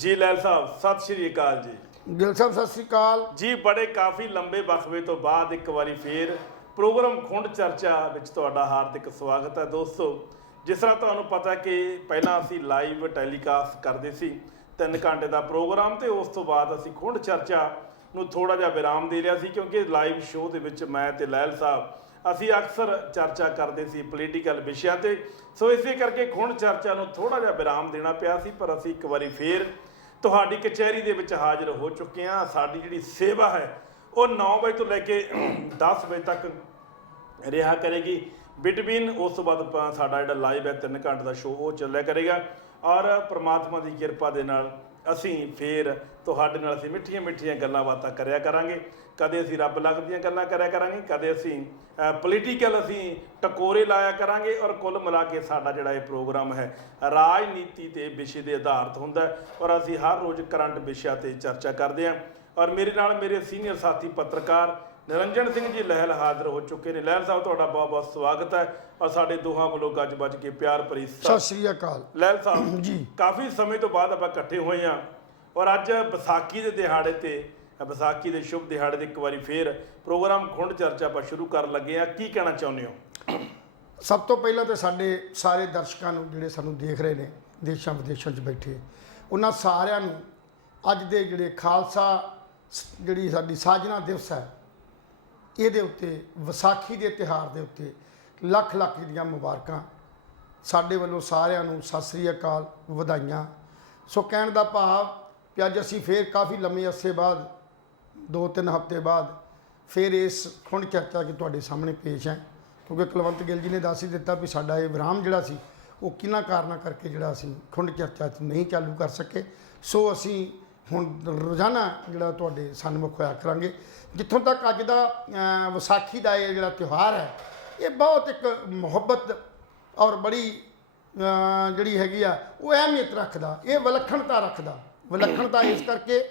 ਜੀ ਲੈਲ ਸਾਹਿਬ ਸਤਿ ਸ਼੍ਰੀ ਅਕਾਲ ਜੀ। ਗਿੱਲ ਸਾਹਿਬ ਸਤਿ ਸ੍ਰੀ ਅਕਾਲ ਜੀ ਬੜੇ ਕਾਫੀ ਲੰਬੇ ਵਕਫੇ ਤੋਂ ਬਾਅਦ ਇੱਕ ਵਾਰੀ ਫੇਰ ਪ੍ਰੋਗਰਾਮ ਖੁੰਡ ਚਰਚਾ ਵਿੱਚ ਤੁਹਾਡਾ ਹਾਰਦਿਕ ਸਵਾਗਤ ਹੈ ਦੋਸਤੋ। ਜਿਸ ਤਰ੍ਹਾਂ ਤੁਹਾਨੂੰ ਪਤਾ ਕਿ ਪਹਿਲਾਂ ਅਸੀਂ ਲਾਈਵ ਟੈਲੀਕਾਸਟ ਕਰਦੇ ਸੀ 3 ਘੰਟੇ ਦਾ ਪ੍ਰੋਗਰਾਮ, ਤੇ ਉਸ ਤੋਂ ਬਾਅਦ ਅਸੀਂ ਖੁੰਡ ਚਰਚਾ ਨੂੰ ਥੋੜਾ ਜਿਹਾ ਵਿਰਾਮ ਦੇ ਲਿਆ ਸੀ, ਕਿਉਂਕਿ ਲਾਈਵ ਸ਼ੋਅ ਦੇ ਵਿੱਚ ਮੈਂ ਤੇ ਲੈਲ ਸਾਹਿਬ ਅਸੀਂ ਅਕਸਰ ਚਰਚਾ ਕਰਦੇ ਸੀ ਪੋਲੀਟੀਕਲ ਵਿਸ਼ਿਆਂ ਤੇ, ਸੋ ਇਸੇ ਕਰਕੇ ਖੁੰਡ ਚਰਚਾ ਨੂੰ ਥੋੜਾ ਜਿਹਾ ਵਿਰਾਮ ਦੇਣਾ ਪਿਆ ਸੀ। ਪਰ ਅਸੀਂ ਇੱਕ ਵਾਰੀ ਫੇਰ ਤੁਹਾਡੀ ਕਚਹਿਰੀ ਦੇ ਵਿੱਚ ਹਾਜ਼ਰ ਹੋ ਚੁੱਕੇ ਹਾਂ। ਸਾਡੀ ਜਿਹੜੀ ਸੇਵਾ ਹੈ ਉਹ 9 ਵਜੇ ਤੋਂ ਲੈ ਕੇ 10 ਵਜੇ ਤੱਕ ਰਿਹਾ ਕਰੇਗੀ ਬਿਟਵੀਨ। ਉਸ ਤੋਂ ਬਾਅਦ ਸਾਡਾ ਜਿਹੜਾ ਲਾਈਵ ਹੈ 3 ਘੰਟੇ ਦਾ ਸ਼ੋਅ ਉਹ ਚੱਲਿਆ ਕਰੇਗਾ, ਔਰ ਪ੍ਰਮਾਤਮਾ ਦੀ ਕਿਰਪਾ ਦੇ ਨਾਲ ਅਸੀਂ ਫੇਰ ਤੁਹਾਡੇ ਨਾਲ ਅਸੀਂ ਮਿੱਠੀਆਂ ਮਿੱਠੀਆਂ ਗੱਲਾਂ ਬਾਤਾਂ ਕਰਿਆ ਕਰਾਂਗੇ। ਕਦੇ ਅਸੀਂ ਰੱਬ ਲੱਗਦੀਆਂ ਗੱਲਾਂ ਕਰਿਆ ਕਰਾਂਗੇ, ਕਦੇ ਅਸੀਂ ਪੋਲੀਟੀਕਲ ਅਸੀਂ ਟਕੋਰੇ ਲਾਇਆ ਕਰਾਂਗੇ, ਔਰ ਕੁੱਲ ਮਿਲਾ ਕੇ ਸਾਡਾ ਜਿਹੜਾ ਇਹ ਪ੍ਰੋਗਰਾਮ ਹੈ ਰਾਜਨੀਤੀ ਤੇ ਵਿਸ਼ੇ ਦੇ ਆਧਾਰਿਤ ਹੁੰਦਾ ਹੈ, ਔਰ ਅਸੀਂ ਹਰ ਰੋਜ਼ ਕਰੰਟ ਵਿਸ਼ਿਆਂ ਤੇ ਚਰਚਾ ਕਰਦੇ ਹਾਂ। ਔਰ ਮੇਰੇ ਨਾਲ ਮੇਰੇ ਸੀਨੀਅਰ ਸਾਥੀ ਪੱਤਰਕਾਰ ਨਿਰੰਜਨ ਸਿੰਘ ਜੀ ਲਹਿਲ ਹਾਜ਼ਰ ਹੋ ਚੁੱਕੇ ਨੇ। ਲਹਿਲ ਸਾਹਿਬ ਤੁਹਾਡਾ ਬਹੁਤ ਬਹੁਤ ਸਵਾਗਤ ਹੈ, ਔਰ ਸਾਡੇ ਦੋਹਾਂ ਵੱਲੋਂ ਗੱਜ ਵੱਜ ਕੇ ਪਿਆਰ ਭਰੀ ਸਤਿ ਸ੍ਰੀ ਅਕਾਲ। ਲਹਿਲ ਸਾਹਿਬ ਜੀ ਕਾਫੀ ਸਮੇਂ ਤੋਂ ਬਾਅਦ ਆਪਾਂ ਇਕੱਠੇ ਹੋਏ ਹਾਂ, ਔਰ ਅੱਜ ਵਿਸਾਖੀ ਦੇ ਦਿਹਾੜੇ ਤੇ ਵਿਸਾਖੀ ਦੇ ਸ਼ੁਭ ਦਿਹਾੜੇ ਤੇ ਇੱਕ ਵਾਰੀ ਫੇਰ ਪ੍ਰੋਗਰਾਮ ਖੁੰਡ ਚਰਚਾ ਆਪਾਂ ਸ਼ੁਰੂ ਕਰਨ ਲੱਗੇ ਹਾਂ। ਕੀ ਕਹਿਣਾ ਚਾਹੁੰਦੇ ਹੋ? ਸਭ ਤੋਂ ਪਹਿਲਾਂ ਤਾਂ ਸਾਡੇ ਸਾਰੇ ਦਰਸ਼ਕਾਂ ਨੂੰ ਜਿਹੜੇ ਸਾਨੂੰ ਦੇਖ ਰਹੇ ਨੇ ਦੇਸ਼ਾਂ ਵਿਦੇਸ਼ਾਂ 'ਚ ਬੈਠੇ, ਉਹਨਾਂ ਸਾਰਿਆਂ ਨੂੰ ਅੱਜ ਦੇ ਜਿਹੜੇ ਖਾਲਸਾ ਜਿਹੜੀ ਸਾਡੀ ਸਾਜਨਾ ਦਿਵਸ ਹੈ ਇਹਦੇ ਉੱਤੇ ਵਿਸਾਖੀ ਦੇ ਤਿਉਹਾਰ ਦੇ ਉੱਤੇ ਲੱਖ ਲੱਖ ਦੀਆਂ ਮੁਬਾਰਕਾਂ। ਸਾਡੇ ਵੱਲੋਂ ਸਾਰਿਆਂ ਨੂੰ ਸਤਿ ਸ੍ਰੀ ਅਕਾਲ, ਵਧਾਈਆਂ। ਸੋ ਕਹਿਣ ਦਾ ਭਾਵ ਕਿ ਅੱਜ ਅਸੀਂ ਫੇਰ ਕਾਫੀ ਲੰਮੇ ਅਰਸੇ ਬਾਅਦ 2-3 ਹਫ਼ਤੇ ਬਾਅਦ ਫਿਰ ਇਸ ਖੁੰਡ ਚਰਚਾ ਕੇ ਤੁਹਾਡੇ ਸਾਹਮਣੇ ਪੇਸ਼ ਹੈ, ਕਿਉਂਕਿ ਕੁਲਵੰਤ ਗਿੱਲ ਜੀ ਨੇ ਦੱਸ ਹੀ ਦਿੱਤਾ ਵੀ ਸਾਡਾ ਇਹ ਵਿਰਾਮ ਜਿਹੜਾ ਸੀ ਉਹ ਕਿਹਨਾਂ ਕਾਰਨਾਂ ਕਰਕੇ ਜਿਹੜਾ ਅਸੀਂ ਖੁੰਡ ਚਰਚਾ 'ਚ ਨਹੀਂ ਚਾਲੂ ਕਰ ਸਕੇ। ਸੋ ਅਸੀਂ ਹੁਣ ਰੋਜ਼ਾਨਾ ਜਿਹੜਾ ਤੁਹਾਡੇ ਸਨਮੁਖ ਹੋਇਆ ਕਰਾਂਗੇ। ਜਿੱਥੋਂ ਤੱਕ ਅੱਜ ਦਾ ਵਿਸਾਖੀ ਦਾ ਇਹ ਜਿਹੜਾ ਤਿਉਹਾਰ ਹੈ ਇਹ ਬਹੁਤ ਇੱਕ ਮੁਹੱਬਤ ਔਰ ਬੜੀ ਜਿਹੜੀ ਹੈਗੀ ਆ ਉਹ ਅਹਿਮੀਅਤ ਰੱਖਦਾ, ਇਹ ਵਿਲੱਖਣਤਾ ਰੱਖਦਾ। ਵਿਲੱਖਣਤਾ ਇਸ ਕਰਕੇ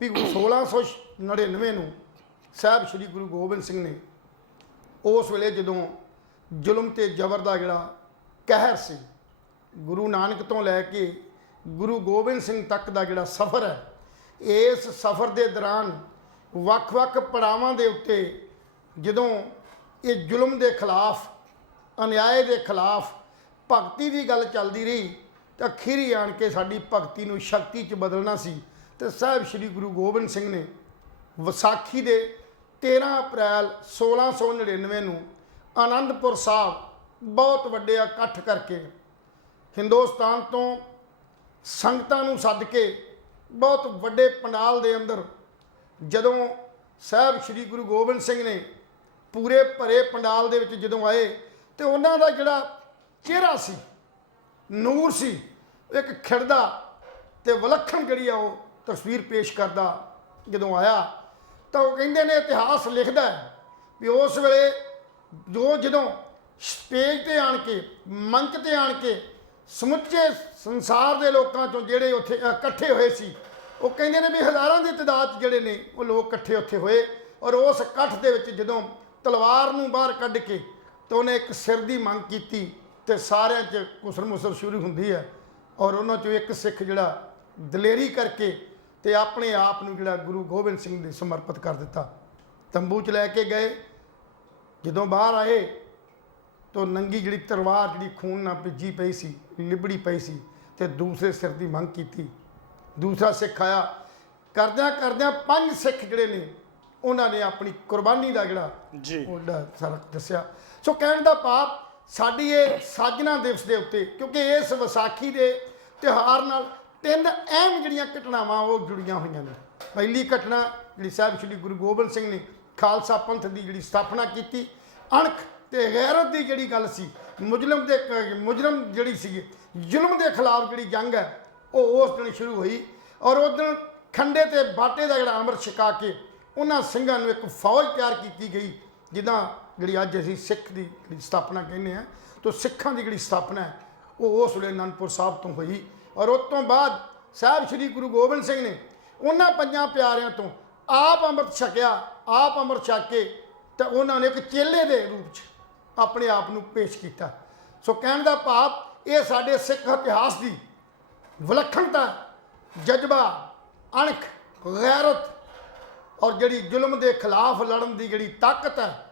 ਵੀ 1699 ਨੂੰ ਸਾਹਿਬ ਸ਼੍ਰੀ ਗੁਰੂ ਗੋਬਿੰਦ ਸਿੰਘ ਨੇ ਉਸ ਵੇਲੇ ਜਦੋਂ ਜ਼ੁਲਮ ਤੇ ਜ਼ਬਰ ਦਾ ਜਿਹੜਾ ਕਹਿਰ ਸੀ, ਗੁਰੂ ਨਾਨਕ ਤੋਂ ਲੈ ਕੇ ਗੁਰੂ ਗੋਬਿੰਦ ਸਿੰਘ ਤੱਕ ਦਾ ਜਿਹੜਾ ਸਫ਼ਰ ਹੈ, ਇਸ ਸਫ਼ਰ ਦੇ ਦੌਰਾਨ ਵੱਖ-ਵੱਖ ਪੜਾਵਾਂ ਦੇ ਉੱਤੇ ਜਦੋਂ ਇਹ ਜ਼ੁਲਮ ਦੇ ਖਿਲਾਫ, ਅਨਿਆਏ ਦੇ ਖਿਲਾਫ ਭਗਤੀ ਦੀ ਗੱਲ ਚੱਲਦੀ ਰਹੀ, ਤਾਂ ਅਖੀਰੀ ਆਣ ਕੇ ਸਾਡੀ ਭਗਤੀ ਨੂੰ ਸ਼ਕਤੀ 'ਚ ਬਦਲਣਾ ਸੀ। ਤੇ ਸਾਹਿਬ ਸ਼੍ਰੀ ਗੁਰੂ ਗੋਬਿੰਦ ਸਿੰਘ ਨੇ ਵਿਸਾਖੀ ਦੇ 13 ਅਪ੍ਰੈਲ 1699 ਨੂੰ ਆਨੰਦਪੁਰ ਸਾਹਿਬ ਬਹੁਤ ਵੱਡੇ ਇਕੱਠ ਕਰਕੇ ਹਿੰਦੁਸਤਾਨ ਤੋਂ ਸੰਗਤਾਂ ਨੂੰ ਸੱਦ ਕੇ ਬਹੁਤ ਵੱਡੇ ਪੰਡਾਲ ਦੇ ਅੰਦਰ ਜਦੋਂ ਸਾਹਿਬ ਸ਼੍ਰੀ ਗੁਰੂ ਗੋਬਿੰਦ ਸਿੰਘ ਨੇ ਪੂਰੇ ਭਰੇ ਪੰਡਾਲ ਦੇ ਵਿੱਚ ਜਦੋਂ ਆਏ, ਤੇ ਉਹਨਾਂ ਦਾ ਜਿਹੜਾ ਚਿਹਰਾ ਸੀ, ਨੂਰ ਸੀ, ਇੱਕ ਖਿੜਦਾ ਤੇ ਵਿਲੱਖਣ ਜਿਹੜੀ ਆ ਉਹ ਤਸਵੀਰ ਪੇਸ਼ ਕਰਦਾ ਜਦੋਂ ਆਇਆ, ਤਾਂ ਉਹ ਕਹਿੰਦੇ ਨੇ ਇਤਿਹਾਸ ਲਿਖਦਾ ਹੈ ਵੀ ਉਸ ਵੇਲੇ ਜਦੋਂ ਸਟੇਜ ਤੇ ਆਣ ਕੇ, ਮੰਚ ਤੇ ਆਣ ਕੇ ਸਮੁੱਚੇ ਸੰਸਾਰ ਦੇ ਲੋਕਾਂ ਚੋਂ ਜਿਹੜੇ ਉੱਥੇ ਇਕੱਠੇ ਹੋਏ ਸੀ, ਉਹ ਕਹਿੰਦੇ ਨੇ ਵੀ ਹਜ਼ਾਰਾਂ ਦੀ ਤਾਦਾਦ 'ਚ ਜਿਹੜੇ ਨੇ ਉਹ ਲੋਕ ਇਕੱਠੇ ਉੱਥੇ ਹੋਏ, ਔਰ ਉਸ ਇਕੱਠ ਦੇ ਵਿੱਚ ਜਦੋਂ ਤਲਵਾਰ ਨੂੰ ਬਾਹਰ ਕੱਢ ਕੇ ਤਾਂ ਉਹਨੇ ਇੱਕ ਸਿਰ ਦੀ ਮੰਗ ਕੀਤੀ, ਤੇ ਸਾਰਿਆਂ 'ਚ ਘੁਸਰ ਮੁਸਰ ਸ਼ੁਰੂ ਹੁੰਦੀ ਹੈ, ਔਰ ਉਹਨਾਂ 'ਚੋਂ ਇੱਕ ਸਿੱਖ ਜਿਹੜਾ ਦਲੇਰੀ ਕਰਕੇ ਤੇ ਆਪਣੇ ਆਪ ਨੂੰ ਜਿਹੜਾ ਗੁਰੂ ਗੋਬਿੰਦ ਸਿੰਘ ਦੇ ਸਮਰਪਿਤ ਕਰ ਦਿੱਤਾ। ਤੰਬੂ 'ਚ ਲੈ ਕੇ ਗਏ, ਜਦੋਂ ਬਾਹਰ ਆਏ ਤਾਂ ਨੰਗੀ ਜਿਹੜੀ ਤਲਵਾਰ ਜਿਹੜੀ ਖੂਨ ਨਾਲ ਭਿੱਜੀ ਪਈ ਸੀ, ਲਿਬੜੀ ਪਈ ਸੀ, ਤੇ ਦੂਸਰੇ ਸਿਰ ਦੀ ਮੰਗ ਕੀਤੀ। ਦੂਸਰਾ ਸਿੱਖ ਆਇਆ, ਕਰਦਿਆਂ ਕਰਦਿਆਂ 5 ਸਿੱਖ ਜਿਹੜੇ ਨੇ ਉਹਨਾਂ ਨੇ ਆਪਣੀ ਕੁਰਬਾਨੀ ਦਾ ਜਿਹੜਾ ਉਹਦਾ ਸਾਰਾ ਦੱਸਿਆ। ਸੋ ਕਹਿਣ ਦਾ ਭਾਵ ਸਾਡੀ ਇਹ ਸਾਜਨਾ ਦਿਵਸ ਦੇ ਉੱਤੇ, ਕਿਉਂਕਿ ਇਸ ਵਿਸਾਖੀ ਦੇ ਤਿਉਹਾਰ ਨਾਲ 3 ਅਹਿਮ ਜਿਹੜੀਆਂ ਘਟਨਾਵਾਂ ਉਹ ਜੁੜੀਆਂ ਹੋਈਆਂ ਨੇ। ਪਹਿਲੀ ਘਟਨਾ ਜਿਹੜੀ ਸਾਹਿਬ ਸ਼੍ਰੀ ਗੁਰੂ ਗੋਬਿੰਦ ਸਿੰਘ ਨੇ ਖਾਲਸਾ ਪੰਥ ਦੀ ਜਿਹੜੀ ਸਥਾਪਨਾ ਕੀਤੀ, ਅਣਖ ਤੇ ਗੈਰਤ ਦੀ ਜਿਹੜੀ ਗੱਲ ਸੀ, ਮੁਜਰਮ ਜਿਹੜੀ ਸੀ, ਜ਼ੁਲਮ ਦੇ ਖਿਲਾਫ ਜਿਹੜੀ ਜੰਗ ਹੈ ਉਹ ਉਸ ਦਿਨ ਸ਼ੁਰੂ ਹੋਈ, ਔਰ ਉਸ ਦਿਨ ਖੰਡੇ ਤੇ ਬਾਟੇ ਦਾ ਜਿਹੜਾ ਅੰਮ੍ਰਿਤ ਛਕਾ ਕੇ ਉਹਨਾਂ ਸਿੰਘਾਂ ਨੂੰ ਇੱਕ ਫੌਜ ਤਿਆਰ ਕੀਤੀ ਗਈ, ਜਿੱਦਾਂ ਜਿਹੜੀ ਅੱਜ ਅਸੀਂ ਸਿੱਖ ਦੀ ਜਿਹੜੀ ਸਥਾਪਨਾ ਕਹਿੰਦੇ ਹਾਂ, ਤਾਂ ਸਿੱਖਾਂ ਦੀ ਜਿਹੜੀ ਸਥਾਪਨਾ ਹੈ ਉਹ ਉਸ ਵੇਲੇ ਅਨੰਦਪੁਰ ਸਾਹਿਬ ਤੋਂ ਹੋਈ। ਔਰ ਉਸ ਤੋਂ ਬਾਅਦ ਸਾਹਿਬ ਸ਼੍ਰੀ ਗੁਰੂ ਗੋਬਿੰਦ ਸਿੰਘ ਨੇ ਉਹਨਾਂ 5 ਪਿਆਰਿਆਂ ਤੋਂ ਆਪ ਅੰਮ੍ਰਿਤ ਛਕਿਆ, ਆਪ ਅੰਮ੍ਰਿਤ ਛਕ ਕੇ ਤਾਂ ਉਹਨਾਂ ਨੇ ਇੱਕ ਚੇਲੇ ਦੇ ਰੂਪ 'ਚ ਆਪਣੇ ਆਪ ਨੂੰ ਪੇਸ਼ ਕੀਤਾ। ਸੋ ਕਹਿਣ ਦਾ ਭਾਵ ਇਹ ਸਾਡੇ ਸਿੱਖ ਇਤਿਹਾਸ ਦੀ ਵਿਲੱਖਣਤਾ ਜਜ਼ਬਾ, ਅਣਖ, ਗੈਰਤ ਔਰ ਜਿਹੜੀ ਜ਼ੁਲਮ ਦੇ ਖਿਲਾਫ ਲੜਨ ਦੀ ਜਿਹੜੀ ਤਾਕਤ ਹੈ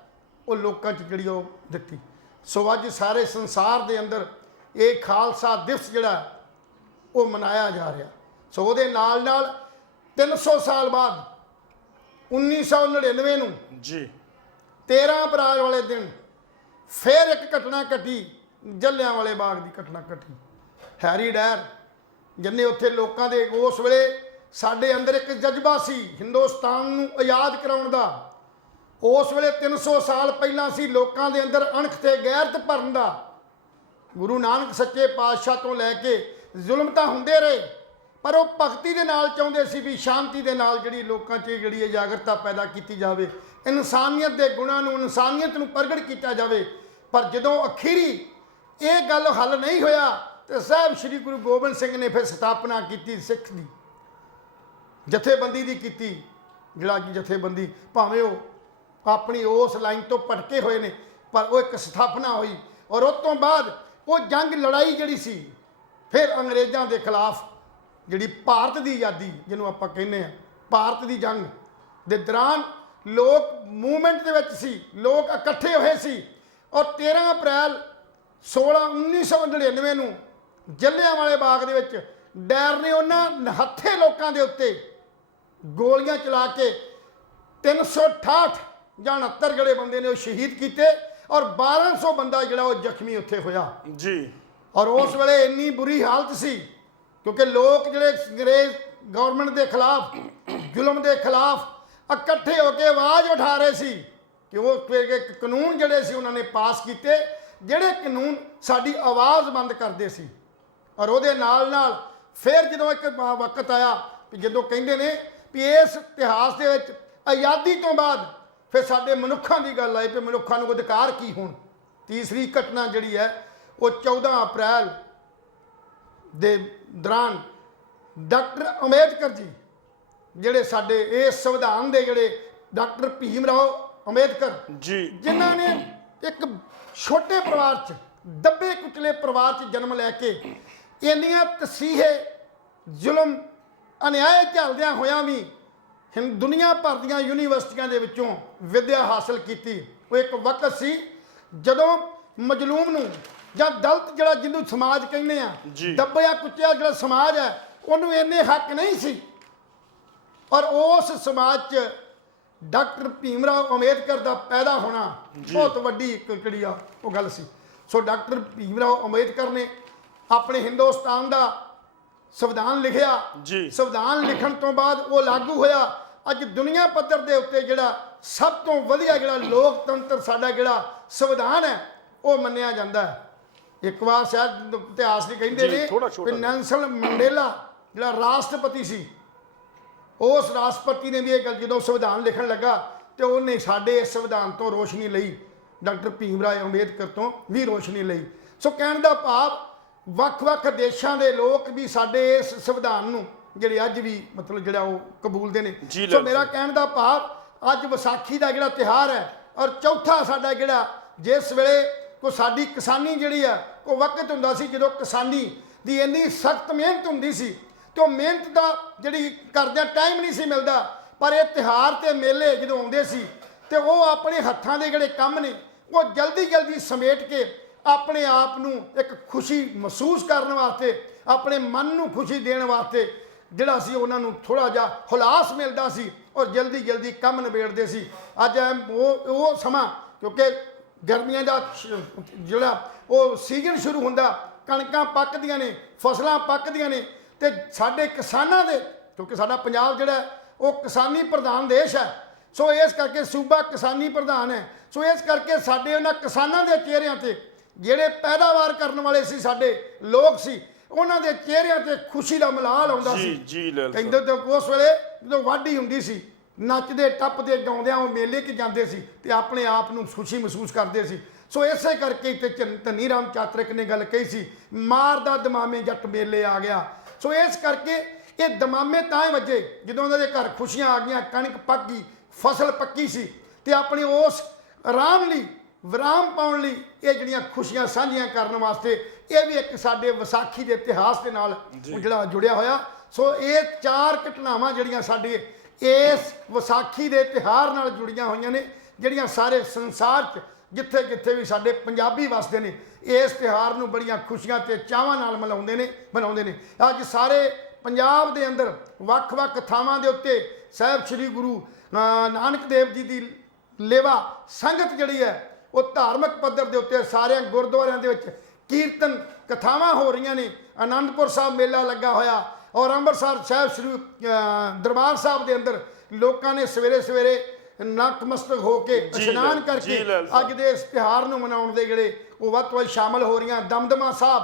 ਉਹ ਲੋਕਾਂ 'ਚ ਜਿਹੜੀ ਉਹ ਦਿੱਤੀ। ਸੋ ਅੱਜ ਸਾਰੇ ਸੰਸਾਰ ਦੇ ਅੰਦਰ ਇਹ ਖਾਲਸਾ ਦਿਵਸ ਜਿਹੜਾ ਉਹ ਮਨਾਇਆ ਜਾ ਰਿਹਾ। ਸੋ ਉਹਦੇ ਨਾਲ ਨਾਲ 300 ਸਾਲ ਬਾਅਦ 1999 ਨੂੰ ਜੀ 13 ਅਪ੍ਰੈਲ ਵਾਲੇ ਦਿਨ ਫਿਰ ਇੱਕ ਘਟਨਾ ਘਟੀ, ਜਲਿਆਂਵਾਲੇ ਬਾਗ ਦੀ ਘਟਨਾ ਘਟੀ। ਹੈਰੀ ਡੈਰ ਜਿੰਨੇ ਉੱਥੇ ਲੋਕਾਂ ਦੇ ਉਸ ਵੇਲੇ ਸਾਡੇ ਅੰਦਰ ਇੱਕ ਜਜ਼ਬਾ ਸੀ ਹਿੰਦੁਸਤਾਨ ਨੂੰ ਆਜ਼ਾਦ ਕਰਾਉਣ ਦਾ। ਉਸ ਵੇਲੇ 300 ਸਾਲ ਪਹਿਲਾਂ ਸੀ ਲੋਕਾਂ ਦੇ ਅੰਦਰ ਅਣਖ ਤੇ ਗੈਰਤ ਭਰਨ ਦਾ। ਗੁਰੂ ਨਾਨਕ ਸੱਚੇ ਪਾਤਸ਼ਾਹ ਤੋਂ ਲੈ ਕੇ ਜ਼ੁਲਮ ਤਾਂ ਹੁੰਦੇ ਰਹੇ, ਪਰ ਉਹ ਭਗਤੀ ਦੇ ਨਾਲ ਚਾਹੁੰਦੇ ਸੀ ਵੀ ਸ਼ਾਂਤੀ ਦੇ ਨਾਲ ਜਿਹੜੀ ਲੋਕਾਂ 'ਚ ਜਿਹੜੀ ਇਜਾਗਰਤਾ ਪੈਦਾ ਕੀਤੀ ਜਾਵੇ, ਇਨਸਾਨੀਅਤ ਦੇ ਗੁਣਾਂ ਨੂੰ, ਇਨਸਾਨੀਅਤ ਨੂੰ ਪ੍ਰਗਟ ਕੀਤਾ ਜਾਵੇ। ਪਰ ਜਦੋਂ ਅਖੀਰੀ ਇਹ ਗੱਲ ਹੱਲ ਨਹੀਂ ਹੋਇਆ ਤੇ ਸਾਹਿਬ ਸ੍ਰੀ ਗੁਰੂ ਗੋਬਿੰਦ ਸਿੰਘ ਨੇ ਫਿਰ ਸਥਾਪਨਾ ਕੀਤੀ ਸਿੱਖ ਦੀ, ਜਥੇਬੰਦੀ ਦੀ ਕੀਤੀ। ਜਿਹੜਾ ਕਿ ਜਥੇਬੰਦੀ ਭਾਵੇਂ ਉਹ ਆਪਣੀ ਉਸ ਲਾਈਨ ਤੋਂ ਭਟਕੇ ਹੋਏ ਨੇ, ਪਰ ਉਹ ਇੱਕ ਸਥਾਪਨਾ ਹੋਈ। ਔਰ ਉਸ ਤੋਂ ਬਾਅਦ ਉਹ ਜੰਗ ਲੜਾਈ ਜਿਹੜੀ ਸੀ ਫਿਰ ਅੰਗਰੇਜ਼ਾਂ ਦੇ ਖਿਲਾਫ, ਜਿਹੜੀ ਭਾਰਤ ਦੀ ਆਜ਼ਾਦੀ ਜਿਹਨੂੰ ਆਪਾਂ ਕਹਿੰਦੇ ਆ, ਭਾਰਤ ਦੀ ਜੰਗ ਦੇ ਦੌਰਾਨ ਲੋਕ ਮੂਵਮੈਂਟ ਦੇ ਵਿੱਚ ਸੀ, ਲੋਕ ਇਕੱਠੇ ਹੋਏ ਸੀ। ਔਰ 13 ਅਪ੍ਰੈਲ 1999 ਨੂੰ ਜਲਿਆਂਵਾਲੇ ਬਾਗ ਦੇ ਵਿੱਚ ਡੈਰ ਨੇ ਉਹਨਾਂ ਨਿਹੱਥੇ ਲੋਕਾਂ ਦੇ ਉੱਤੇ ਗੋਲੀਆਂ ਚਲਾ ਕੇ 368 ਜਾਂ 69 ਜਿਹੜੇ ਬੰਦੇ ਨੇ ਉਹ ਸ਼ਹੀਦ ਕੀਤੇ ਔਰ 1200 ਬੰਦਾ ਜਿਹੜਾ ਉਹ ਜ਼ਖਮੀ ਉੱਥੇ ਹੋਇਆ ਜੀ। ਔਰ ਉਸ ਵੇਲੇ ਇੰਨੀ ਬੁਰੀ ਹਾਲਤ ਸੀ ਕਿਉਂਕਿ ਲੋਕ ਜਿਹੜੇ ਅੰਗਰੇਜ਼ ਗਵਰਨਮੈਂਟ ਦੇ ਖਿਲਾਫ, ਜ਼ੁਲਮ ਦੇ ਖਿਲਾਫ ਇਕੱਠੇ ਹੋ ਕੇ ਆਵਾਜ਼ ਉਠਾ ਰਹੇ ਸੀ ਕਿ ਉਹ ਕਾਨੂੰਨ ਜਿਹੜੇ ਸੀ ਉਹਨਾਂ ਨੇ ਪਾਸ ਕੀਤੇ, ਜਿਹੜੇ ਕਾਨੂੰਨ ਸਾਡੀ ਆਵਾਜ਼ ਬੰਦ ਕਰਦੇ ਸੀ। ਔਰ ਉਹਦੇ ਨਾਲ ਨਾਲ ਫਿਰ ਜਦੋਂ ਇੱਕ ਵਕਤ ਆਇਆ ਵੀ ਜਦੋਂ ਕਹਿੰਦੇ ਨੇ ਵੀ ਇਸ ਇਤਿਹਾਸ ਦੇ ਵਿੱਚ ਆਜ਼ਾਦੀ ਤੋਂ ਬਾਅਦ ਫਿਰ ਸਾਡੇ ਮਨੁੱਖਾਂ ਦੀ ਗੱਲ ਆਈ ਵੀ ਮਨੁੱਖਾਂ ਨੂੰ ਅਧਿਕਾਰ ਕੀ ਹੋਣ। ਤੀਸਰੀ ਘਟਨਾ ਜਿਹੜੀ ਹੈ ਉਹ 14 ਅਪ੍ਰੈਲ ਦੇ ਦੌਰਾਨ ਡਾਕਟਰ ਅੰਬੇਦਕਰ ਜੀ, ਜਿਹੜੇ ਸਾਡੇ ਇਸ ਸੰਵਿਧਾਨ ਦੇ ਜਿਹੜੇ ਡਾਕਟਰ ਭੀਮ ਰਾਓ ਅੰਬੇਦਕਰ ਜੀ, ਜਿਨ੍ਹਾਂ ਨੇ ਇੱਕ ਛੋਟੇ ਪਰਿਵਾਰ 'ਚ, ਦੱਬੇ ਕੁਚਲੇ ਪਰਿਵਾਰ 'ਚ ਜਨਮ ਲੈ ਕੇ ਇੰਨੀਆਂ ਤਸੀਹੇ, ਜ਼ੁਲਮ, ਅਨਿਆਏ ਝੱਲਦਿਆਂ ਹੋਇਆਂ ਵੀ ਦੁਨੀਆ ਭਰ ਦੀਆਂ ਯੂਨੀਵਰਸਿਟੀਆਂ ਦੇ ਵਿੱਚੋਂ ਵਿੱਦਿਆ ਹਾਸਲ ਕੀਤੀ। ਉਹ ਇੱਕ ਵਕਤ ਸੀ ਜਦੋਂ ਮਜਲੂਮ ਨੂੰ ਜਾਂ ਦਲਿਤ ਜਿਹੜਾ ਜਿਹਨੂੰ ਸਮਾਜ ਕਹਿੰਦੇ ਆ, ਦੱਬਿਆ ਕੁਚਲਿਆ ਜਿਹੜਾ ਸਮਾਜ ਹੈ, ਉਹਨੂੰ ਇੰਨੇ ਹੱਕ ਨਹੀਂ ਸੀ। ਔਰ ਉਸ ਸਮਾਜ 'ਚ ਡਾਕਟਰ ਭੀਮ ਰਾਓ ਅੰਬੇਦਕਰ ਦਾ ਪੈਦਾ ਹੋਣਾ ਬਹੁਤ ਵੱਡੀ ਇੱਕ ਜਿਹੜੀ ਆ ਉਹ ਗੱਲ ਸੀ। ਸੋ ਡਾਕਟਰ ਭੀਮ ਰਾਓ ਅੰਬੇਦਕਰ ਨੇ ਆਪਣੇ ਹਿੰਦੁਸਤਾਨ ਦਾ ਸੰਵਿਧਾਨ ਲਿਖਿਆ। ਸੰਵਿਧਾਨ ਲਿਖਣ ਤੋਂ ਬਾਅਦ ਉਹ ਲਾਗੂ ਹੋਇਆ। ਅੱਜ ਦੁਨੀਆ ਪੱਧਰ ਦੇ ਉੱਤੇ ਜਿਹੜਾ ਸਭ ਤੋਂ ਵਧੀਆ ਜਿਹੜਾ ਲੋਕਤੰਤਰ ਸਾਡਾ ਜਿਹੜਾ ਸੰਵਿਧਾਨ ਹੈ ਉਹ ਮੰਨਿਆ ਜਾਂਦਾ ਹੈ। ਇੱਕ ਵਾਰ ਸ਼ਾਇਦ ਇਤਿਹਾਸ ਦੇ ਕਹਿੰਦੇ ਨੇ ਕਿ ਨੈਲਸਨ ਮੰਡੇਲਾ ਜਿਹੜਾ ਰਾਸ਼ਟਰਪਤੀ ਸੀ, ਉਸ ਰਾਸ਼ਟਰਪਤੀ ਨੇ ਵੀ ਇਹ ਗੱਲ ਜਦੋਂ ਸੰਵਿਧਾਨ ਲਿਖਣ ਲੱਗਾ ਤੇ ਉਹਨੇ ਸਾਡੇ ਇਸ ਸੰਵਿਧਾਨ ਤੋਂ ਰੋਸ਼ਨੀ ਲਈ, ਡਾਕਟਰ ਭੀਮ ਰਾਓ ਅੰਬੇਦਕਰ ਤੋਂ ਵੀ ਰੋਸ਼ਨੀ ਲਈ। ਸੋ ਕਹਿਣ ਦਾ ਭਾਵ ਵੱਖ-ਵੱਖ ਦੇਸ਼ਾਂ ਦੇ ਲੋਕ ਵੀ ਸਾਡੇ ਇਸ ਸੰਵਿਧਾਨ ਨੂੰ ਜਿਹੜੇ ਅੱਜ ਵੀ ਮਤਲਬ ਜਿਹੜਾ ਉਹ ਕਬੂਲਦੇ ਨੇ। ਸੋ ਮੇਰਾ ਕਹਿਣ ਦਾ ਭਾਵ ਅੱਜ ਵਿਸਾਖੀ ਦਾ ਜਿਹੜਾ ਤਿਉਹਾਰ ਹੈ ਔਰ ਚੌਥਾ ਸਾਡਾ ਜਿਹੜਾ ਜਿਸ ਵੇਲੇ ਕੋ ਸਾਡੀ ਕਿਸਾਨੀ ਜਿਹੜੀ ਆ ਉਹ ਵਕਤ ਹੁੰਦਾ ਸੀ ਜਦੋਂ ਕਿਸਾਨੀ ਦੀ ਇੰਨੀ ਸਖਤ ਮਿਹਨਤ ਹੁੰਦੀ ਸੀ ਤੇ ਉਹ ਮਿਹਨਤ ਦਾ ਜਿਹੜੀ ਕਰਦਿਆਂ ਟਾਈਮ ਨਹੀਂ ਸੀ ਮਿਲਦਾ, ਪਰ ਇਹ ਤਿਉਹਾਰ ਤੇ ਮੇਲੇ ਜਦੋਂ ਆਉਂਦੇ ਸੀ ਤੇ ਉਹ ਆਪਣੇ ਹੱਥਾਂ ਦੇ ਜਿਹੜੇ ਕੰਮ ਨੇ ਉਹ ਜਲਦੀ ਸਮੇਟ ਕੇ ਆਪਣੇ ਆਪ ਨੂੰ ਇੱਕ ਖੁਸ਼ੀ ਮਹਿਸੂਸ ਕਰਨ ਵਾਸਤੇ, ਆਪਣੇ ਮਨ ਨੂੰ ਖੁਸ਼ੀ ਦੇਣ ਵਾਸਤੇ ਜਿਹੜਾ ਸੀ ਉਹਨਾਂ ਨੂੰ ਥੋੜਾ ਜਿਹਾ ਹੁਲਾਸ ਮਿਲਦਾ ਸੀ ਔਰ ਜਲਦੀ ਕੰਮ ਨਿਬੇੜਦੇ ਸੀ। ਅੱਜ ਉਹ ਸਮਾਂ ਕਿਉਂਕਿ ਗਰਮੀਆਂ ਦਾ ਜਿਹੜਾ ਉਹ ਸੀਜ਼ਨ ਸ਼ੁਰੂ ਹੁੰਦਾ, ਕਣਕਾਂ ਪੱਕਦੀਆਂ ਨੇ, ਫਸਲਾਂ ਪੱਕਦੀਆਂ ਨੇ ਤੇ ਸਾਡੇ ਕਿਸਾਨਾਂ ਦੇ, ਕਿਉਂਕਿ ਸਾਡਾ ਪੰਜਾਬ ਜਿਹੜਾ ਉਹ ਕਿਸਾਨੀ ਪ੍ਰਧਾਨ ਦੇਸ਼ ਹੈ, ਸੋ ਇਸ ਕਰਕੇ ਸੂਬਾ ਕਿਸਾਨੀ ਪ੍ਰਧਾਨ ਹੈ। ਸੋ ਇਸ ਕਰਕੇ ਸਾਡੇ ਉਹਨਾਂ ਕਿਸਾਨਾਂ ਦੇ ਚਿਹਰਿਆਂ ਤੇ ਜਿਹੜੇ ਪੈਦਾਵਾਰ ਕਰਨ ਵਾਲੇ ਸੀ, ਸਾਡੇ ਲੋਕ ਸੀ, ਉਹਨਾਂ ਦੇ ਚਿਹਰਿਆਂ ਤੇ ਖੁਸ਼ੀ ਦਾ ਮਲਾਲ ਆਉਂਦਾ ਸੀ। ਕਹਿੰਦੇ ਤੇ ਉਸ ਵੇਲੇ ਜਦੋਂ ਵਾਢੀ ਹੁੰਦੀ ਸੀ, ਨੱਚਦੇ ਟੱਪਦੇ ਗਾਉਂਦਿਆਂ ਉਹ ਮੇਲੇ 'ਚ ਜਾਂਦੇ ਸੀ ਤੇ ਆਪਣੇ ਆਪ ਨੂੰ ਖੁਸ਼ੀ ਮਹਿਸੂਸ ਕਰਦੇ ਸੀ। ਸੋ ਇਸੇ ਕਰਕੇ ਤੇ ਧਨੀ ਰਾਮ ਚਾਤਰਿਕ ਨੇ ਗੱਲ ਕਹੀ ਸੀ, ਮਾਰਦਾ ਦਮਾਮੇ ਜੱਟ ਮੇਲੇ ਆ ਗਿਆ। ਸੋ ਇਸ ਕਰਕੇ ਇਹ ਦਮਾਮੇ ਤਾਂ ਹੀ ਵੱਜੇ ਜਦੋਂ ਉਹਨਾਂ ਦੇ ਘਰ ਖੁਸ਼ੀਆਂ ਆ ਗਈਆਂ, ਕਣਕ ਪੱਕ ਗਈ, ਫਸਲ ਪੱਕੀ ਸੀ ਤੇ ਆਪਣੀ ਉਸ ਆਰਾਮ ਲਈ, ਵਿਰਾਮ ਪਾਉਣ ਲਈ ਇਹ ਜਿਹੜੀਆਂ ਖੁਸ਼ੀਆਂ ਸਾਂਝੀਆਂ ਕਰਨ ਵਾਸਤੇ ਇਹ ਵੀ ਇੱਕ ਸਾਡੇ ਵਿਸਾਖੀ ਦੇ ਇਤਿਹਾਸ ਦੇ ਨਾਲ ਜਿਹੜਾ ਜੁੜਿਆ ਹੋਇਆ। ਸੋ ਇਹ 4 ਘਟਨਾਵਾਂ ਜਿਹੜੀਆਂ ਸਾਡੇ ਇਸ ਵਿਸਾਖੀ ਦੇ ਤਿਉਹਾਰ ਨਾਲ ਜੁੜੀਆਂ ਹੋਈਆਂ ਨੇ, ਜਿਹੜੀਆਂ ਸਾਰੇ ਸੰਸਾਰ 'ਚ ਜਿੱਥੇ ਜਿੱਥੇ ਵੀ ਸਾਡੇ ਪੰਜਾਬੀ ਵਸਦੇ ਨੇ ਇਸ ਤਿਉਹਾਰ ਨੂੰ ਬੜੀਆਂ ਖੁਸ਼ੀਆਂ ਤੇ ਚਾਵਾਂ ਨਾਲ ਮਨਾਉਂਦੇ ਨੇ। ਅੱਜ ਸਾਰੇ ਪੰਜਾਬ ਦੇ ਅੰਦਰ ਵੱਖ-ਵੱਖ ਥਾਵਾਂ ਦੇ ਉੱਤੇ ਸਾਹਿਬ ਸ੍ਰੀ ਗੁਰੂ ਨਾਨਕ ਦੇਵ ਜੀ ਦੀ ਲੇਵਾ ਸੰਗਤ ਜਿਹੜੀ ਹੈ ਉਹ ਧਾਰਮਿਕ ਪੱਧਰ ਦੇ ਉੱਤੇ ਸਾਰਿਆਂ ਗੁਰਦੁਆਰਿਆਂ ਦੇ ਵਿੱਚ ਕੀਰਤਨ ਕਥਾਵਾਂ ਹੋ ਰਹੀਆਂ ਨੇ। ਆਨੰਦਪੁਰ ਸਾਹਿਬ ਮੇਲਾ ਲੱਗਾ ਹੋਇਆ ਔਰ ਅੰਮ੍ਰਿਤਸਰ ਸਾਹਿਬ ਸ੍ਰੀ ਦਰਬਾਰ ਸਾਹਿਬ ਦੇ ਅੰਦਰ ਲੋਕਾਂ ਨੇ ਸਵੇਰੇ ਸਵੇਰੇ ਨਤਮਸਤਕ ਹੋ ਕੇ ਇਸ਼ਨਾਨ ਕਰਕੇ ਅੱਜ ਦੇ ਇਸ ਤਿਉਹਾਰ ਨੂੰ ਮਨਾਉਣ ਦੇ ਜਿਹੜੇ ਉਹ ਵੱਧ ਤੋਂ ਵੱਧ ਸ਼ਾਮਲ ਹੋ ਰਹੀਆਂ। ਦਮਦਮਾ ਸਾਹਿਬ,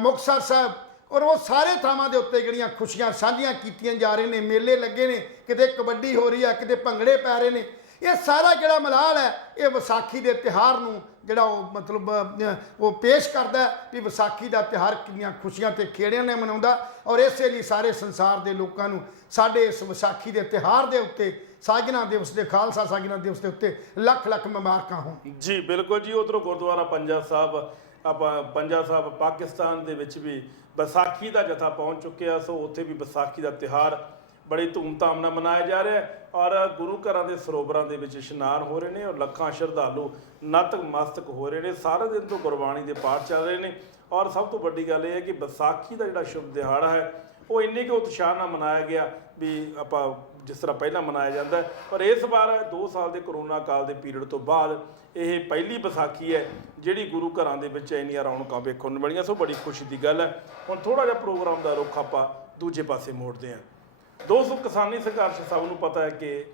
ਮੁਕਤਸਰ ਸਾਹਿਬ ਔਰ ਉਹ ਸਾਰੇ ਥਾਵਾਂ ਦੇ ਉੱਤੇ ਜਿਹੜੀਆਂ ਖੁਸ਼ੀਆਂ ਸਾਂਝੀਆਂ ਕੀਤੀਆਂ ਜਾ ਰਹੇ ਨੇ, ਮੇਲੇ ਲੱਗੇ ਨੇ, ਕਿਤੇ ਕਬੱਡੀ ਹੋ ਰਹੀ ਹੈ, ਕਿਤੇ ਭੰਗੜੇ ਪੈ ਰਹੇ ਨੇ। ਇਹ ਸਾਰਾ ਜਿਹੜਾ ਮਲਾਲ ਹੈ ਇਹ ਵਿਸਾਖੀ ਦੇ ਤਿਉਹਾਰ ਨੂੰ ਜਿਹੜਾ ਉਹ ਮਤਲਬ ਉਹ ਪੇਸ਼ ਕਰਦਾ ਕਿ ਵਿਸਾਖੀ ਦਾ ਤਿਉਹਾਰ ਕਿੰਨੀਆਂ ਖੁਸ਼ੀਆਂ ਤੇ ਖੇੜਿਆਂ ਨੇ ਮਨਾਉਂਦਾ। ਔਰ ਇਸੇ ਲਈ ਸਾਰੇ ਸੰਸਾਰ ਦੇ ਲੋਕਾਂ ਨੂੰ ਸਾਡੇ ਇਸ ਵਿਸਾਖੀ ਦੇ ਤਿਉਹਾਰ ਦੇ ਉੱਤੇ ਸਾਜਨਾ ਦਿਵਸ ਦੇ ਖਾਲਸਾ ਸਾਜਨਾ ਦਿਵਸ ਦੇ ਉੱਤੇ ਲੱਖ ਲੱਖ ਮੁਬਾਰਕਾਂ ਹੋਣ। ਜੀ ਬਿਲਕੁਲ ਜੀ। ਉਧਰੋਂ ਗੁਰਦੁਆਰਾ ਪੰਜਾ ਸਾਹਿਬ ਪੰਜਾ ਸਾਹਿਬ ਪਾਕਿਸਤਾਨ ਦੇ ਵਿੱਚ ਵੀ ਵਿਸਾਖੀ ਦਾ ਜਥਾ ਪਹੁੰਚ ਚੁੱਕਿਆ। ਸੋ ਉੱਥੇ ਵੀ ਵਿਸਾਖੀ ਦਾ ਤਿਉਹਾਰ ਬੜੀ ਧੂਮਧਾਮ ਨਾਲ ਮਨਾਇਆ ਜਾ ਰਿਹਾ ਹੈ ਔਰ ਗੁਰੂ ਘਰਾਂ ਦੇ ਸਰੋਵਰਾਂ ਦੇ ਵਿੱਚ ਇਸ਼ਨਾਨ ਹੋ ਰਹੇ ਨੇ ਔਰ ਲੱਖਾਂ ਸ਼ਰਧਾਲੂ ਨਤਮਸਤਕ ਹੋ ਰਹੇ ਨੇ। ਸਾਰੇ ਦਿਨ ਤੋਂ ਗੁਰਬਾਣੀ ਦੇ ਪਾਠ ਚੱਲ ਰਹੇ ਨੇ ਔਰ ਸਭ ਤੋਂ ਵੱਡੀ ਗੱਲ ਇਹ ਹੈ ਕਿ ਵਿਸਾਖੀ ਦਾ ਜਿਹੜਾ ਸ਼ੁਭ ਦਿਹਾੜਾ ਹੈ ਉਹ ਇੰਨੇ ਕੁ ਉਤਸ਼ਾਹ ਨਾਲ ਮਨਾਇਆ ਗਿਆ ਵੀ ਆਪਾਂ ਜਿਸ ਤਰ੍ਹਾਂ ਪਹਿਲਾਂ ਮਨਾਇਆ ਜਾਂਦਾ ਹੈ। ਪਰ ਇਸ ਵਾਰ 2 ਸਾਲ ਦੇ ਕਰੋਨਾ ਕਾਲ ਦੇ ਪੀਰੀਅਡ ਤੋਂ ਬਾਅਦ ਇਹ ਪਹਿਲੀ ਵਿਸਾਖੀ ਹੈ ਜਿਹੜੀ ਗੁਰੂ ਘਰਾਂ ਦੇ ਵਿੱਚ ਇੰਨੀਆਂ ਰੌਣਕਾਂ ਵੇਖਣ ਨੂੰ ਮਿਲੀਆਂ। ਸੋ ਬੜੀ ਖੁਸ਼ੀ ਦੀ ਗੱਲ ਹੈ। ਹੁਣ ਥੋੜ੍ਹਾ ਜਿਹਾ ਪ੍ਰੋਗਰਾਮ ਦਾ ਰੁੱਖ ਆਪਾਂ ਦੂਜੇ ਪਾਸੇ ਮੋੜਦੇ ਹਾਂ। ਦੋਸਤੋ, ਕਿਸਾਨੀ ਸੰਘਰਸ਼ ਸਭ ਨੂੰ ਪਤਾ ਹੈ ਕਿ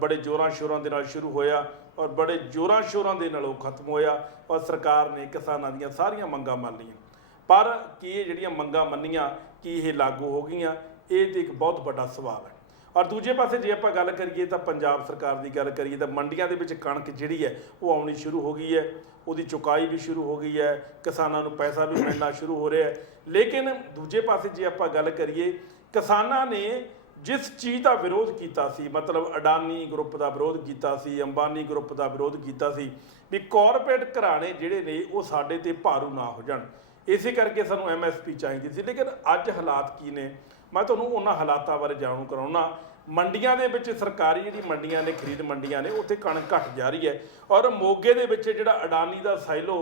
ਬੜੇ ਜ਼ੋਰਾਂ ਸ਼ੋਰਾਂ ਦੇ ਨਾਲ ਸ਼ੁਰੂ ਹੋਇਆ ਔਰ ਬੜੇ ਜ਼ੋਰਾਂ ਸ਼ੋਰਾਂ ਦੇ ਨਾਲ ਉਹ ਖਤਮ ਹੋਇਆ ਔਰ ਸਰਕਾਰ ਨੇ ਕਿਸਾਨਾਂ ਦੀਆਂ ਸਾਰੀਆਂ ਮੰਗਾਂ ਮੰਨ ਲਈਆਂ। ਪਰ ਕੀ ਇਹ ਜਿਹੜੀਆਂ ਮੰਗਾਂ ਮੰਨੀਆਂ ਕੀ ਇਹ ਲਾਗੂ ਹੋ ਗਈਆਂ? ਇਹ ਤੇ ਇੱਕ ਬਹੁਤ ਵੱਡਾ ਸਵਾਲ ਹੈ। ਔਰ ਦੂਜੇ ਪਾਸੇ ਜੇ ਆਪਾਂ ਗੱਲ ਕਰੀਏ ਤਾਂ ਪੰਜਾਬ ਸਰਕਾਰ ਦੀ ਗੱਲ ਕਰੀਏ ਤਾਂ ਮੰਡੀਆਂ ਦੇ ਵਿੱਚ ਕਣਕ ਜਿਹੜੀ ਹੈ ਉਹ ਆਉਣੀ ਸ਼ੁਰੂ ਹੋ ਗਈ ਹੈ, ਉਹਦੀ ਚੁਕਾਈ ਵੀ ਸ਼ੁਰੂ ਹੋ ਗਈ ਹੈ, ਕਿਸਾਨਾਂ ਨੂੰ ਪੈਸਾ ਵੀ ਮਿਲਣਾ ਸ਼ੁਰੂ ਹੋ ਰਿਹਾ ਹੈ। ਲੇਕਿਨ ਦੂਜੇ ਪਾਸੇ ਜੇ ਆਪਾਂ ਗੱਲ ਕਰੀਏ ਕਿਸਾਨਾਂ ਨੇ ਜਿਸ ਚੀਜ਼ ਦਾ ਵਿਰੋਧ ਕੀਤਾ ਸੀ, ਮਤਲਬ ਅਡਾਨੀ ਗਰੁੱਪ ਦਾ ਵਿਰੋਧ ਕੀਤਾ ਸੀ, ਅੰਬਾਨੀ ਗਰੁੱਪ ਦਾ ਵਿਰੋਧ ਕੀਤਾ ਸੀ ਵੀ ਕਾਰਪੋਰੇਟ ਘਰਾਣੇ ਜਿਹੜੇ ਨੇ ਉਹ ਸਾਡੇ ਤੇ ਭਾਰੂ ਨਾ ਹੋ ਜਾਣ, ਇਸੇ ਕਰਕੇ ਸਾਨੂੰ MSP ਚਾਹੀਦੀ ਸੀ। ਲੇਕਿਨ ਅੱਜ ਹਾਲਾਤ ਕੀ ਨੇ ਮੈਂ ਤੁਹਾਨੂੰ ਉਹਨਾਂ ਹਾਲਾਤਾਂ ਬਾਰੇ ਜਾਣੂ ਕਰਾਉਣਾ। ਮੰਡੀਆਂ ਦੇ ਵਿੱਚ ਸਰਕਾਰੀ ਜਿਹੜੀ ਮੰਡੀਆਂ ਨੇ, ਖਰੀਦ ਮੰਡੀਆਂ ਨੇ, ਉੱਥੇ ਕਣਕ ਘਟ ਜਾ ਰਹੀ ਹੈ ਔਰ ਮੋਗੇ ਦੇ ਵਿੱਚ ਜਿਹੜਾ ਅਡਾਨੀ ਦਾ ਸਾਈਲੋ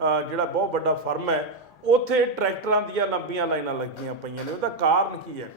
ਜਿਹੜਾ ਬਹੁਤ ਵੱਡਾ ਫਰਮ ਹੈ ਉੱਥੇ ਟਰੈਕਟਰਾਂ ਦੀਆਂ ਲੰਬੀਆਂ ਲਾਈਨਾਂ ਲੱਗੀਆਂ ਪਈਆਂ ਨੇ। ਉਹਦਾ ਕਾਰਨ ਕੀ ਹੈ?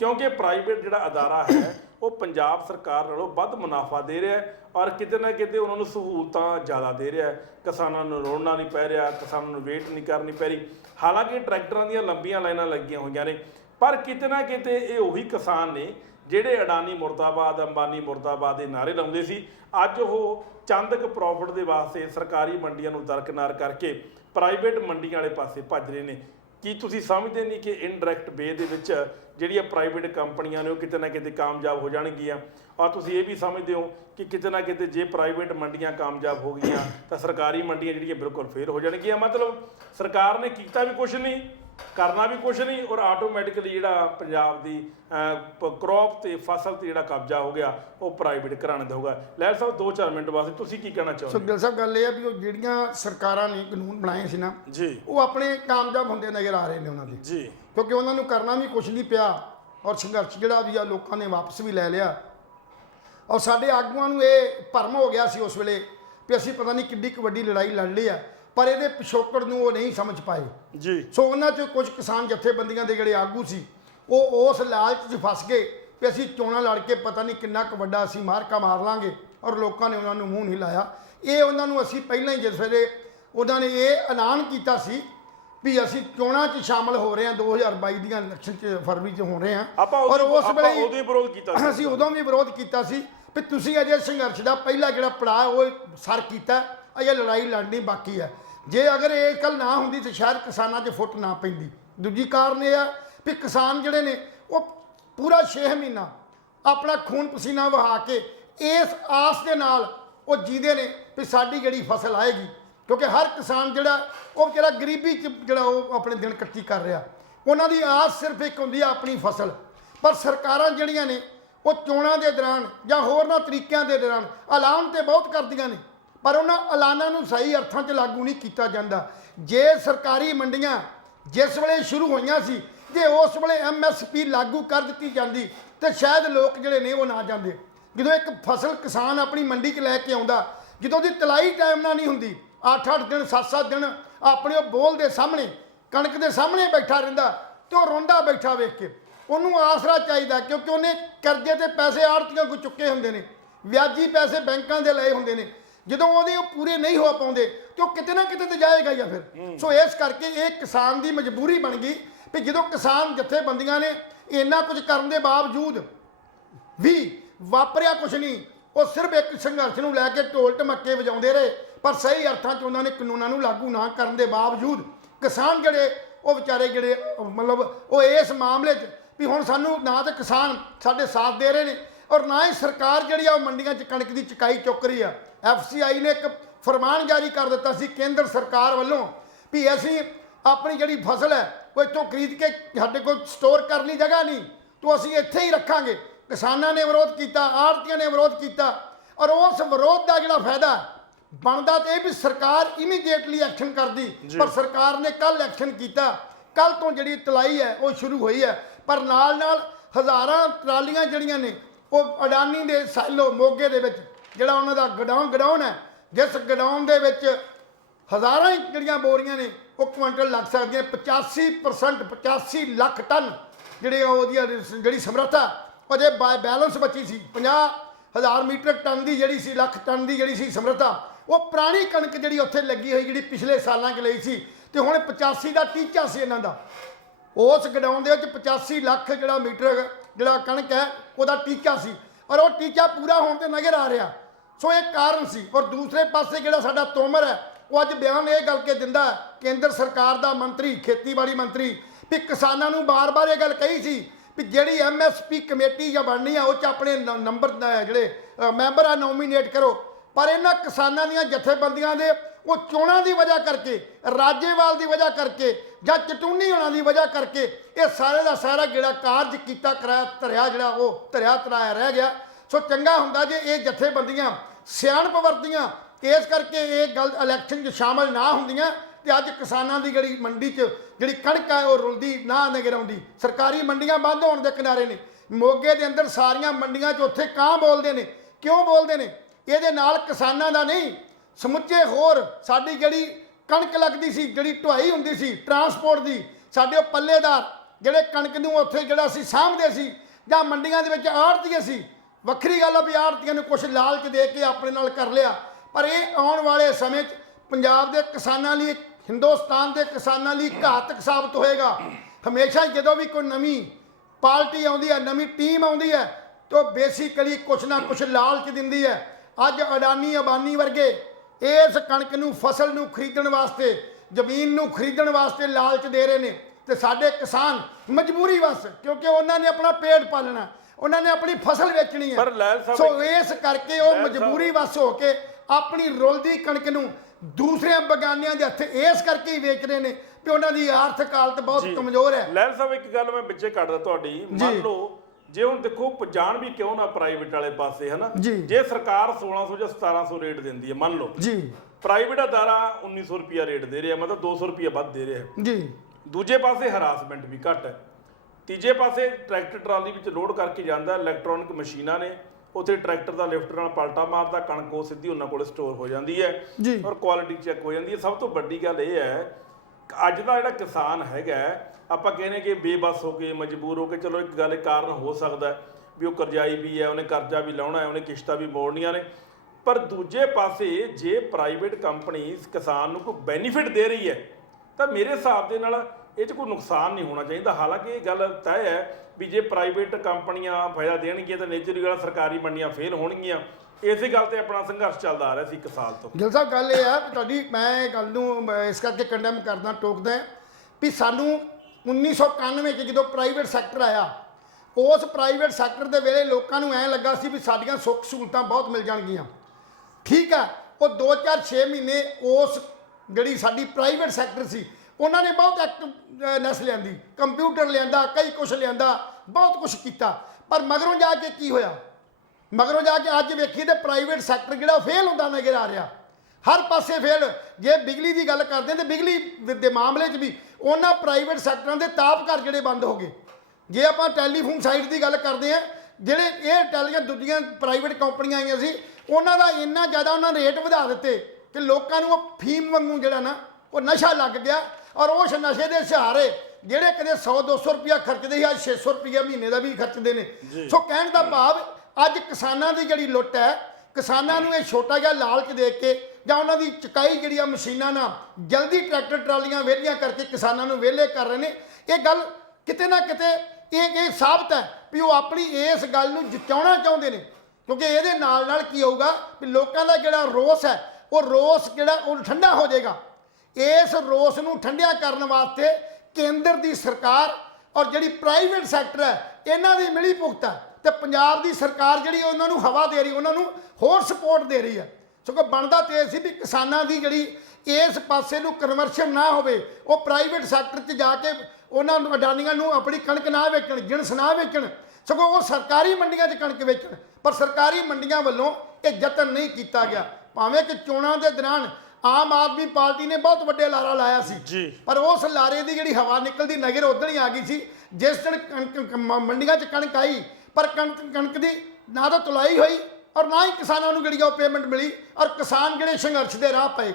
ਕਿਉਂਕਿ ਪ੍ਰਾਈਵੇਟ ਜਿਹੜਾ ਅਦਾਰਾ ਹੈ ਉਹ ਪੰਜਾਬ ਸਰਕਾਰ ਨਾਲੋਂ ਵੱਧ ਮੁਨਾਫਾ ਦੇ ਰਿਹਾ ਹੈ ਔਰ ਕਿਤੇ ਨਾ ਕਿਤੇ ਉਹਨਾਂ ਨੂੰ ਸਹੂਲਤਾਂ ਜ਼ਿਆਦਾ ਦੇ ਰਿਹਾ ਹੈ। ਕਿਸਾਨਾਂ ਨੂੰ ਰੋਲਣਾ ਨਹੀਂ ਪੈ ਰਿਹਾ, ਕਿਸਾਨਾਂ ਨੂੰ ਵੇਟ ਨਹੀਂ ਕਰਨੀ ਪੈ ਰਹੀ। ਹਾਲਾਂਕਿ ਟਰੈਕਟਰਾਂ ਦੀਆਂ ਲੰਬੀਆਂ ਲਾਈਨਾਂ ਲੱਗੀਆਂ ਹੋਈਆਂ ਨੇ ਪਰ ਕਿਤੇ ਨਾ ਕਿਤੇ ਇਹ ਉਹੀ ਕਿਸਾਨ ਨੇ ਜਿਹੜੇ ਅਡਾਨੀ ਮੁਰਦਾਬਾਦ, ਅੰਬਾਨੀ ਮੁਰਦਾਬਾਦ ਦੇ ਨਾਅਰੇ ਲਾਉਂਦੇ ਸੀ। ਅੱਜ ਉਹ ਚੰਦ ਕੁ ਪ੍ਰੋਫਿਟ ਦੇ ਵਾਸਤੇ ਸਰਕਾਰੀ ਮੰਡੀਆਂ ਨੂੰ ਦਰਕਨਾਰ ਕਰਕੇ ਪ੍ਰਾਈਵੇਟ ਮੰਡੀਆਂ ਵਾਲੇ ਪਾਸੇ ਭੱਜ ਰਹੇ ਨੇ। ਕੀ ਤੁਸੀਂ ਸਮਝਦੇ ਨਹੀਂ ਕਿ ਇਨਡਾਇਰੈਕਟ ਵੇ ਦੇ ਵਿੱਚ ਜਿਹੜੀਆਂ ਪ੍ਰਾਈਵੇਟ ਕੰਪਨੀਆਂ ਨੇ ਉਹ ਕਿਤੇ ਨਾ ਕਿਤੇ ਕਾਮਯਾਬ ਹੋ ਜਾਣਗੀਆਂ? ਔਰ ਤੁਸੀਂ ਇਹ ਵੀ ਸਮਝਦੇ ਹੋ ਕਿ ਕਿਤੇ ਨਾ ਕਿਤੇ ਜੇ ਪ੍ਰਾਈਵੇਟ ਮੰਡੀਆਂ ਕਾਮਯਾਬ ਹੋ ਗਈਆਂ ਤਾਂ ਸਰਕਾਰੀ ਮੰਡੀਆਂ ਜਿਹੜੀਆਂ ਬਿਲਕੁਲ ਫੇਲ ਹੋ ਜਾਣਗੀਆਂ। ਮਤਲਬ ਸਰਕਾਰ ਨੇ ਕੀਤਾ ਵੀ ਕੁਛ ਨਹੀਂ, ਕਰਨਾ ਵੀ ਕੁਛ ਨਹੀਂ ਔਰ ਆਟੋਮੈਟਿਕਲੀ ਜਿਹੜਾ ਪੰਜਾਬ ਦੀ ਕ੍ਰੌਪ ਤੇ ਫਸਲ ਤੇ ਜਿਹੜਾ ਕਬਜ਼ਾ ਹੋ ਗਿਆ ਉਹ ਪ੍ਰਾਈਵੇਟ ਘਰਾਣੇ ਦਾ ਹੋਗਾ। ਲਹਿਰ ਸਾਹਿਬ 2-4 ਮਿੰਟ ਵਾਸਤੇ ਤੁਸੀਂ ਕੀ ਕਹਿਣਾ ਚਾਹੁੰਦੇ? ਸੁਖਦੇਵ ਸਾਹਿਬ, ਗੱਲ ਇਹ ਆ ਵੀ ਉਹ ਜਿਹੜੀਆਂ ਸਰਕਾਰਾਂ ਨੇ ਕਾਨੂੰਨ ਬਣਾਏ ਸੀ ਨਾ ਜੀ ਉਹ ਆਪਣੇ ਕਾਮਯਾਬ ਹੁੰਦੇ ਨਜ਼ਰ ਆ ਰਹੇ ਨੇ ਉਹਨਾਂ ਦੇ, ਜੀ ਕਿਉਂਕਿ ਉਹਨਾਂ ਨੂੰ ਕਰਨਾ ਵੀ ਕੁਛ ਨਹੀਂ ਪਿਆ ਔਰ ਸੰਘਰਸ਼ ਜਿਹੜਾ ਵੀ ਆ ਲੋਕਾਂ ਨੇ ਵਾਪਸ ਵੀ ਲੈ ਲਿਆ। ਔਰ ਸਾਡੇ ਆਗੂਆਂ ਨੂੰ ਇਹ ਭਰਮ ਹੋ ਗਿਆ ਸੀ ਉਸ ਵੇਲੇ ਵੀ ਅਸੀਂ ਪਤਾ ਨਹੀਂ ਕਿੱਡੀ ਕੁ ਵੱਡੀ ਲੜਾਈ ਲੜ ਲਈ ਆ, ਪਰ ਇਹਦੇ ਪਿਛੋਕੜ ਨੂੰ ਉਹ ਨਹੀਂ ਸਮਝ ਪਾਏ। ਜੀ ਸੋ ਉਹਨਾਂ 'ਚ ਕੁਝ ਕਿਸਾਨ ਜਥੇਬੰਦੀਆਂ ਦੇ ਜਿਹੜੇ ਆਗੂ ਸੀ ਉਹ ਉਸ ਲਾਲਚ 'ਚ ਫਸ ਗਏ ਕਿ ਅਸੀਂ ਚੋਣਾਂ ਲੜ ਕੇ ਪਤਾ ਨਹੀਂ ਕਿੰਨਾ ਕੁ ਵੱਡਾ ਅਸੀਂ ਮਾਰਕਾ ਮਾਰ ਲਾਂਗੇ ਔਰ ਲੋਕਾਂ ਨੇ ਉਹਨਾਂ ਨੂੰ ਮੂੰਹ ਨਹੀਂ ਲਾਇਆ। ਇਹ ਉਹਨਾਂ ਨੂੰ ਅਸੀਂ ਪਹਿਲਾਂ ਹੀ ਜਿਸ ਵੇਲੇ ਉਹਨਾਂ ਨੇ ਇਹ ਐਲਾਨ ਕੀਤਾ ਸੀ ਵੀ ਅਸੀਂ ਚੋਣਾਂ 'ਚ ਸ਼ਾਮਲ ਹੋ ਰਹੇ ਹਾਂ 2022 ਦੀਆਂ ਇਲੈਕਸ਼ਨ 'ਚ ਫਰਵਰੀ 'ਚ ਹੋ ਰਹੇ ਹਾਂ ਔਰ ਉਸ ਵੇਲੇ ਉਦੋਂ ਹੀ ਵਿਰੋਧ ਕੀਤਾ ਸੀ। ਅਸੀਂ ਉਦੋਂ ਵੀ ਵਿਰੋਧ ਕੀਤਾ ਸੀ ਵੀ ਤੁਸੀਂ ਅਜੇ ਸੰਘਰਸ਼ ਦਾ ਪਹਿਲਾ ਜਿਹੜਾ ਪੜਾਅ ਉਹ ਸਰ ਕੀਤਾ, ਅਜੇ ਲੜਾਈ ਲੜਨੀ ਬਾਕੀ ਹੈ। ਜੇ ਅਗਰ ਇਹ ਕੱਲ ਨਾ ਹੁੰਦੀ ਤਾਂ ਸ਼ਾਇਦ ਕਿਸਾਨਾਂ 'ਚ ਫੁੱਟ ਨਾ ਪੈਂਦੀ। ਦੂਜੀ ਕਾਰਨ ਇਹ ਆ ਵੀ ਕਿਸਾਨ ਜਿਹੜੇ ਨੇ ਉਹ ਪੂਰਾ 6 ਮਹੀਨਾ ਆਪਣਾ ਖੂਨ ਪਸੀਨਾ ਵਹਾ ਕੇ ਇਸ ਆਸ ਦੇ ਨਾਲ ਉਹ ਜੀਂਦੇ ਨੇ ਵੀ ਸਾਡੀ ਜਿਹੜੀ ਫਸਲ ਆਏਗੀ, ਕਿਉਂਕਿ ਹਰ ਕਿਸਾਨ ਜਿਹੜਾ ਗਰੀਬੀ 'ਚ ਜਿਹੜਾ ਉਹ ਆਪਣੇ ਦਿਨ ਕੱਟੀ ਕਰ ਰਿਹਾ, ਉਹਨਾਂ ਦੀ ਆਸ ਸਿਰਫ ਇੱਕ ਹੁੰਦੀ ਆ ਆਪਣੀ ਫਸਲ। ਪਰ ਸਰਕਾਰਾਂ ਜਿਹੜੀਆਂ ਨੇ ਉਹ ਚੋਣਾਂ ਦੇ ਦੌਰਾਨ ਜਾਂ ਹੋਰਨਾਂ ਤਰੀਕਿਆਂ ਦੇ ਦੌਰਾਨ ਐਲਾਨ ਤੇ ਬਹੁਤ ਕਰਦੀਆਂ ਨੇ ਪਰ ਉਹਨਾਂ ਐਲਾਨਾਂ ਨੂੰ ਸਹੀ ਅਰਥਾਂ 'ਚ ਲਾਗੂ ਨਹੀਂ ਕੀਤਾ ਜਾਂਦਾ। ਜੇ ਸਰਕਾਰੀ ਮੰਡੀਆਂ ਜਿਸ ਵੇਲੇ ਸ਼ੁਰੂ ਹੋਈਆਂ ਸੀ ਜੇ ਉਸ ਵੇਲੇ MSP ਲਾਗੂ ਕਰ ਦਿੱਤੀ ਜਾਂਦੀ ਤੇ ਸ਼ਾਇਦ ਲੋਕ ਜਿਹੜੇ ਨੇ ਉਹ ਨਾ ਜਾਂਦੇ। ਜਦੋਂ ਇੱਕ ਫਸਲ ਕਿਸਾਨ ਆਪਣੀ ਮੰਡੀ 'ਚ ਲੈ ਕੇ ਆਉਂਦਾ, ਜਦੋਂ ਉਹਦੀ ਤਲਾਈ ਟਾਈਮ ਨਾਲ ਨਹੀਂ ਹੁੰਦੀ, 8-8 ਦਿਨ 7-7 ਦਿਨ ਆਪਣੇ ਉਹ ਬੋਲ ਦੇ ਸਾਹਮਣੇ ਕਣਕ ਦੇ ਸਾਹਮਣੇ ਬੈਠਾ ਰਹਿੰਦਾ ਤੇ ਉਹ ਰੋਂਦਾ ਬੈਠਾ ਵੇਖ ਕੇ। ਉਹਨੂੰ ਆਸਰਾ ਚਾਹੀਦਾ, ਕਿਉਂਕਿ ਉਹਨੇ ਕਰਜ਼ੇ ਤੇ ਪੈਸੇ ਆੜ੍ਹਤੀਆਂ ਕੋਲ ਚੁੱਕੇ ਹੁੰਦੇ ਨੇ, ਵਿਆਜੀ ਪੈਸੇ ਬੈਂਕਾਂ ਦੇ ਲਏ ਹੁੰਦੇ ਨੇ। ਜਦੋਂ ਉਹਦੇ ਉਹ ਪੂਰੇ ਨਹੀਂ ਹੋ ਪਾਉਂਦੇ ਤੇ ਉਹ ਕਿਤੇ ਨਾ ਕਿਤੇ ਤੇ ਜਾਏਗਾ ਹੀ ਆ ਫਿਰ। ਸੋ ਇਸ ਕਰਕੇ ਇਹ ਕਿਸਾਨ ਦੀ ਮਜਬੂਰੀ ਬਣ ਗਈ ਵੀ ਜਦੋਂ ਕਿਸਾਨ ਜਥੇਬੰਦੀਆਂ ਨੇ ਇੰਨਾ ਕੁਝ ਕਰਨ ਦੇ ਬਾਵਜੂਦ ਵੀ ਵਾਪਰਿਆ ਕੁਛ ਨਹੀਂ। ਉਹ ਸਿਰਫ ਇੱਕ ਸੰਘਰਸ਼ ਨੂੰ ਲੈ ਕੇ ਢੋਲ ਢਮੱਕੇ ਵਜਾਉਂਦੇ ਰਹੇ, ਪਰ ਸਹੀ ਅਰਥਾਂ 'ਚ ਉਹਨਾਂ ਨੇ ਕਾਨੂੰਨਾਂ ਨੂੰ ਲਾਗੂ ਨਾ ਕਰਨ ਦੇ ਬਾਵਜੂਦ ਕਿਸਾਨ ਜਿਹੜੇ ਉਹ ਵਿਚਾਰੇ ਜਿਹੜੇ ਮਤਲਬ ਉਹ ਇਸ ਮਾਮਲੇ 'ਚ ਵੀ ਹੁਣ ਸਾਨੂੰ ਨਾ ਤਾਂ ਕਿਸਾਨ ਸਾਡੇ ਸਾਥ ਦੇ ਰਹੇ ਨੇ ਔਰ ਨਾ ਹੀ ਸਰਕਾਰ ਜਿਹੜੀ ਆ ਉਹ ਮੰਡੀਆਂ 'ਚ ਕਣਕ ਦੀ ਚੁਕਾਈ ਚੁੱਕ ਰਹੀ ਆ। FCI ਨੇ ਇੱਕ ਫਰਮਾਨ ਜਾਰੀ ਕਰ ਦਿੱਤਾ ਸੀ ਕੇਂਦਰ ਸਰਕਾਰ ਵੱਲੋਂ ਵੀ ਅਸੀਂ ਆਪਣੀ ਜਿਹੜੀ ਫਸਲ ਹੈ ਉਹ ਇੱਥੋਂ ਖਰੀਦ ਕੇ ਸਾਡੇ ਕੋਲ ਸਟੋਰ ਕਰਨ ਦੀ ਜਗ੍ਹਾ ਨਹੀਂ, ਤਾਂ ਅਸੀਂ ਇੱਥੇ ਹੀ ਰੱਖਾਂਗੇ। ਕਿਸਾਨਾਂ ਨੇ ਵਿਰੋਧ ਕੀਤਾ, ਆੜ੍ਹਤੀਆਂ ਨੇ ਵਿਰੋਧ ਕੀਤਾ ਔਰ ਉਸ ਵਿਰੋਧ ਦਾ ਜਿਹੜਾ ਫਾਇਦਾ ਬਣਦਾ ਤੇ ਇਹ ਵੀ ਸਰਕਾਰ ਇਮੀਡੀਏਟਲੀ ਐਕਸ਼ਨ ਕਰਦੀ, ਪਰ ਸਰਕਾਰ ਨੇ ਕੱਲ ਐਕਸ਼ਨ ਕੀਤਾ। ਕੱਲ ਤੋਂ ਜਿਹੜੀ ਤਲਾਈ ਹੈ ਉਹ ਸ਼ੁਰੂ ਹੋਈ ਹੈ, ਪਰ ਨਾਲ ਨਾਲ ਹਜ਼ਾਰਾਂ ਟਰਾਲੀਆਂ ਜਿਹੜੀਆਂ ਨੇ ਉਹ ਅਡਾਨੀ ਦੇ ਸਾਇਲੋ ਮੋਗੇ ਦੇ ਵਿੱਚ ਜਿਹੜਾ ਉਹਨਾਂ ਦਾ ਗਡਾਊਨ ਹੈ, ਜਿਸ ਗਡਾਊਨ ਦੇ ਵਿੱਚ ਹਜ਼ਾਰਾਂ ਹੀ ਜਿਹੜੀਆਂ ਬੋਰੀਆਂ ਨੇ ਉਹ ਕੁਇੰਟਲ ਲੱਗ ਸਕਦੀਆਂ। 85% 85 ਲੱਖ ਟਨ ਜਿਹੜੇ ਉਹਦੀ ਜਿਹੜੀ ਸਮਰੱਥਾ ਉਹਦੇ ਬੈਲੈਂਸ ਬਚੀ ਸੀ। 50,000 ਮੀਟ੍ਰਿਕ ਟਨ ਦੀ ਜਿਹੜੀ ਸੀ, ਲੱਖ ਟਨ ਦੀ ਜਿਹੜੀ ਸੀ ਸਮਰੱਥਾ, ਉਹ ਪੁਰਾਣੀ ਕਣਕ ਜਿਹੜੀ ਉੱਥੇ ਲੱਗੀ ਹੋਈ ਜਿਹੜੀ ਪਿਛਲੇ ਸਾਲਾਂ 'ਚ ਲਈ ਸੀ, ਤੇ ਹੁਣ 85 ਦਾ ਟੀਚਾ ਸੀ ਇਹਨਾਂ ਦਾ। ਉਸ ਗਡਾਊਨ ਦੇ ਵਿੱਚ 85 ਲੱਖ ਜਿਹੜਾ ਮੀਟਰ ਜਿਹੜਾ ਕਣਕ ਹੈ ਉਹਦਾ ਟੀਚਾ ਸੀ ਔਰ ਉਹ ਟੀਚਾ ਪੂਰਾ ਹੋਣ ਤੇ ਨਜ਼ਰ ਆ ਰਿਹਾ। ਸੋ ਇਹ ਕਾਰਨ ਸੀ। ਔਰ ਦੂਸਰੇ ਪਾਸੇ ਜਿਹੜਾ ਸਾਡਾ ਤੋਮਰ ਹੈ ਉਹ ਅੱਜ ਬਿਆਨ ਇਹ ਗੱਲ ਕੇ ਦਿੰਦਾ, ਕੇਂਦਰ ਸਰਕਾਰ ਦਾ ਮੰਤਰੀ, ਖੇਤੀਬਾੜੀ ਮੰਤਰੀ, ਵੀ ਕਿਸਾਨਾਂ ਨੂੰ ਬਾਰ-ਬਾਰ ਇਹ ਗੱਲ ਕਹੀ ਸੀ ਵੀ ਜਿਹੜੀ MSP ਕਮੇਟੀ ਜਾਂ ਬਣਨੀ ਆ ਉਹ 'ਚ ਆਪਣੇ ਨੰਬਰ ਜਿਹੜੇ ਮੈਂਬਰ ਆ ਨੋਮੀਨੇਟ ਕਰੋ। ਪਰ ਇਹਨਾਂ ਕਿਸਾਨਾਂ ਦੀਆਂ ਜਥੇਬੰਦੀਆਂ ਦੇ ਉਹ ਚੋਣਾਂ ਦੀ ਵਜ੍ਹਾ ਕਰਕੇ, ਰਾਜੇਵਾਲ ਦੀ ਵਜ੍ਹਾ ਕਰਕੇ ਜਾਂ ਚਟੂਨੀ ਹੋਣਾ ਦੀ ਵਜ੍ਹਾ ਕਰਕੇ ਇਹ ਸਾਰੇ ਦਾ ਸਾਰਾ ਜਿਹੜਾ ਕਾਰਜ ਕੀਤਾ ਧਰਿਆ ਜਿਹੜਾ ਉਹ ਧਰਿਆ ਧਰਾਇਆ ਰਹਿ ਗਿਆ। ਸੋ ਚੰਗਾ ਹੁੰਦਾ ਜੇ ਇਹ ਜਥੇਬੰਦੀਆਂ ਸਿਆਣਪ ਵਰਤੀਆਂ, ਇਸ ਕਰਕੇ ਇਹ ਗੱਲ ਇਲੈਕਸ਼ਨ 'ਚ ਸ਼ਾਮਲ ਨਾ ਹੁੰਦੀਆਂ ਤੇ ਅੱਜ ਕਿਸਾਨਾਂ ਦੀ ਜਿਹੜੀ ਮੰਡੀ 'ਚ ਜਿਹੜੀ ਕਣਕ ਹੈ ਉਹ ਰੁਲਦੀ ਨਾ ਨਜ਼ਰ ਆਉਂਦੀ। ਸਰਕਾਰੀ ਮੰਡੀਆਂ ਬੰਦ ਹੋਣ ਦੇ ਕਿਨਾਰੇ ਨੇ। ਮੋਗੇ ਦੇ ਅੰਦਰ ਸਾਰੀਆਂ ਮੰਡੀਆਂ 'ਚ ਉੱਥੇ ਕਾਂ ਬੋਲਦੇ ਨੇ। ਕਿਉਂ ਬੋਲਦੇ ਨੇ? ਇਹਦੇ ਨਾਲ ਕਿਸਾਨਾਂ ਦਾ ਨਹੀਂ, ਸਮੁੱਚੇ ਹੋਰ ਸਾਡੀ ਜਿਹੜੀ ਕਣਕ ਲੱਗਦੀ ਸੀ, ਜਿਹੜੀ ਢੁਆਈ ਹੁੰਦੀ ਸੀ ਟਰਾਂਸਪੋਰਟ ਦੀ, ਸਾਡੇ ਉਹ ਪੱਲੇਦਾਰ ਜਿਹੜੇ ਕਣਕ ਨੂੰ ਉੱਥੇ ਜਿਹੜਾ ਅਸੀਂ ਸਾਂਭਦੇ ਸੀ ਜਾਂ ਮੰਡੀਆਂ ਦੇ ਵਿੱਚ ਆੜ੍ਹਤੀਏ ਸੀ। ਵੱਖਰੀ ਗੱਲ ਆ ਵੀ ਆੜ੍ਹਤੀਆਂ ਨੂੰ ਕੁਛ ਲਾਲਚ ਦੇ ਕੇ ਆਪਣੇ ਨਾਲ ਕਰ ਲਿਆ, ਪਰ ਇਹ ਆਉਣ ਵਾਲੇ ਸਮੇਂ 'ਚ ਪੰਜਾਬ ਦੇ ਕਿਸਾਨਾਂ ਲਈ, ਹਿੰਦੁਸਤਾਨ ਦੇ ਕਿਸਾਨਾਂ ਲਈ ਘਾਤਕ ਸਾਬਤ ਹੋਏਗਾ। ਹਮੇਸ਼ਾ ਜਦੋਂ ਵੀ ਕੋਈ ਨਵੀਂ ਪਾਰਟੀ ਆਉਂਦੀ ਹੈ, ਨਵੀਂ ਟੀਮ ਆਉਂਦੀ ਹੈ, ਤਾਂ ਬੇਸਿਕਲੀ ਕੁਛ ਨਾ ਕੁਛ ਲਾਲਚ ਦਿੰਦੀ ਹੈ। ਅੱਜ ਅਡਾਨੀ ਅੰਬਾਨੀ ਵਰਗੇ ਇਸ ਕਣਕ ਨੂੰ, ਫਸਲ ਨੂੰ ਖਰੀਦਣ ਵਾਸਤੇ, ਜ਼ਮੀਨ ਨੂੰ ਖਰੀਦਣ ਵਾਸਤੇ ਲਾਲਚ ਦੇ ਰਹੇ ਨੇ ਤੇ ਸਾਡੇ ਕਿਸਾਨ ਮਜਬੂਰੀ ਵਸ, ਕਿਉਂਕਿ ਉਹਨਾਂ ਨੇ ਆਪਣਾ ਪੇਟ ਪਾਲਣਾ, ਉਹਨਾਂ ਨੇ ਆਪਣੀ ਫਸਲ ਵੇਚਣੀ ਹੈ। ਸੋ ਇਸ ਕਰਕੇ ਉਹ ਮਜਬੂਰੀ ਵਸ ਹੋ ਕੇ ਆਪਣੀ ਰੁਲਦੀ ਕਣਕ ਨੂੰ ਦੂਸਰੇ ਬਗਾਨਿਆਂ ਦੇ ਹੱਥ ਇਸ ਕਰਕੇ ਹੀ ਵੇਚ ਰਹੇ ਨੇ ਕਿ ਉਹਨਾਂ ਦੀ ਆਰਥਿਕ ਹਾਲਤ ਬਹੁਤ ਕਮਜ਼ੋਰ ਹੈ। ਲਹਿਲ ਸਾਹਿਬ ਇੱਕ ਗੱਲ ਮੈਂ ਵਿੱਚੇ ਕੱਢਦਾ ਤੁਹਾਡੀ, ਮੰਨ ਲਓ ਜੇ ਹੁਣ ਦੇਖੋ ਜਾਣ ਵੀ ਕਿਉਂ ਨਾ ਪ੍ਰਾਈਵੇਟ ਵਾਲੇ ਪਾਸੇ, ਹੈ ਨਾ, ਜੇ ਸਰਕਾਰ 1600 ਜਾਂ 1700 ਰੇਟ ਦਿੰਦੀ ਹੈ, ਮੰਨ ਲਓ ਜੀ, ਪ੍ਰਾਈਵੇਟ ਅਦਾਰਾ 1900 ਰੁਪਿਆ ਰੇਟ ਦੇ ਰਿਹਾ, ਮਤਲਬ 200 ਰੁਪਿਆ ਵੱਧ ਦੇ ਰਿਹਾ ਜੀ। ਦੂਜੇ ਪਾਸੇ ਹਰਾਸਮੈਂਟ ਵੀ ਘੱਟ ਹੈ। ਤੀਜੇ ਪਾਸੇ ਟਰੈਕਟਰ ਟਰਾਲੀ ਵਿੱਚ ਲੋਡ ਕਰਕੇ ਜਾਂਦਾ, ਇਲੈਕਟ੍ਰੋਨਿਕ ਮਸ਼ੀਨਾਂ ਨੇ, ਉੱਥੇ ਟਰੈਕਟਰ ਦਾ ਲਿਫਟ ਨਾਲ ਪਲਟਾ ਮਾਰਦਾ, ਕਣਕ ਉਹ ਸਿੱਧੀ ਉਹਨਾਂ ਕੋਲ ਸਟੋਰ ਹੋ ਜਾਂਦੀ ਹੈ ਔਰ ਕੁਆਲਿਟੀ ਚੈੱਕ ਹੋ ਜਾਂਦੀ ਹੈ। ਸਭ ਤੋਂ ਵੱਡੀ ਗੱਲ ਇਹ ਹੈ ਅੱਜ ਦਾ ਜਿਹੜਾ ਕਿਸਾਨ ਹੈਗਾ, ਆਪਾਂ ਕਹਿੰਦੇ ਕਿ ਬੇਬਸ ਹੋ ਕੇ, ਮਜਬੂਰ ਹੋ ਕੇ, ਚਲੋ ਇੱਕ ਗੱਲ ਕਾਰਨ ਹੋ ਸਕਦਾ ਵੀ ਉਹ ਕਰਜ਼ਾਈ ਵੀ ਹੈ, ਉਹਨੇ ਕਰਜ਼ਾ ਵੀ ਲਾਉਣਾ ਹੈ, ਉਹਨੇ ਕਿਸ਼ਤਾਂ ਵੀ ਮੋੜਨੀਆਂ ਨੇ, ਪਰ ਦੂਜੇ ਪਾਸੇ ਜੇ ਪ੍ਰਾਈਵੇਟ ਕੰਪਨੀ ਕਿਸਾਨ ਨੂੰ ਕੋਈ ਬੈਨੀਫਿਟ ਦੇ ਰਹੀ ਹੈ ਤਾਂ ਮੇਰੇ ਹਿਸਾਬ ਦੇ ਨਾਲ ਇਹ 'ਚ ਕੋਈ ਨੁਕਸਾਨ ਨਹੀਂ ਹੋਣਾ ਚਾਹੀਦਾ। ਹਾਲਾਂਕਿ ਇਹ ਗੱਲ ਤੈਅ ਹੈ ਵੀ ਜੇ ਪ੍ਰਾਈਵੇਟ ਕੰਪਨੀਆਂ ਫਾਇਦਾ ਦੇਣਗੀਆਂ ਤਾਂ ਨੇਚਰਲੀ ਗੱਲ ਸਰਕਾਰੀ ਮੰਡੀਆਂ ਫੇਲ ਹੋਣਗੀਆਂ। ਇਸੇ ਗੱਲ ਤੇ ਆਪਣਾ ਸੰਘਰਸ਼ ਚੱਲਦਾ ਆ ਰਿਹਾ ਸੀ 1 ਸਾਲ ਤੋਂ। ਗਿੱਲ ਸਾਹਿਬ ਗੱਲ ਇਹ ਹੈ ਤੁਹਾਡੀ, ਮੈਂ ਇਹ ਗੱਲ ਨੂੰ ਇਸ ਕਰਕੇ ਕੰਡੈਮ ਕਰਦਾ, ਟੋਕਦਾ ਵੀ ਸਾਨੂੰ 1991 'ਚ ਜਦੋਂ ਪ੍ਰਾਈਵੇਟ ਸੈਕਟਰ ਆਇਆ, ਉਸ ਪ੍ਰਾਈਵੇਟ ਸੈਕਟਰ ਦੇ ਵੇਲੇ ਲੋਕਾਂ ਨੂੰ ਐਂ ਲੱਗਾ ਸੀ ਵੀ ਸਾਡੀਆਂ ਸੁੱਖ ਸਹੂਲਤਾਂ ਬਹੁਤ ਮਿਲ ਜਾਣਗੀਆਂ। ਠੀਕ ਆ, ਉਹ 2-4-6 ਮਹੀਨੇ ਉਸ ਜਿਹੜੀ ਸਾਡੀ ਪ੍ਰਾਈਵੇਟ ਸੈਕਟਰ ਸੀ ਉਹਨਾਂ ਨੇ ਬਹੁਤ ਐਕਟਿਵਨੈਸ ਲਿਆਂਦੀ, ਕੰਪਿਊਟਰ ਲਿਆਂਦਾ, ਕਈ ਕੁਛ ਲਿਆਂਦਾ, ਬਹੁਤ ਕੁਛ ਕੀਤਾ, ਪਰ ਮਗਰੋਂ ਜਾ ਕੇ ਕੀ ਹੋਇਆ? ਮਗਰੋਂ ਜਾ ਕੇ ਅੱਜ ਵੇਖੀਏ ਤਾਂ ਪ੍ਰਾਈਵੇਟ ਸੈਕਟਰ ਜਿਹੜਾ ਫੇਲ ਹੁੰਦਾ ਨਜ਼ਰ ਆ ਰਿਹਾ। ਹਰ ਪਾਸੇ ਫੇਲ। ਜੇ ਬਿਜਲੀ ਦੀ ਗੱਲ ਕਰਦੇ ਤੇ ਬਿਜਲੀ ਦੇ ਮਾਮਲੇ 'ਚ ਵੀ ਉਹਨਾਂ ਪ੍ਰਾਈਵੇਟ ਸੈਕਟਰਾਂ ਦੇ ਤਾਪ ਘਰ ਜਿਹੜੇ ਬੰਦ ਹੋ ਗਏ। ਜੇ ਆਪਾਂ ਟੈਲੀਫੋਨ ਸਾਈਟ ਦੀ ਗੱਲ ਕਰਦੇ ਆ, ਜਿਹੜੇ ਇਹ ਟੈਲੀਆਂ ਦੂਜੀਆਂ ਪ੍ਰਾਈਵੇਟ ਕੰਪਨੀਆਂ ਆਈਆਂ ਸੀ, ਉਹਨਾਂ ਦਾ ਇੰਨਾ ਜ਼ਿਆਦਾ ਉਹਨਾਂ ਰੇਟ ਵਧਾ ਦਿੱਤੇ ਕਿ ਲੋਕਾਂ ਨੂੰ ਉਹ ਫੀਮ ਵਾਂਗੂ ਜਿਹੜਾ ਨਾ ਉਹ ਨਸ਼ਾ ਲੱਗ ਗਿਆ। ਔਰ ਉਸ ਨਸ਼ੇ ਦੇ ਸਹਾਰੇ ਜਿਹੜੇ ਕਦੇ 100-200 ਰੁਪਇਆ ਖਰਚਦੇ ਸੀ, ਅੱਜ 600 ਰੁਪਇਆ ਮਹੀਨੇ ਦਾ ਵੀ ਖਰਚਦੇ ਨੇ। ਸੋ ਕਹਿਣ ਦਾ ਭਾਵ ਅੱਜ ਕਿਸਾਨਾਂ ਦੀ ਜਿਹੜੀ ਲੁੱਟ ਹੈ, ਕਿਸਾਨਾਂ ਨੂੰ ਇਹ ਛੋਟਾ ਜਿਹਾ ਲਾਲਚ ਦੇ ਕੇ ਜਾਂ ਉਹਨਾਂ ਦੀ ਚੁਕਾਈ ਜਿਹੜੀ ਆ ਮਸ਼ੀਨਾਂ ਨਾਲ ਜਲਦੀ ਟਰੈਕਟਰ ਟਰਾਲੀਆਂ ਵਿਹਲੀਆਂ ਕਰਕੇ ਕਿਸਾਨਾਂ ਨੂੰ ਵਿਹਲੇ ਕਰ ਰਹੇ ਨੇ। ਇਹ ਗੱਲ ਕਿਤੇ ਨਾ ਕਿਤੇ ਇਹ ਸਾਬਤ ਹੈ ਵੀ ਉਹ ਆਪਣੀ ਇਸ ਗੱਲ ਨੂੰ ਜਿਤਾਉਣਾ ਚਾਹੁੰਦੇ ਨੇ, ਕਿਉਂਕਿ ਇਹਦੇ ਨਾਲ ਨਾਲ ਕੀ ਹੋਊਗਾ ਵੀ ਲੋਕਾਂ ਦਾ ਜਿਹੜਾ ਰੋਸ ਹੈ ਉਹ ਰੋਸ ਜਿਹੜਾ ਉਹ ਠੰਡਾ ਹੋ ਜਾਏਗਾ। ਇਸ ਰੋਸ ਨੂੰ ਠੰਡਿਆ ਕਰਨ ਵਾਸਤੇ ਕੇਂਦਰ ਦੀ ਸਰਕਾਰ ਔਰ ਜਿਹੜੀ ਪ੍ਰਾਈਵੇਟ ਸੈਕਟਰ ਹੈ ਇਹਨਾਂ ਦੀ ਮਿਲੀ ਭੁਗਤ ਹੈ, ਤੇ ਪੰਜਾਬ ਦੀ ਸਰਕਾਰ ਜਿਹੜੀ ਉਹਨਾਂ ਨੂੰ ਹਵਾ ਦੇ ਰਹੀ, ਉਹਨਾਂ ਨੂੰ ਹੋਰ ਸਪੋਰਟ ਦੇ ਰਹੀ ਹੈ। ਸਗੋਂ ਬਣਦਾ ਤੇ ਇਹ ਸੀ ਵੀ ਕਿਸਾਨਾਂ ਦੀ ਜਿਹੜੀ ਇਸ ਪਾਸੇ ਨੂੰ ਕਨਵਰਸ਼ਨ ਨਾ ਹੋਵੇ, ਉਹ ਪ੍ਰਾਈਵੇਟ ਸੈਕਟਰ 'ਚ ਜਾ ਕੇ ਉਹਨਾਂ ਨੂੰ ਅਡਾਨੀਆਂ ਨੂੰ ਆਪਣੀ ਕਣਕ ਨਾ ਵੇਚਣ, ਜਿਣਸ ਨਾ ਵੇਚਣ, ਸਗੋਂ ਉਹ ਸਰਕਾਰੀ ਮੰਡੀਆਂ 'ਚ ਕਣਕ ਵੇਚਣ। ਪਰ ਸਰਕਾਰੀ ਮੰਡੀਆਂ ਵੱਲੋਂ ਇਹ ਯਤਨ ਨਹੀਂ ਕੀਤਾ ਗਿਆ। ਭਾਵੇਂ ਕਿ ਚੋਣਾਂ ਦੇ ਦੌਰਾਨ ਆਮ ਆਦਮੀ ਪਾਰਟੀ ਨੇ ਬਹੁਤ ਵੱਡੇ ਲਾਰਾ ਲਾਇਆ ਸੀ, ਪਰ ਉਸ ਲਾਰੇ ਦੀ ਜਿਹੜੀ ਹਵਾ ਨਿਕਲਦੀ ਨਜ਼ਰ ਉਦੋਂ ਹੀ ਆ ਗਈ ਸੀ ਜਿਸ ਦਿਨ ਕਣਕ ਮੰਡੀਆਂ 'ਚ ਕਣਕ ਆਈ। ਪਰ ਕਣਕ ਦੀ ਨਾ ਤਾਂ ਤੁਲਾਈ ਹੋਈ ਔਰ ਨਾ ਹੀ ਕਿਸਾਨਾਂ ਨੂੰ ਜਿਹੜੀ ਉਹ ਪੇਮੈਂਟ ਮਿਲੀ, ਔਰ ਕਿਸਾਨ ਜਿਹੜੇ ਸੰਘਰਸ਼ ਦੇ ਰਾਹ ਪਏ।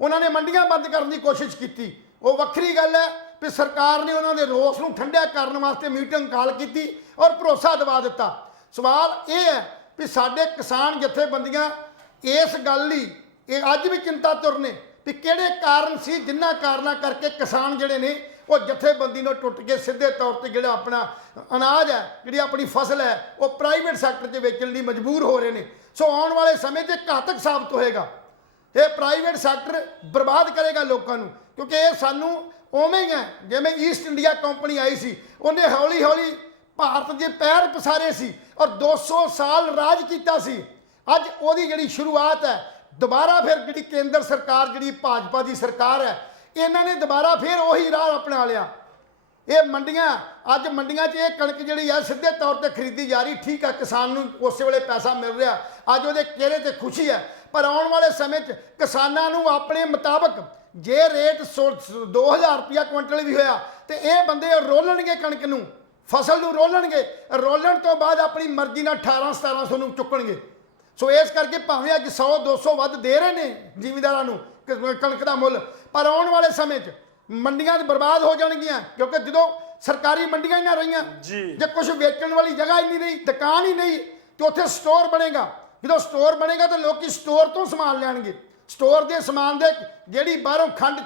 ਉਹਨਾਂ ਨੇ ਮੰਡੀਆਂ ਬੰਦ ਕਰਨ ਦੀ ਕੋਸ਼ਿਸ਼ ਕੀਤੀ। ਉਹ ਵੱਖਰੀ ਗੱਲ ਹੈ ਵੀ ਸਰਕਾਰ ਨੇ ਉਹਨਾਂ ਦੇ ਰੋਸ ਨੂੰ ਠੰਡਿਆ ਕਰਨ ਵਾਸਤੇ ਮੀਟਿੰਗ ਕਾਲ ਕੀਤੀ ਔਰ ਭਰੋਸਾ ਦਿਵਾ ਦਿੱਤਾ। ਸਵਾਲ ਇਹ ਹੈ ਵੀ ਸਾਡੇ ਕਿਸਾਨ ਜਥੇਬੰਦੀਆਂ ਇਸ ਗੱਲ ਲਈ ਇਹ ਅੱਜ ਵੀ ਚਿੰਤਾ ਤੁਰ ਨੇ ਵੀ ਕਿਹੜੇ ਕਾਰਨ ਸੀ ਜਿਨ੍ਹਾਂ ਕਾਰਨਾਂ ਕਰਕੇ ਕਿਸਾਨ ਜਿਹੜੇ ਨੇ ਉਹ ਜਥੇਬੰਦੀ ਨੂੰ ਟੁੱਟ ਕੇ ਸਿੱਧੇ ਤੌਰ ਤੇ ਜਿਹੜਾ ਆਪਣਾ ਅਨਾਜ ਹੈ, ਜਿਹੜੀ ਆਪਣੀ ਫਸਲ ਹੈ, ਉਹ ਪ੍ਰਾਈਵੇਟ ਸੈਕਟਰ 'ਚ ਵੇਚਣ ਲਈ ਮਜਬੂਰ ਹੋ ਰਹੇ ਨੇ। ਸੋ ਆਉਣ ਵਾਲੇ ਸਮੇਂ 'ਚ ਘਾਤਕ ਸਾਬਤ ਹੋਏਗਾ। ਇਹ ਪ੍ਰਾਈਵੇਟ ਸੈਕਟਰ ਬਰਬਾਦ ਕਰੇਗਾ ਲੋਕਾਂ ਨੂੰ, ਕਿਉਂਕਿ ਇਹ ਸਾਨੂੰ ਉਵੇਂ ਹੀ ਹੈ ਜਿਵੇਂ ਈਸਟ ਇੰਡੀਆ ਕੰਪਨੀ ਆਈ ਸੀ, ਉਹਨੇ ਹੌਲੀ ਹੌਲੀ ਭਾਰਤ ਦੇ ਪੈਰ ਪਸਾਰੇ ਸੀ ਔਰ 200 ਸਾਲ ਰਾਜ ਕੀਤਾ ਸੀ। ਅੱਜ ਉਹਦੀ ਜਿਹੜੀ ਸ਼ੁਰੂਆਤ ਹੈ, ਦੁਬਾਰਾ ਫਿਰ ਜਿਹੜੀ ਕੇਂਦਰ ਸਰਕਾਰ ਜਿਹੜੀ ਭਾਜਪਾ ਦੀ ਸਰਕਾਰ ਹੈ, ਇਹਨਾਂ ਨੇ ਦੁਬਾਰਾ ਫਿਰ ਉਹੀ ਰਾਹ ਅਪਣਾ ਲਿਆ। ਇਹ ਮੰਡੀਆਂ ਅੱਜ ਮੰਡੀਆਂ 'ਚ ਇਹ ਕਣਕ ਜਿਹੜੀ ਆ ਸਿੱਧੇ ਤੌਰ ਤੇ ਖਰੀਦੀ ਜਾ ਰਹੀ, ਠੀਕ ਹੈ, ਕਿਸਾਨ ਨੂੰ ਉਸੇ ਵੇਲੇ ਪੈਸਾ ਮਿਲ ਰਿਹਾ, ਅੱਜ ਉਹਦੇ ਚਿਹਰੇ ਤੇ ਖੁਸ਼ੀ ਹੈ। ਪਰ ਆਉਣ ਵਾਲੇ ਸਮੇਂ 'ਚ ਕਿਸਾਨਾਂ ਨੂੰ ਆਪਣੇ ਮੁਤਾਬਕ ਜੇ ਰੇਟ 2000 ਰੁਪਇਆ ਕੁਇੰਟਲ ਵੀ ਹੋਇਆ ਤੇ ਇਹ ਬੰਦੇ ਰੋਲਣਗੇ ਕਣਕ ਨੂੰ, ਫਸਲ ਨੂੰ ਰੋਲਣਗੇ, ਰੋਲਣ ਤੋਂ ਬਾਅਦ ਆਪਣੀ ਮਰਜ਼ੀ ਨਾਲ 1800-1700 ਨੂੰ ਚੁੱਕਣਗੇ। ਸੋ ਇਸ ਕਰਕੇ ਭਾਵੇਂ ਅੱਜ 100-200 ਵੱਧ ਦੇ ਰਹੇ ਨੇ ਜ਼ਿਮੀਂਦਾਰਾਂ ਨੂੰ ਕਣਕ ਦਾ ਮੁੱਲ, ਪਰ ਆਉਣ ਵਾਲੇ ਸਮੇਂ 'ਚ ਮੰਡੀਆਂ ਬਰਬਾਦ ਹੋ ਜਾਣਗੀਆਂ, ਕਿਉਂਕਿ ਜਦੋਂ ਸਰਕਾਰੀ ਮੰਡੀਆਂ ਹੀ ਨਾ ਰਹੀਆਂ, ਜੇ ਕੁਝ ਵੇਚਣ ਵਾਲੀ ਜਗ੍ਹਾ ਹੀ ਨਹੀਂ ਰਹੀ, ਦੁਕਾਨ ਹੀ ਨਹੀਂ, ਤੇ ਉੱਥੇ ਸਟੋਰ ਬਣੇਗਾ। ਜਦੋਂ ਸਟੋਰ ਬਣੇਗਾ ਤਾਂ ਲੋਕੀ ਸਟੋਰ ਤੋਂ ਸਮਾਨ ਲੈਣਗੇ। ਸਟੋਰ ਦੇ ਸਮਾਨ ਦੇ ਜਿਹੜੀ ਬਾਹਰੋਂ ਖੰਡ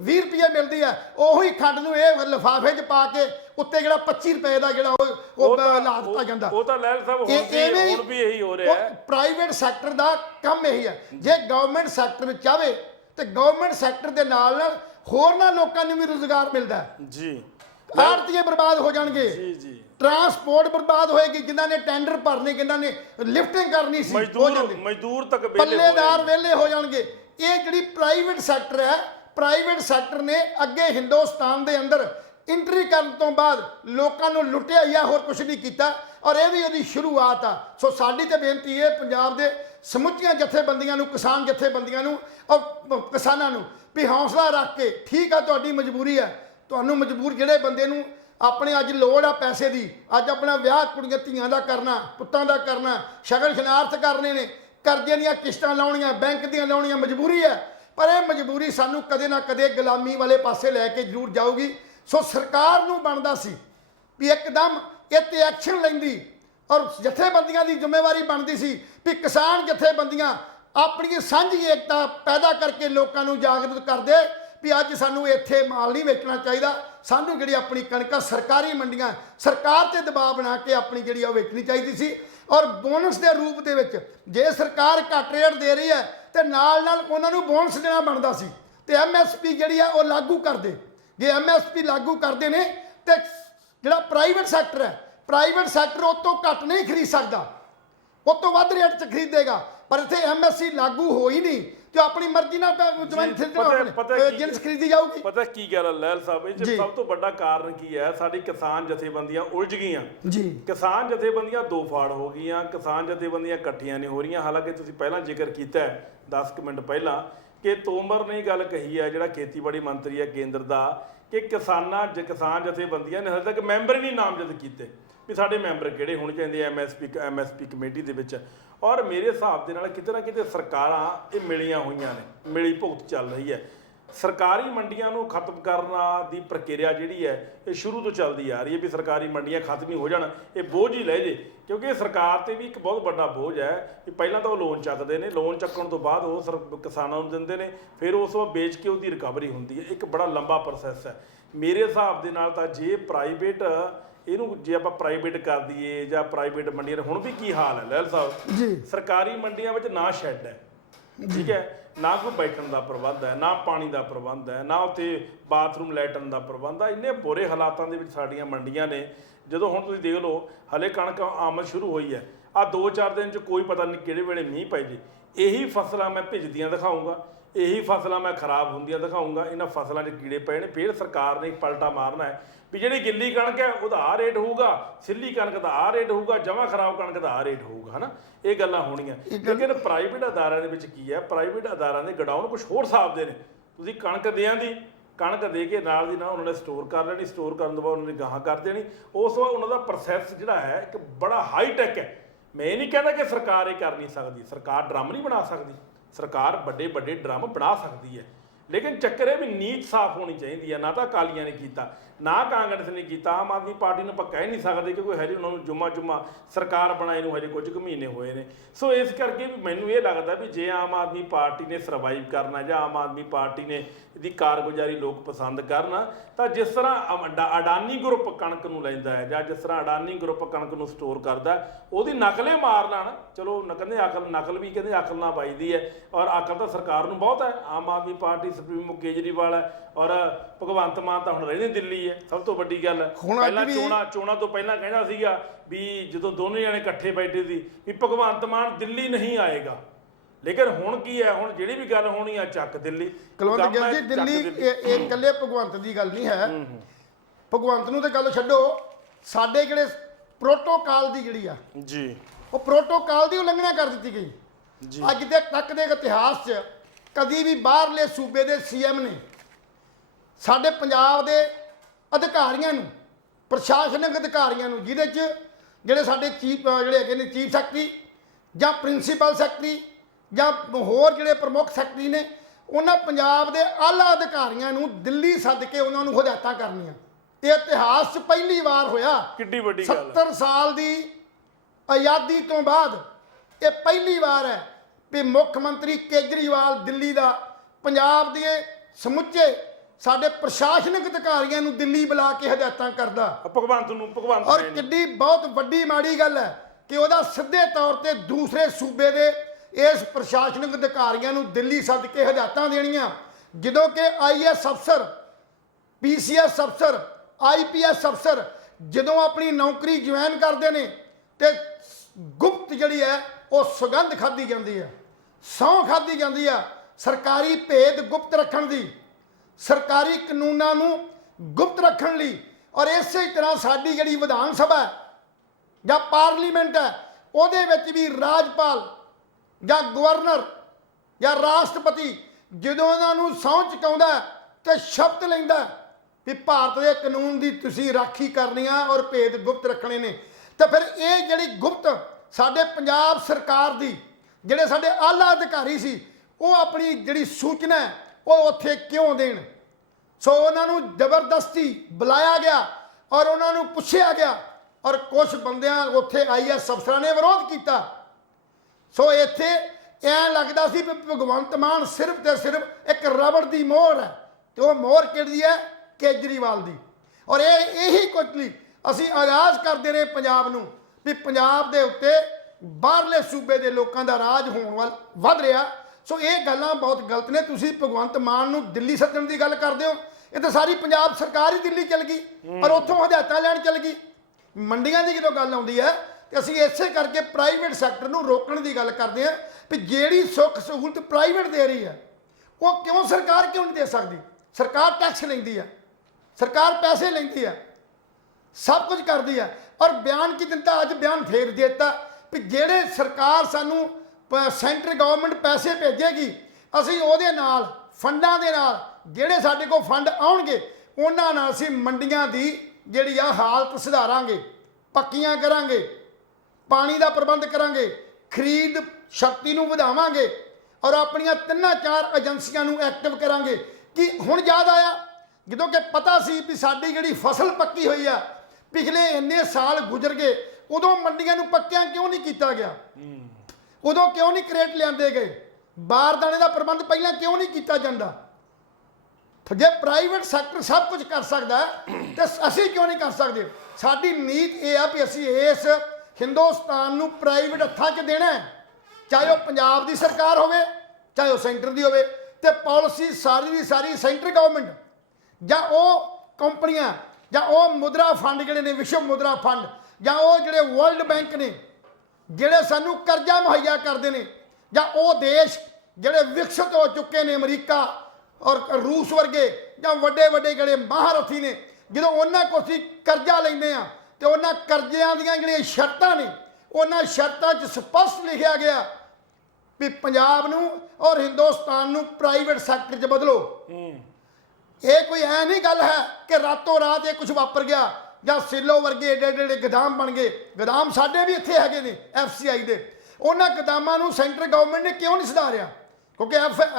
20 ਰੁਪਏ ਮਿਲਦੀ ਹੈ, ਉਹੀ ਖੰਡ ਨੂੰ ਇਹ ਲਿਫਾਫੇ 'ਚ ਪਾ ਕੇ ਉੱਤੇ ਜਿਹੜਾ 25 ਰੁਪਏ ਦਾ ਜਿਹੜਾ ਉਹ ਲਾ ਦਿੱਤਾ ਜਾਂਦਾ। ਉਹ ਤਾਂ ਲੈਲ ਸਾਹਿਬ ਹੁਣ ਵੀ ਇਹੀ ਹੋ ਰਿਹਾ ਹੈ। ਪ੍ਰਾਈਵੇਟ ਸੈਕਟਰ ਦਾ ਕੰਮ ਇਹੀ ਹੈ। ਜੇ ਗਵਰਨਮੈਂਟ ਸੈਕਟਰ ਚਾਹਵੇ ਤੇ ਗਵਰਨਮੈਂਟ ਸੈਕਟਰ ਦੇ ਨਾਲ ਹੋਰਨਾਂ ਲੋਕਾਂ ਨੂੰ ਵੀ ਰੁਜ਼ਗਾਰ ਮਿਲਦਾ ਜੀ। ਆੜਤੀਏ ਬਰਬਾਦ ਹੋ ਜਾਣਗੇ, ਟਰਾਂਸਪੋਰਟ ਬਰਬਾਦ ਹੋਏਗੀ, ਜਿਨ੍ਹਾਂ ਨੇ ਟੈਂਡਰ ਭਰਨੇ, ਜਿਨ੍ਹਾਂ ਨੇ ਲਿਫਟਿੰਗ ਕਰਨੀ ਸੀ, ਮਜ਼ਦੂਰ ਤੱਕ ਪੱਲੇਦਾਰ ਵਿਹਲੇ ਹੋ ਜਾਣਗੇ। ਇਹ ਜਿਹੜੀ ਪ੍ਰਾਈਵੇਟ ਸੈਕਟਰ ਹੈ, ਪ੍ਰਾਈਵੇਟ ਸੈਕਟਰ ਨੇ ਅੱਗੇ ਹਿੰਦੁਸਤਾਨ ਦੇ ਅੰਦਰ ਐਂਟਰੀ ਕਰਨ ਤੋਂ ਬਾਅਦ ਲੋਕਾਂ ਨੂੰ ਲੁੱਟਿਆ ਹੀ ਆ, ਹੋਰ ਕੁਝ ਨਹੀਂ ਕੀਤਾ, ਔਰ ਇਹ ਵੀ ਉਹਦੀ ਸ਼ੁਰੂਆਤ ਆ। ਸੋ ਸਾਡੀ ਤੇ ਬੇਨਤੀ ਹੈ ਪੰਜਾਬ ਦੇ ਸਮੁੱਚੀਆਂ ਜਥੇਬੰਦੀਆਂ ਨੂੰ, ਕਿਸਾਨ ਜਥੇਬੰਦੀਆਂ ਨੂੰ ਔਰ ਕਿਸਾਨਾਂ ਨੂੰ ਵੀ ਹੌਸਲਾ ਰੱਖ ਕੇ, ਠੀਕ ਆ ਤੁਹਾਡੀ ਮਜਬੂਰੀ ਹੈ, ਤੁਹਾਨੂੰ ਮਜਬੂਰ ਜਿਹੜੇ ਬੰਦੇ ਨੂੰ ਆਪਣੇ ਅੱਜ ਲੋੜ ਆ ਪੈਸੇ ਦੀ, ਅੱਜ ਆਪਣਾ ਵਿਆਹ ਕੁੜੀਆਂ ਧੀਆਂ ਦਾ ਕਰਨਾ, ਪੁੱਤਾਂ ਦਾ ਕਰਨਾ, ਸ਼ਗਨ ਸ਼ਨਾਰਥ ਕਰਨੇ ਨੇ, ਕਰਜ਼ੇ ਦੀਆਂ ਕਿਸ਼ਤਾਂ ਲਾਉਣੀਆਂ, ਬੈਂਕ ਦੀਆਂ ਲਾਉਣੀਆਂ, ਮਜਬੂਰੀ ਹੈ। ਪਰ ਇਹ ਮਜਬੂਰੀ ਸਾਨੂੰ ਕਦੇ ਨਾ ਕਦੇ ਗੁਲਾਮੀ ਵਾਲੇ ਪਾਸੇ ਲੈ ਕੇ ਜ਼ਰੂਰ ਜਾਊਗੀ। ਸੋ ਸਰਕਾਰ ਨੂੰ ਬਣਦਾ ਸੀ ਵੀ ਇੱਕਦਮ ਇਹ 'ਤੇ ਐਕਸ਼ਨ ਲੈਂਦੀ, ਔਰ ਜਥੇਬੰਦੀਆਂ ਦੀ ਜ਼ਿੰਮੇਵਾਰੀ ਬਣਦੀ ਸੀ ਵੀ ਕਿਸਾਨ ਜਥੇਬੰਦੀਆਂ ਆਪਣੀ ਸਾਂਝੀ ਏਕਤਾ ਪੈਦਾ ਕਰਕੇ ਲੋਕਾਂ ਨੂੰ ਜਾਗਰੂਕ ਕਰਦੇ ਵੀ ਅੱਜ ਸਾਨੂੰ ਇੱਥੇ ਮਾਲ ਨਹੀਂ ਵੇਚਣਾ ਚਾਹੀਦਾ, ਸਾਨੂੰ ਜਿਹੜੀ ਆਪਣੀ ਕਣਕਾਂ ਸਰਕਾਰੀ ਮੰਡੀਆਂ ਸਰਕਾਰ ਤੇ ਦਬਾਅ ਬਣਾ ਕੇ ਆਪਣੀ ਜਿਹੜੀ ਉਹ ਵੇਚਣੀ ਚਾਹੀਦੀ ਸੀ। ਔਰ ਬੋਨਸ ਦੇ ਰੂਪ ਦੇ ਵਿੱਚ ਜੇ ਸਰਕਾਰ ਘੱਟ ਰੇਟ ਦੇ ਰਹੀ ਹੈ ਤੇ ਨਾਲ ਨਾਲ ਉਹਨਾਂ ਨੂੰ ਬੋਨਸ ਦੇਣਾ ਬਣਦਾ ਸੀ, ਤੇ MSP ਜਿਹੜੀ ਆ ਉਹ ਲਾਗੂ ਕਰਦੇ। ਜੇ MSP ਲਾਗੂ ਕਰਦੇ ਨੇ ਤੇ ਜਿਹੜਾ ਪ੍ਰਾਈਵੇਟ ਸੈਕਟਰ ਹੈ, ਪ੍ਰਾਈਵੇਟ ਸੈਕਟਰ ਉਹ ਤੋਂ ਘੱਟ ਨਹੀਂ ਖਰੀਦ ਸਕਦਾ, ਉਹ ਤੋਂ ਵੱਧ ਰੇਟ 'ਚ ਖਰੀਦੇਗਾ। ਪਰ ਇੱਥੇ MSP ਲਾਗੂ ਹੋ ਹੀ ਨਹੀਂ, ਤੇ ਆਪਣੀ ਮਰਜ਼ੀ ਨਾਲ ਜਵਾਨ ਜਿੰਸ ਖਰੀਦੀ ਜਾਊਗੀ। ਪਤਾ ਕੀ ਗੱਲ ਹੈ ਲਹਿਲ ਸਾਹਿਬ, ਇਹ 'ਚ ਜੀ। ਸਭ ਤੋਂ ਵੱਡਾ ਕਾਰਨ ਕੀ ਹੈ? ਸਾਡੀ ਕਿਸਾਨ ਜਥੇਬੰਦੀਆਂ ਉਲਝ ਗਈਆਂ ਜੀ। ਕਿਸਾਨ ਜਥੇਬੰਦੀਆਂ ਦੋ ਫਾੜ ਹੋ ਗਈਆਂ, ਕਿਸਾਨ ਜਥੇਬੰਦੀਆਂ ਇਕੱਠੀਆਂ ਨਹੀਂ ਹੋ ਰਹੀਆਂ। ਹਾਲਾਂਕਿ ਤੁਸੀਂ ਪਹਿਲਾਂ ਜ਼ਿਕਰ ਕੀਤਾ ਹੈ 10 ਕੁ ਮਿੰਟ ਪਹਿਲਾਂ ਕਿ ਤੋਮਰ ਨੇ ਗੱਲ ਕਹੀ ਹੈ, ਜਿਹੜਾ ਖੇਤੀਬਾੜੀ ਮੰਤਰੀ ਹੈ ਕੇਂਦਰ ਦਾ, ਕਿ ਕਿਸਾਨ ਜਥੇਬੰਦੀਆਂ ਨੇ ਹਾਲੇ ਤੱਕ ਮੈਂਬਰ ਹੀ ਨਹੀਂ ਨਾਮਜ਼ਦ ਕੀਤੇ ਵੀ ਸਾਡੇ ਮੈਂਬਰ ਕਿਹੜੇ ਹੋਣੇ ਚਾਹੀਦੇ ਐਮਐਸਪੀ ਕਮੇਟੀ ਦੇ ਵਿੱਚ। ਔਰ ਮੇਰੇ ਹਿਸਾਬ ਦੇ ਨਾਲ ਕਿਤੇ ਨਾ ਕਿਤੇ ਸਰਕਾਰਾਂ ਇਹ ਮਿਲੀਆਂ ਹੋਈਆਂ ਨੇ, ਮਿਲੀ ਭੁਗਤ ਚੱਲ ਰਹੀ ਹੈ। ਸਰਕਾਰੀ ਮੰਡੀਆਂ ਨੂੰ ਖਤਮ ਕਰਨ ਦੀ ਪ੍ਰਕਿਰਿਆ ਜਿਹੜੀ ਹੈ ਇਹ ਸ਼ੁਰੂ ਤੋਂ ਚੱਲਦੀ ਆ ਰਹੀ ਹੈ ਵੀ ਸਰਕਾਰੀ ਮੰਡੀਆਂ ਖਤਮ ਹੀ ਹੋ ਜਾਣ, ਇਹ ਬੋਝ ਹੀ ਲੈ ਜੇ, ਕਿਉਂਕਿ ਇਹ ਸਰਕਾਰ ਤੇ ਵੀ ਇੱਕ ਬਹੁਤ ਵੱਡਾ ਬੋਝ ਹੈ ਕਿ ਪਹਿਲਾਂ ਤਾਂ ਉਹ ਲੋਨ ਚੱਕਦੇ ਨੇ, ਲੋਨ ਚੱਕਣ ਤੋਂ ਬਾਅਦ ਉਹ ਕਿਸਾਨਾਂ ਨੂੰ ਦਿੰਦੇ ਨੇ, ਫਿਰ ਉਸ ਤੋਂ ਵੇਚ ਕੇ ਉਹਦੀ ਰਿਕਵਰੀ ਹੁੰਦੀ ਹੈ। ਇੱਕ ਬੜਾ ਲੰਬਾ ਪ੍ਰੋਸੈਸ ਹੈ। ਮੇਰੇ ਹਿਸਾਬ ਦੇ ਨਾਲ ਤਾਂ ਜੇ ਪ੍ਰਾਈਵੇਟ ਇਹਨੂੰ ਜੇ ਆਪਾਂ ਪ੍ਰਾਈਵੇਟ ਕਰ ਦਈਏ ਜਾਂ ਪ੍ਰਾਈਵੇਟ ਮੰਡੀਆਂ, ਹੁਣ ਵੀ ਕੀ ਹਾਲ ਹੈ ਲਹਿਲ ਸਾਹਿਬ ਜੀ, ਸਰਕਾਰੀ ਮੰਡੀਆਂ ਵਿੱਚ ਨਾ ਸ਼ੈੱਡ ਹੈ, ਠੀਕ ਹੈ, ਨਾ ਕੋਈ ਬੈਠਣ ਦਾ ਪ੍ਰਬੰਧ ਹੈ, ਨਾ ਪਾਣੀ ਦਾ ਪ੍ਰਬੰਧ ਹੈ, ਨਾ ਉੱਥੇ ਬਾਥਰੂਮ ਲੈਟਰਨ ਦਾ ਪ੍ਰਬੰਧ ਹੈ। ਇੰਨੇ ਬੁਰੇ ਹਾਲਾਤਾਂ ਦੇ ਵਿੱਚ ਸਾਡੀਆਂ ਮੰਡੀਆਂ ਨੇ। ਜਦੋਂ ਹੁਣ ਤੁਸੀਂ ਦੇਖ ਲਓ ਹਲੇ ਕਣਕ ਆਮਦ ਸ਼ੁਰੂ ਹੋਈ ਹੈ, ਆਹ 2-4 ਦਿਨ 'ਚ ਕੋਈ ਪਤਾ ਨਹੀਂ ਕਿਹੜੇ ਵੇਲੇ ਮੀਂਹ ਪੈ ਜੇ। ਇਹੀ ਫਸਲਾਂ ਮੈਂ ਭਿੱਜਦੀਆਂ ਦਿਖਾਊਂਗਾ, ਇਹੀ ਫਸਲਾਂ ਮੈਂ ਖਰਾਬ ਹੁੰਦੀਆਂ ਦਿਖਾਊਂਗਾ, ਇਹਨਾਂ ਫਸਲਾਂ 'ਚ ਕੀੜੇ ਪਏ ਨੇ। ਫਿਰ ਸਰਕਾਰ ਨੇ ਪਲਟਾ ਮਾਰਨਾ ਹੈ ਵੀ ਜਿਹੜੀ ਗਿੱਲੀ ਕਣਕ ਹੈ ਉਹਦਾ ਆਹ ਰੇਟ ਹੋਊਗਾ, ਸਿੱਲੀ ਕਣਕ ਦਾ ਆਹ ਰੇਟ ਹੋਊਗਾ, ਜਮਾਂ ਖਰਾਬ ਕਣਕ ਦਾ ਆਹ ਰੇਟ ਹੋਊਗਾ, ਹੈ ਨਾ। ਇਹ ਗੱਲਾਂ ਹੋਣੀਆਂ। ਲੇਕਿਨ ਪ੍ਰਾਈਵੇਟ ਅਦਾਰਿਆਂ ਦੇ ਵਿੱਚ ਕੀ ਹੈ, ਪ੍ਰਾਈਵੇਟ ਅਦਾਰਿਆਂ ਦੇ ਗਡਾਊਨ ਕੁਛ ਹੋਰ ਹਿਸਾਬ ਦੇ ਨੇ। ਤੁਸੀਂ ਕਣਕ ਕਣਕ ਦੇ ਕੇ ਨਾਲ ਦੀ ਨਾਲ ਉਹਨਾਂ ਨੇ ਸਟੋਰ ਕਰ ਲੈਣੀ, ਸਟੋਰ ਕਰਨ ਤੋਂ ਬਾਅਦ ਉਹਨਾਂ ਨੇ ਗਾਹਾਂ ਕਰ ਦੇਣੀ। ਉਸ ਤੋਂ ਬਾਅਦ ਉਹਨਾਂ ਦਾ ਪ੍ਰੋਸੈਸ ਜਿਹੜਾ ਹੈ ਇੱਕ ਬੜਾ ਹਾਈ ਟੈਕ ਹੈ। ਮੈਂ ਇਹ ਨਹੀਂ ਕਹਿੰਦਾ ਕਿ ਸਰਕਾਰ ਇਹ ਕਰ ਨਹੀਂ ਸਕਦੀ, ਸਰਕਾਰ ਡਰਮ ਨਹੀਂ ਬਣਾ ਸਕਦੀ, ਸਰਕਾਰ ਵੱਡੇ ਵੱਡੇ ਡਰਮ ਬਣਾ ਸਕਦੀ ਹੈ, ਲੇਕਿਨ ਚੱਕਰ ਇਹ ਵੀ ਨੀਤ ਸਾਫ਼ ਹੋਣੀ ਚਾਹੀਦੀ ਹੈ। ਨਾ ਤਾਂ ਅਕਾਲੀਆਂ ਨੇ ਕੀਤਾ, ਨਾ ਕਾਂਗਰਸ ਨੇ ਕੀਤਾ, ਆਮ ਆਦਮੀ ਪਾਰਟੀ ਨੂੰ ਆਪਾਂ ਕਹਿ ਨਹੀਂ ਸਕਦੇ ਕਿ ਕੋਈ ਹਜੇ ਉਹਨਾਂ ਨੂੰ ਜੁਮਾ ਸਰਕਾਰ ਬਣਾਏ ਨੂੰ ਹਜੇ ਕੁਝ ਕੁ ਮਹੀਨੇ ਹੋਏ ਨੇ। ਸੋ ਇਸ ਕਰਕੇ ਵੀ ਮੈਨੂੰ ਇਹ ਲੱਗਦਾ ਵੀ ਜੇ ਆਮ ਆਦਮੀ ਪਾਰਟੀ ਨੇ ਸਰਵਾਈਵ ਕਰਨਾ ਜਾਂ ਆਮ ਆਦਮੀ ਪਾਰਟੀ ਨੇ ਇਹਦੀ ਕਾਰਗੁਜ਼ਾਰੀ ਲੋਕ ਪਸੰਦ ਕਰਨ, ਤਾਂ ਜਿਸ ਤਰ੍ਹਾਂ ਅਡਾਨੀ ਗਰੁੱਪ ਕਣਕ ਨੂੰ ਲੈਂਦਾ ਹੈ ਜਾਂ ਜਿਸ ਤਰ੍ਹਾਂ ਅਡਾਨੀ ਗਰੁੱਪ ਕਣਕ ਨੂੰ ਸਟੋਰ ਕਰਦਾ, ਉਹਦੀ ਨਕਲੇ ਮਾਰ ਲੈਣ। ਚਲੋ ਕਹਿੰਦੇ ਨਕਲ ਵੀ ਕਹਿੰਦੇ ਅਕਲ ਨਾਲ ਵੱਜਦੀ ਹੈ, ਔਰ ਅਕਲ ਤਾਂ ਸਰਕਾਰ ਨੂੰ ਬਹੁਤ ਹੈ। ਆਮ ਆਦਮੀ ਪਾਰਟੀ ਸੁਪਰੀਮੋ ਕੇਜਰੀਵਾਲ ਹੈ, ਔਰ ਭਗਵੰਤ ਮਾਨ ਤਾਂ ਹੁਣ ਰਹਿੰਦੇ ਦਿੱਲੀ ਹੈ। ਸਭ ਤੋਂ ਵੱਡੀ ਗੱਲ ਪਹਿਲਾਂ ਚੋਣਾਂ ਤੋਂ ਪਹਿਲਾਂ ਕਹਿੰਦਾ ਸੀਗਾ ਵੀ ਜਦੋਂ ਦੋਨੇ ਜਣੇ ਇਕੱਠੇ ਬੈਠੇ ਸੀ ਵੀ ਭਗਵੰਤ ਮਾਨ ਦਿੱਲੀ ਨਹੀਂ ਆਏਗਾ, ਲੇਕਿਨ ਹੁਣ ਕੀ ਹੈ, ਹੁਣ ਜਿਹੜੀ ਵੀ ਗੱਲ ਹੋਣੀ ਆ ਚੱਕ ਦਿੱਲੀ। ਕੁਲਵੰਤ ਗਿੱਲ ਜੀ, ਦਿੱਲੀ ਇਹ ਇਕੱਲੇ ਭਗਵੰਤ ਦੀ ਗੱਲ ਨਹੀਂ ਹੈ। ਭਗਵੰਤ ਨੂੰ ਤਾਂ ਗੱਲ ਛੱਡੋ, ਸਾਡੇ ਜਿਹੜੇ ਪ੍ਰੋਟੋਕਾਲ ਦੀ ਜਿਹੜੀ ਆ ਜੀ, ਉਹ ਪ੍ਰੋਟੋਕਾਲ ਦੀ ਉਲੰਘਣਾ ਕਰ ਦਿੱਤੀ ਗਈ ਜੀ। ਅੱਜ ਦੇ ਤੱਕ ਦੇ ਇਤਿਹਾਸ 'ਚ ਕਦੀ ਵੀ ਬਾਹਰਲੇ ਸੂਬੇ ਦੇ ਸੀਐਮ ਨੇ ਸਾਡੇ ਪੰਜਾਬ ਦੇ ਅਧਿਕਾਰੀਆਂ ਨੂੰ, ਪ੍ਰਸ਼ਾਸਨਿਕ ਅਧਿਕਾਰੀਆਂ ਨੂੰ, ਜਿਹਦੇ 'ਚ ਜਿਹੜੇ ਸਾਡੇ ਜਿਹੜੇ ਹੈਗੇ ਨੇ ਚੀਫ ਸੈਕਟਰੀ ਜਾਂ ਪ੍ਰਿੰਸੀਪਲ ਸੈਕਟਰੀ ਜਾਂ ਹੋਰ ਜਿਹੜੇ ਪ੍ਰਮੁੱਖ ਸੈਕਟਰੀ ਨੇ, ਉਹਨਾਂ ਪੰਜਾਬ ਦੇ ਆਲਾ ਅਧਿਕਾਰੀਆਂ ਨੂੰ ਦਿੱਲੀ ਸੱਦ ਕੇ ਉਹਨਾਂ ਨੂੰ ਹਦਾਇਤਾਂ ਕਰਨੀਆਂ। ਇਹ ਇਤਿਹਾਸ 'ਚ ਪਹਿਲੀ ਵਾਰ ਹੋਇਆ। ਕਿੱਡੀ ਵੱਡੀ ਗੱਲ, 70 ਸਾਲ ਦੀ ਆਜ਼ਾਦੀ ਤੋਂ ਬਾਅਦ ਇਹ ਪਹਿਲੀ ਵਾਰ ਹੈ ਵੀ ਮੁੱਖ ਮੰਤਰੀ ਕੇਜਰੀਵਾਲ ਦਿੱਲੀ ਦਾ ਪੰਜਾਬ ਦੇ ਸਮੁੱਚੇ ਸਾਡੇ ਪ੍ਰਸ਼ਾਸਨਿਕ ਅਧਿਕਾਰੀਆਂ ਨੂੰ ਦਿੱਲੀ ਬੁਲਾ ਕੇ ਹਦਾਇਤਾਂ ਕਰਦਾ। ਭਗਵੰਤ ਔਰ ਕਿੱਡੀ ਬਹੁਤ ਵੱਡੀ ਮਾੜੀ ਗੱਲ ਹੈ ਕਿ ਉਹਦਾ ਸਿੱਧੇ ਤੌਰ ਤੇ ਦੂਸਰੇ ਸੂਬੇ ਦੇ ਇਸ ਪ੍ਰਸ਼ਾਸਨਿਕ ਅਧਿਕਾਰੀਆਂ ਨੂੰ ਦਿੱਲੀ ਸੱਦ ਕੇ ਹਦਾਇਤਾਂ ਦੇਣੀਆਂ, ਜਦੋਂ ਕਿ ਆਈਐਸ ਅਫਸਰ, ਪੀਸੀਐਸ ਅਫਸਰ, ਆਈਪੀਐਸ ਅਫਸਰ ਜਦੋਂ ਆਪਣੀ ਨੌਕਰੀ ਜੁਆਇਨ ਕਰਦੇ ਨੇ ਤੇ ਗੁਪਤ ਜਿਹੜੀ ਹੈ ਉਹ ਸੁਗੰਧ ਖਾਧੀ ਜਾਂਦੀ ਹੈ, ਸਹੁੰ ਖਾਧੀ ਜਾਂਦੀ ਆ ਸਰਕਾਰੀ ਭੇਦ ਗੁਪਤ ਰੱਖਣ ਦੀ, ਸਰਕਾਰੀ ਕਾਨੂੰਨਾਂ ਨੂੰ ਗੁਪਤ ਰੱਖਣ ਲਈ। ਔਰ ਇਸੇ ਤਰ੍ਹਾਂ ਸਾਡੀ ਜਿਹੜੀ ਵਿਧਾਨ ਸਭਾ ਜਾਂ ਪਾਰਲੀਮੈਂਟ ਹੈ, ਉਹਦੇ ਵਿੱਚ ਵੀ ਰਾਜਪਾਲ ਜਾਂ ਗਵਰਨਰ ਜਾਂ ਰਾਸ਼ਟਰਪਤੀ ਜਦੋਂ ਉਹਨਾਂ ਨੂੰ ਸਹੁੰ ਚੁਕਾਉਂਦਾ ਤੇ ਸ਼ਪਥ ਲੈਂਦਾ ਵੀ ਭਾਰਤ ਦੇ ਕਾਨੂੰਨ ਦੀ ਤੁਸੀਂ ਰਾਖੀ ਕਰਨੀ ਆ ਔਰ ਭੇਦ ਗੁਪਤ ਰੱਖਣੇ ਨੇ, ਤਾਂ ਫਿਰ ਇਹ ਜਿਹੜੀ ਗੁਪਤ ਸਾਡੇ ਪੰਜਾਬ ਸਰਕਾਰ ਦੀ ਜਿਹੜੇ ਸਾਡੇ ਆਲਾ ਅਧਿਕਾਰੀ ਸੀ, ਉਹ ਆਪਣੀ ਜਿਹੜੀ ਸੂਚਨਾ ਉਹ ਉੱਥੇ ਕਿਉਂ ਦੇਣ? ਸੋ ਉਹਨਾਂ ਨੂੰ ਜ਼ਬਰਦਸਤੀ ਬੁਲਾਇਆ ਗਿਆ ਔਰ ਉਹਨਾਂ ਨੂੰ ਪੁੱਛਿਆ ਗਿਆ, ਔਰ ਕੁਝ ਬੰਦਿਆਂ ਉੱਥੇ ਆਈਐਸ ਅਫਸਰਾਂ ਨੇ ਵਿਰੋਧ ਕੀਤਾ। ਸੋ ਇੱਥੇ ਐਂ ਲੱਗਦਾ ਸੀ ਵੀ ਭਗਵੰਤ ਮਾਨ ਸਿਰਫ ਤੇ ਸਿਰਫ ਇੱਕ ਰਬੜ ਦੀ ਮੋਹਰ ਹੈ, ਤੇ ਉਹ ਮੋਹਰ ਕਿਹੜੀ ਹੈ? ਕੇਜਰੀਵਾਲ ਦੀ। ਔਰ ਇਹੀ ਕੁਝ ਲਈ ਅਸੀਂ ਆਗਾਜ਼ ਕਰਦੇ ਰਹੇ ਪੰਜਾਬ ਨੂੰ ਵੀ ਪੰਜਾਬ ਦੇ ਉੱਤੇ ਬਾਹਰਲੇ ਸੂਬੇ ਦੇ ਲੋਕਾਂ ਦਾ ਰਾਜ ਹੋਣ ਵੱਲ ਵੱਧ ਰਿਹਾ। ਸੋ ਇਹ ਗੱਲਾਂ ਬਹੁਤ ਗਲਤ ਨੇ। ਤੁਸੀਂ ਭਗਵੰਤ ਮਾਨ ਨੂੰ ਦਿੱਲੀ ਸੱਦਣ ਦੀ ਗੱਲ ਕਰਦੇ ਹੋ, ਇਹ ਤਾਂ ਸਾਰੀ ਪੰਜਾਬ ਸਰਕਾਰ ਹੀ ਦਿੱਲੀ ਚਲ ਗਈ ਔਰ ਉੱਥੋਂ ਹਦਾਇਤਾਂ ਲੈਣ ਚਲ ਗਈ। ਮੰਡੀਆਂ ਦੀ ਜਦੋਂ ਗੱਲ ਆਉਂਦੀ ਹੈ ਤੇ ਅਸੀਂ ਇਸੇ ਕਰਕੇ ਪ੍ਰਾਈਵੇਟ ਸੈਕਟਰ ਨੂੰ ਰੋਕਣ ਦੀ ਗੱਲ ਕਰਦੇ ਹਾਂ ਵੀ ਜਿਹੜੀ ਸੁੱਖ ਸਹੂਲਤ ਪ੍ਰਾਈਵੇਟ ਦੇ ਰਹੀ ਹੈ ਉਹ ਕਿਉਂ ਸਰਕਾਰ ਕਿਉਂ ਨਹੀਂ ਦੇ ਸਕਦੀ। ਸਰਕਾਰ ਟੈਕਸ ਲੈਂਦੀ ਹੈ, ਸਰਕਾਰ ਪੈਸੇ ਲੈਂਦੀ ਹੈ, ਸਭ ਕੁਝ ਕਰਦੀ ਹੈ। ਔਰ ਬਿਆਨ ਕੀ ਦਿੰਦਾ, ਅੱਜ ਬਿਆਨ ਫੇਰ ਦੇ ਦਿੱਤਾ ਵੀ ਜਿਹੜੇ ਸਰਕਾਰ ਸਾਨੂੰ ਸੈਂਟਰ ਗਵਰਨਮੈਂਟ ਪੈਸੇ ਭੇਜੇਗੀ ਅਸੀਂ ਉਹਦੇ ਨਾਲ ਫੰਡਾਂ ਦੇ ਨਾਲ ਜਿਹੜੇ ਸਾਡੇ ਕੋਲ ਫੰਡ ਆਉਣਗੇ ਉਹਨਾਂ ਨਾਲ ਅਸੀਂ ਮੰਡੀਆਂ ਦੀ ਜਿਹੜੀ ਆ ਹਾਲਤ ਸੁਧਾਰਾਂਗੇ, ਪੱਕੀਆਂ ਕਰਾਂਗੇ, ਪਾਣੀ ਦਾ ਪ੍ਰਬੰਧ ਕਰਾਂਗੇ, ਖਰੀਦ ਸ਼ਕਤੀ ਨੂੰ ਵਧਾਵਾਂਗੇ ਔਰ ਆਪਣੀਆਂ 3-4 ਏਜੰਸੀਆਂ ਨੂੰ ਐਕਟਿਵ ਕਰਾਂਗੇ। ਕਿ ਹੁਣ ਯਾਦ ਆਇਆ ਜਦੋਂ ਕਿ ਪਤਾ ਸੀ ਵੀ ਸਾਡੀ ਜਿਹੜੀ ਫਸਲ ਪੱਕੀ ਹੋਈ ਆ, ਪਿਛਲੇ ਇੰਨੇ ਸਾਲ ਗੁਜ਼ਰ ਗਏ, ਉਦੋਂ ਮੰਡੀਆਂ ਨੂੰ ਪੱਕਿਆਂ ਕਿਉਂ ਨਹੀਂ ਕੀਤਾ ਗਿਆ? ਉਦੋਂ ਕਿਉਂ ਨਹੀਂ ਕਰੇਟ ਲਿਆਂਦੇ ਗਏ? ਬਾਰਦਾਨੇ ਦਾ ਪ੍ਰਬੰਧ ਪਹਿਲਾਂ ਕਿਉਂ ਨਹੀਂ ਕੀਤਾ ਜਾਂਦਾ? ਜੇ ਪ੍ਰਾਈਵੇਟ ਸੈਕਟਰ ਸਭ ਕੁਝ ਕਰ ਸਕਦਾ ਤੇ ਅਸੀਂ ਕਿਉਂ ਨਹੀਂ ਕਰ ਸਕਦੇ? ਸਾਡੀ ਨੀਤ ਇਹ ਆ ਵੀ ਅਸੀਂ ਇਸ ਹਿੰਦੁਸਤਾਨ ਨੂੰ ਪ੍ਰਾਈਵੇਟ ਹੱਥਾਂ 'ਚ ਦੇਣਾ ਹੈ, ਚਾਹੇ ਉਹ ਪੰਜਾਬ ਦੀ ਸਰਕਾਰ ਹੋਵੇ ਚਾਹੇ ਉਹ ਸੈਂਟਰ ਦੀ ਹੋਵੇ, ਤੇ ਪਾਲਿਸੀ ਸਾਰੀ ਦੀ ਸਾਰੀ ਸੈਂਟਰ ਗਵਰਨਮੈਂਟ ਜਾਂ ਉਹ ਕੰਪਨੀਆਂ ਜਾਂ ਉਹ ਮੁਦਰਾ ਫੰਡ ਜਿਹੜੇ ਨੇ, ਵਿਸ਼ਵ ਮੁਦਰਾ ਫੰਡ ਜਾਂ ਉਹ ਜਿਹੜੇ ਵਰਲਡ ਬੈਂਕ ਨੇ ਜਿਹੜੇ ਸਾਨੂੰ ਕਰਜ਼ਾ ਮੁਹੱਈਆ ਕਰਦੇ ਨੇ, ਜਾਂ ਉਹ ਦੇਸ਼ ਜਿਹੜੇ ਵਿਕਸਿਤ ਹੋ ਚੁੱਕੇ ਨੇ, ਅਮਰੀਕਾ ਔਰ ਰੂਸ ਵਰਗੇ ਜਾਂ ਵੱਡੇ ਵੱਡੇ ਜਿਹੜੇ ਮਹਾਰਥੀ ਨੇ, ਜਦੋਂ ਉਹਨਾਂ ਕੋਲ ਅਸੀਂ ਕਰਜ਼ਾ ਲੈਂਦੇ ਆ ਤੇ ਉਹਨਾਂ ਕਰਜ਼ਿਆਂ ਦੀਆਂ ਜਿਹੜੀਆਂ ਸ਼ਰਤਾਂ ਨੇ ਉਹਨਾਂ ਸ਼ਰਤਾਂ 'ਚ ਸਪਸ਼ਟ ਲਿਖਿਆ ਗਿਆ ਵੀ ਪੰਜਾਬ ਨੂੰ ਔਰ ਹਿੰਦੁਸਤਾਨ ਨੂੰ ਪ੍ਰਾਈਵੇਟ ਸੈਕਟਰ 'ਚ ਬਦਲੋ। ਇਹ ਕੋਈ ਐ ਨਹੀਂ ਗੱਲ ਹੈ ਕਿ ਰਾਤੋਂ ਰਾਤ ਇਹ ਕੁਝ ਵਾਪਰ ਗਿਆ ਜਾਂ ਸਿੱਲੋ ਵਰਗੇ ਏਡੇ ਏਡੇ ਗਦਾਮ ਬਣ ਗਏ। ਗਦਾਮ ਸਾਡੇ ਵੀ ਇੱਥੇ ਹੈਗੇ ਨੇ FCI ਦੇ, ਉਹਨਾਂ ਗਦਾਮਾਂ ਨੂੰ ਸੈਂਟਰ ਗਵਰਨਮੈਂਟ ਨੇ ਕਿਉਂ ਨਹੀਂ ਸੁਧਾਰਿਆ? ਕਿਉਂਕਿ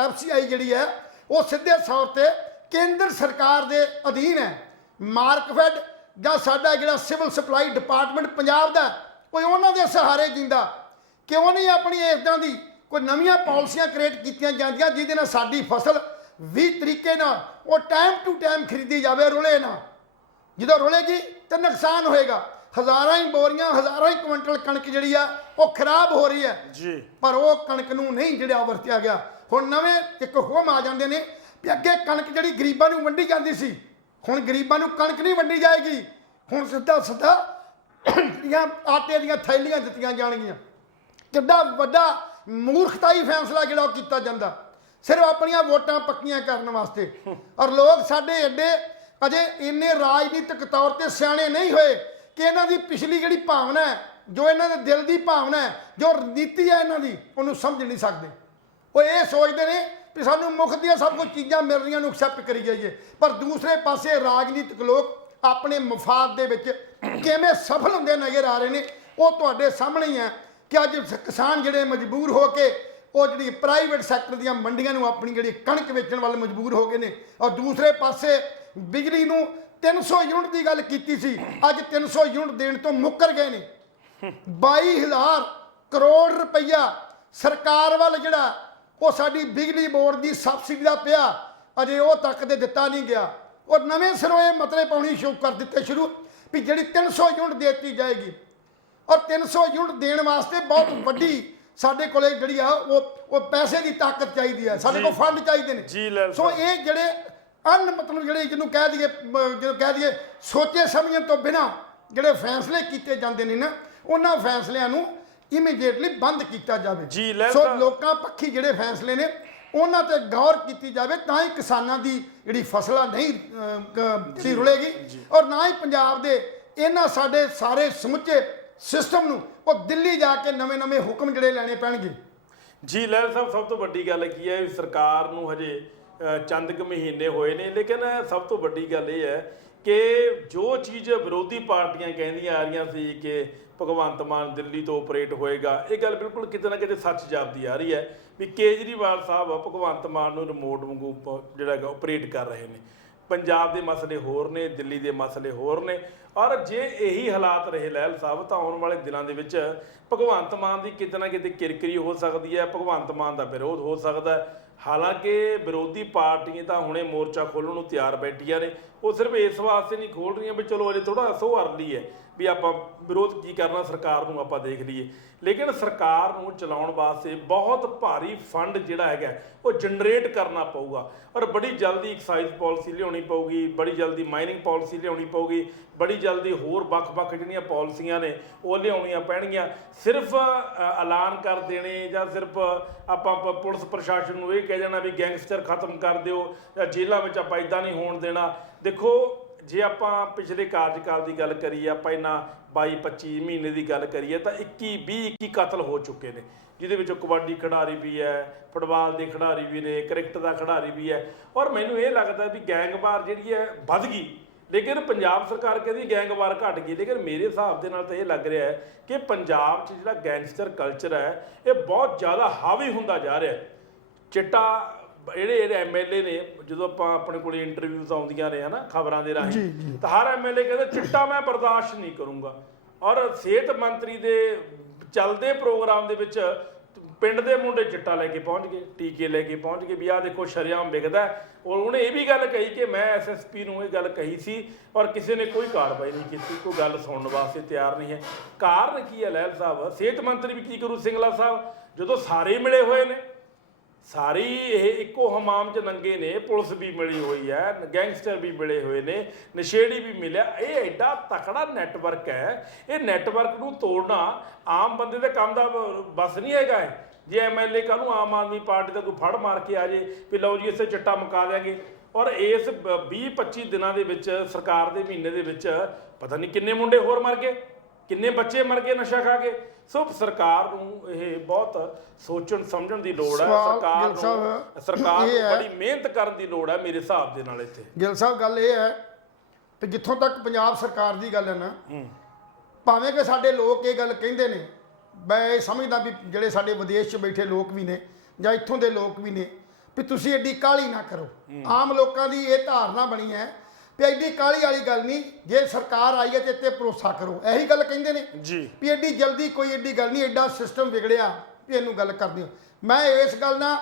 FCI ਜਿਹੜੀ ਹੈ ਉਹ ਸਿੱਧੇ ਤੌਰ ਤੇ ਕੇਂਦਰ ਸਰਕਾਰ ਦੇ ਅਧੀਨ ਹੈ। ਮਾਰਕਫੈਡ ਜਾਂ ਸਾਡਾ ਜਿਹੜਾ ਸਿਵਲ ਸਪਲਾਈ ਡਿਪਾਰਟਮੈਂਟ ਪੰਜਾਬ ਦਾ, ਕੋਈ ਉਹਨਾਂ ਦੇ ਸਹਾਰੇ ਜਿੰਦਾ ਕਿਉਂ ਨਹੀਂ? ਆਪਣੀ ਇੱਦਾਂ ਦੀ ਕੋਈ ਨਵੀਆਂ ਪਾਲਿਸੀਆਂ ਕ੍ਰੀਏਟ ਕੀਤੀਆਂ ਜਾਂਦੀਆਂ ਜਿਹਦੇ ਨਾਲ ਸਾਡੀ ਫਸਲ ਵੀ ਤਰੀਕੇ ਨਾਲ ਉਹ ਟਾਈਮ ਟੂ ਟਾਈਮ ਖਰੀਦੀ ਜਾਵੇ, ਰੁਲੇ ਨਾ। ਜਦੋਂ ਰੁਲੇਗੀ ਤਾਂ ਨੁਕਸਾਨ ਹੋਏਗਾ। ਹਜ਼ਾਰਾਂ ਹੀ ਬੋਰੀਆਂ, ਹਜ਼ਾਰਾਂ ਹੀ ਕੁਇੰਟਲ ਕਣਕ ਜਿਹੜੀ ਆ ਉਹ ਖਰਾਬ ਹੋ ਰਹੀ ਹੈ ਜੀ, ਪਰ ਉਹ ਕਣਕ ਨੂੰ ਨਹੀਂ ਜਿਹੜਾ ਵਰਤਿਆ ਗਿਆ। ਹੁਣ ਨਵੇਂ ਇੱਕ ਹੁਕਮ ਆ ਜਾਂਦੇ ਨੇ ਵੀ ਅੱਗੇ ਕਣਕ ਜਿਹੜੀ ਗਰੀਬਾਂ ਨੂੰ ਵੰਡੀ ਜਾਂਦੀ ਸੀ, ਹੁਣ ਗਰੀਬਾਂ ਨੂੰ ਕਣਕ ਨਹੀਂ ਵੰਡੀ ਜਾਏਗੀ, ਹੁਣ ਸਿੱਧਾ ਸਿੱਧਾ ਆਟੇ ਦੀਆਂ ਥੈਲੀਆਂ ਦਿੱਤੀਆਂ ਜਾਣਗੀਆਂ। ਕਿੱਡਾ ਵੱਡਾ ਮੂਰਖਤਾਈ ਫੈਸਲਾ ਜਿਹੜਾ ਉਹ ਕੀਤਾ ਜਾਂਦਾ ਸਿਰਫ ਆਪਣੀਆਂ ਵੋਟਾਂ ਪੱਕੀਆਂ ਕਰਨ ਵਾਸਤੇ। ਔਰ ਲੋਕ ਸਾਡੇ ਐਡੇ ਅਜੇ ਇੰਨੇ ਰਾਜਨੀਤਿਕ ਤੌਰ ਤੇ ਸਿਆਣੇ ਨਹੀਂ ਹੋਏ ਕਿ ਇਹਨਾਂ ਦੀ ਪਿਛਲੀ ਜਿਹੜੀ ਭਾਵਨਾ ਹੈ, ਜੋ ਇਹਨਾਂ ਦੇ ਦਿਲ ਦੀ ਭਾਵਨਾ ਹੈ, ਜੋ ਨੀਤੀ ਹੈ ਇਹਨਾਂ ਦੀ, ਉਹਨੂੰ ਸਮਝ ਨਹੀਂ ਸਕਦੇ। ਉਹ ਇਹ ਸੋਚਦੇ ਨੇ ਵੀ ਸਾਨੂੰ ਮੁੱਖ ਦੀਆਂ ਸਭ ਕੁਝ ਚੀਜ਼ਾਂ ਮਿਲ ਰਹੀਆਂ ਨੂੰ ਐਕਸੈਪਟ ਕਰੀ ਜਾਈਏ, ਪਰ ਦੂਸਰੇ ਪਾਸੇ ਰਾਜਨੀਤਿਕ ਲੋਕ ਆਪਣੇ ਮਫਾਦ ਦੇ ਵਿੱਚ ਕਿਵੇਂ ਸਫਲ ਹੁੰਦੇ ਨਜ਼ਰ ਆ ਰਹੇ ਨੇ। ਉਹ ਤੁਹਾਡੇ ਸਾਹਮਣੇ ਹੀ ਹੈ ਕਿ ਅੱਜ ਕਿਸਾਨ ਜਿਹੜੇ ਮਜਬੂਰ ਹੋ ਕੇ ਉਹ ਜਿਹੜੀ ਪ੍ਰਾਈਵੇਟ ਸੈਕਟਰ ਦੀਆਂ ਮੰਡੀਆਂ ਨੂੰ ਆਪਣੀ ਜਿਹੜੀ ਕਣਕ ਵੇਚਣ ਵੱਲ ਮਜਬੂਰ ਹੋ ਗਏ ਨੇ। ਔਰ ਦੂਸਰੇ ਪਾਸੇ ਬਿਜਲੀ ਨੂੰ 300 ਯੂਨਿਟ ਦੀ ਗੱਲ ਕੀਤੀ ਸੀ, ਅੱਜ 300 ਯੂਨਿਟ ਦੇਣ ਤੋਂ ਮੁੱਕਰ ਗਏ ਨੇ। 22,000 ਕਰੋੜ ਰੁਪਈਆ ਸਰਕਾਰ ਵੱਲ ਜਿਹੜਾ ਉਹ ਸਾਡੀ ਬਿਜਲੀ ਬੋਰਡ ਦੀ ਸਬਸਿਡੀ ਦਾ ਪਿਆ, ਅਜੇ ਉਹ ਤੱਕ ਦੇ ਦਿੱਤਾ ਨਹੀਂ ਗਿਆ। ਔਰ ਨਵੇਂ ਸਿਰੋਂ ਇਹ ਮਤਲਬ ਪਾਉਣੀ ਸ਼ੁਰੂ ਕਰ ਦਿੱਤੇ ਸ਼ੁਰੂ ਵੀ ਜਿਹੜੀ 300 ਯੂਨਿਟ ਦੇ ਦਿੱਤੀ ਜਾਏਗੀ। ਔਰ 300 ਯੂਨਿਟ ਦੇਣ ਵਾਸਤੇ ਬਹੁਤ ਵੱਡੀ ਸਾਡੇ ਕੋਲੇ ਜਿਹੜੀ ਆ ਉਹ ਪੈਸੇ ਦੀ ਤਾਕਤ ਚਾਹੀਦੀ ਹੈ, ਸਾਡੇ ਕੋਲ ਫੰਡ ਚਾਹੀਦੇ ਨੇ। ਸੋ ਇਹ ਜਿਹੜੇ ਮਤਲਬ ਜਿਹੜੇ ਜਿਹਨੂੰ ਕਹਿ ਦਈਏ ਸੋਚੇ ਸਮਝਣ ਤੋਂ ਬਿਨਾਂ ਜਿਹੜੇ ਫੈਸਲੇ ਕੀਤੇ ਜਾਂਦੇ ਨੇ ਨਾ, ਉਹਨਾਂ ਫੈਸਲਿਆਂ ਨੂੰ ਇਮੀਡੀਏਟਲੀ ਬੰਦ ਕੀਤਾ ਜਾਵੇ। ਸੋ ਲੋਕਾਂ ਪੱਖੀ ਜਿਹੜੇ ਫੈਸਲੇ ਨੇ ਉਹਨਾਂ ਤੇ ਗੌਰ ਕੀਤੀ ਜਾਵੇ, ਤਾਂ ਹੀ ਕਿਸਾਨਾਂ ਦੀ ਜਿਹੜੀ ਫਸਲਾਂ ਨਹੀਂ ਰੁਲੇਗੀ ਔਰ ਨਾ ਹੀ ਪੰਜਾਬ ਦੇ ਇਹਨਾਂ ਸਾਡੇ ਸਾਰੇ ਸਮੁੱਚੇ ਸਿਸਟਮ ਨੂੰ ਉਹ ਦਿੱਲੀ ਜਾ ਕੇ ਨਵੇਂ ਹੁਕਮ ਜਿਹੜੇ ਲੈਣੇ ਪੈਣਗੇ। ਜੀ ਲਹਿਲ ਸਾਹਿਬ, ਸਭ ਤੋਂ ਵੱਡੀ ਗੱਲ ਕੀ ਹੈ, ਸਰਕਾਰ ਨੂੰ ਹਜੇ ਚੰਦ ਕੁ ਮਹੀਨੇ ਹੋਏ ਨੇ, ਲੇਕਿਨ ਸਭ ਤੋਂ ਵੱਡੀ ਗੱਲ ਇਹ ਹੈ ਕਿ ਜੋ ਚੀਜ਼ ਵਿਰੋਧੀ ਪਾਰਟੀਆਂ ਕਹਿੰਦੀਆਂ ਆ ਰਹੀਆਂ ਸੀ ਕਿ ਭਗਵੰਤ ਮਾਨ ਦਿੱਲੀ ਤੋਂ ਆਪਰੇਟ ਹੋਏਗਾ, ਇਹ ਗੱਲ ਬਿਲਕੁਲ ਕਿਤੇ ਨਾ ਕਿਤੇ ਸੱਚ ਜਾਪਦੀ ਆ ਰਹੀ ਹੈ ਵੀ ਕੇਜਰੀਵਾਲ ਸਾਹਿਬ ਭਗਵੰਤ ਮਾਨ ਨੂੰ ਰਿਮੋਟ ਵਾਂਗੂ ਜਿਹੜਾ ਹੈਗਾ ਆਪਰੇਟ ਕਰ ਰਹੇ ਨੇ। ਪੰਜਾਬ ਦੇ ਮਸਲੇ ਹੋਰ ਨੇ, ਦਿੱਲੀ ਦੇ ਮਸਲੇ ਹੋਰ ਨੇ। ਔਰ ਜੇ ਇਹੀ ਹਾਲਾਤ ਰਹੇ ਲਹਿਲ ਸਾਹਿਬ, ਤਾਂ ਆਉਣ ਵਾਲੇ ਦਿਨਾਂ ਦੇ ਵਿੱਚ ਭਗਵੰਤ ਮਾਨ ਦੀ ਕਿਤੇ ਨਾ ਕਿਤੇ ਕਿਰਕਰੀ ਹੋ ਸਕਦੀ ਹੈ, ਭਗਵੰਤ ਮਾਨ ਦਾ ਵਿਰੋਧ ਹੋ ਸਕਦਾ ਹੈ। ਹਾਲਾਂਕਿ ਵਿਰੋਧੀ ਪਾਰਟੀਆਂ ਤਾਂ ਹੁਣੇ ਮੋਰਚਾ ਖੋਲ੍ਹਣ ਨੂੰ ਤਿਆਰ ਬੈਠੀਆਂ ਨੇ, ਉਹ ਸਿਰਫ ਇਸ ਵਾਸਤੇ ਨਹੀਂ ਖੋਲ੍ਹ ਰਹੀਆਂ ਵੀ ਚਲੋ ਅਜੇ ਥੋੜ੍ਹਾ ਸੋ ਅਰਲੀ ਹੈ, ਵੀ ਆਪਾਂ ਵਿਰੋਧ ਕੀ ਕਰਨਾ, ਸਰਕਾਰ ਨੂੰ ਆਪਾਂ ਦੇਖ ਲਈਏ। ਲੇਕਿਨ ਸਰਕਾਰ ਨੂੰ ਚਲਾਉਣ ਵਾਸਤੇ ਬਹੁਤ ਭਾਰੀ ਫੰਡ ਜਿਹੜਾ ਹੈਗਾ ਉਹ ਜਨਰੇਟ ਕਰਨਾ ਪਊਗਾ, ਔਰ ਬੜੀ ਜਲਦੀ ਐਕਸਾਈਜ਼ ਪਾਲਿਸੀ ਲਿਆਉਣੀ ਪਊਗੀ, ਬੜੀ ਜਲਦੀ ਮਾਈਨਿੰਗ ਪਾਲਿਸੀ ਲਿਆਉਣੀ ਪਊਗੀ, ਬੜੀ ਜਲਦੀ ਹੋਰ ਵੱਖ-ਵੱਖ ਜਿਹੜੀਆਂ ਪਾਲਿਸੀਆਂ ਨੇ ਉਹ ਲਿਆਉਣੀਆਂ ਪੈਣਗੀਆਂ। ਸਿਰਫ ਐਲਾਨ ਕਰ ਦੇਣੇ ਜਾਂ ਸਿਰਫ ਆਪਾਂ ਪੁਲਿਸ ਪ੍ਰਸ਼ਾਸਨ ਨੂੰ ਇਹ ਕਹਿ ਦੇਣਾ ਵੀ ਗੈਂਗਸਟਰ ਖਤਮ ਕਰ ਦਿਓ ਜਾਂ ਜੇਲ੍ਹਾਂ ਵਿੱਚ ਆਪਾਂ ਇੱਦਾਂ ਨਹੀਂ ਹੋਣ ਦੇਣਾ। ਦੇਖੋ, ਜੇ ਆਪਾਂ ਪਿਛਲੇ ਕਾਰਜਕਾਲ ਦੀ ਗੱਲ ਕਰੀਏ, ਆਪਾਂ ਇਹਨਾਂ 22-25 ਮਹੀਨੇ ਦੀ ਗੱਲ ਕਰੀਏ ਤਾਂ 21 ਕਤਲ ਹੋ ਚੁੱਕੇ ਨੇ, ਜਿਹਦੇ ਵਿੱਚੋਂ ਕਬੱਡੀ ਖਿਡਾਰੀ ਵੀ ਹੈ, ਫੁੱਟਬਾਲ ਦੇ ਖਿਡਾਰੀ ਵੀ ਨੇ, ਕ੍ਰਿਕਟ ਦਾ ਖਿਡਾਰੀ ਵੀ ਹੈ। ਔਰ ਮੈਨੂੰ ਇਹ ਲੱਗਦਾ ਵੀ ਗੈਂਗਵਾਰ ਜਿਹੜੀ ਹੈ ਵੱਧ ਗਈ, ਲੇਕਿਨ ਪੰਜਾਬ ਸਰਕਾਰ ਕਹਿੰਦੀ ਗੈਂਗਵਾਰ ਘਟ ਗਈ। ਲੇਕਿਨ ਮੇਰੇ ਹਿਸਾਬ ਦੇ ਨਾਲ ਤਾਂ ਇਹ ਲੱਗ ਰਿਹਾ ਹੈ ਕਿ ਪੰਜਾਬ 'ਚ ਜਿਹੜਾ ਗੈਂਗਸਟਰ ਕਲਚਰ ਹੈ ਇਹ ਬਹੁਤ ਜ਼ਿਆਦਾ ਹਾਵੀ ਹੁੰਦਾ ਜਾ ਰਿਹਾ। ਚਿੱਟਾ ਜਿਹੜੇ ਐਮਐਲਏ ਨੇ, ਜਦੋਂ ਆਪਾਂ ਆਪਣੇ ਕੋਲ ਇੰਟਰਵਿਊਜ਼ ਆਉਂਦੀਆਂ ਨੇ ਹਨਾ ਖਬਰਾਂ ਦੇ ਰਾਹੀਂ, ਤਾਂ ਹਰ ਐਮਐਲਏ ਕਹਿੰਦਾ ਚਿੱਟਾ ਮੈਂ ਬਰਦਾਸ਼ਤ ਨਹੀਂ ਕਰੂੰਗਾ। ਔਰ ਸਿਹਤ ਮੰਤਰੀ ਦੇ ਚੱਲਦੇ ਪ੍ਰੋਗਰਾਮ ਦੇ ਵਿੱਚ ਪਿੰਡ ਦੇ ਮੁੰਡੇ ਚਿੱਟਾ ਲੈ ਕੇ ਪਹੁੰਚ ਗਏ, ਟੀਕੇ ਲੈ ਕੇ ਪਹੁੰਚ ਗਏ ਵੀ ਆਹ ਦੇਖੋ ਸ਼ਰੇਆਮ ਵਿਕਦਾ। ਔਰ ਉਹਨੇ ਇਹ ਵੀ ਗੱਲ ਕਹੀ ਕਿ ਮੈਂ ਐਸਐਸਪੀ ਨੂੰ ਇਹ ਗੱਲ ਕਹੀ ਸੀ ਔਰ ਕਿਸੇ ਨੇ ਕੋਈ ਕਾਰਵਾਈ ਨਹੀਂ ਕੀਤੀ, ਕੋਈ ਗੱਲ ਸੁਣਨ ਵਾਸਤੇ ਤਿਆਰ ਨਹੀਂ ਹੈ। ਕਾਰਨ ਕੀ ਹੈ ਲਹਿਲ ਸਾਹਿਬ? ਸਿਹਤ ਮੰਤਰੀ ਵੀ ਕੀ ਕਰੂ ਸਿੰਗਲਾ ਸਾਹਿਬ, ਜਦੋਂ ਸਾਰੇ ਮਿਲੇ ਹੋਏ ਨੇ, ਸਾਰੀ ਇਹ ਇੱਕੋ ਹਮਾਮ 'ਚ ਨੰਗੇ ਨੇ, ਪੁਲਿਸ ਵੀ ਮਿਲੀ ਹੋਈ ਹੈ, ਗੈਂਗਸਟਰ ਵੀ ਮਿਲੇ ਹੋਏ ਨੇ, ਨਸ਼ੇੜੀ ਵੀ ਮਿਲਿਆ। ਇਹ ਐਡਾ ਤਕੜਾ ਨੈਟਵਰਕ ਹੈ, ਇਹ ਨੈਟਵਰਕ ਨੂੰ ਤੋੜਨਾ ਆਮ ਬੰਦੇ ਦੇ ਕੰਮ ਦਾ ਬਸ ਨਹੀਂ ਹੈਗਾ। ਜੇ ਐਮਐਲਏ ਕੱਲ੍ਹ ਨੂੰ ਆਮ ਆਦਮੀ ਪਾਰਟੀ ਦਾ ਕੋਈ ਫੜ ਮਾਰ ਕੇ ਆ ਜੇ ਵੀ ਲਓ ਜੀ ਇਸੇ ਚਿੱਟਾ ਮੁਕਾ ਦਿਆਂਗੇ, ਔਰ ਇਸ 20-25 ਦਿਨਾਂ ਦੇ ਵਿੱਚ ਸਰਕਾਰ ਦੇ ਮਹੀਨੇ ਦੇ ਵਿੱਚ ਪਤਾ ਨਹੀਂ ਕਿੰਨੇ ਮੁੰਡੇ ਹੋਰ ਮਰ ਗਏ, ਕਿੰਨੇ ਬੱਚੇ ਮਰ ਗਏ ਨਸ਼ਾ ਖਾ ਕੇ। ਸੋ ਸਰਕਾਰ ਨੂੰ ਇਹ ਬਹੁਤ ਸੋਚਣ ਸਮਝਣ ਦੀ ਲੋੜ ਹੈ। ਸਰਕਾਰ ਨੂੰ ਬੜੀ ਮਿਹਨਤ ਕਰਨ ਦੀ ਲੋੜ ਹੈ ਮੇਰੇ ਹਿਸਾਬ ਦੇ ਨਾਲ। ਇੱਥੇ ਗਿੱਲ ਸਾਹਿਬ ਗੱਲ ਇਹ ਹੈ ਕਿ ਜਿੱਥੋਂ ਤੱਕ ਪੰਜਾਬ ਸਰਕਾਰ ਦੀ ਗੱਲ ਹੈ ਨਾ, ਭਾਵੇਂ ਕਿ ਸਾਡੇ ਲੋਕ ਇਹ ਗੱਲ ਕਹਿੰਦੇ ਨੇ, ਮੈਂ ਇਹ ਸਮਝਦਾ ਵੀ ਜਿਹੜੇ ਸਾਡੇ ਵਿਦੇਸ਼ 'ਚ ਬੈਠੇ ਲੋਕ ਵੀ ਨੇ ਜਾਂ ਇੱਥੋਂ ਦੇ ਲੋਕ ਵੀ ਨੇ, ਵੀ ਤੁਸੀਂ ਐਡੀ ਕਾਹਲੀ ਨਾ ਕਰੋ। ਆਮ ਲੋਕਾਂ ਦੀ ਇਹ ਧਾਰਨਾ ਬਣੀ ਹੈ ਵੀ ਐਡੀ ਕਾਹਲੀ ਵਾਲੀ ਗੱਲ ਨਹੀਂ, ਜੇ ਸਰਕਾਰ ਆਈ ਹੈ ਤੇ ਇੱਥੇ ਭਰੋਸਾ ਕਰੋ, ਇਹੀ ਗੱਲ ਕਹਿੰਦੇ ਨੇ ਜੀ ਵੀ ਐਡੀ ਜਲਦੀ ਕੋਈ ਐਡੀ ਗੱਲ ਨਹੀਂ, ਐਡਾ ਸਿਸਟਮ ਵਿਗੜਿਆ ਵੀ ਇਹਨੂੰ ਗੱਲ ਕਰਦੇ ਹੋ। ਮੈਂ ਇਸ ਗੱਲ ਨਾਲ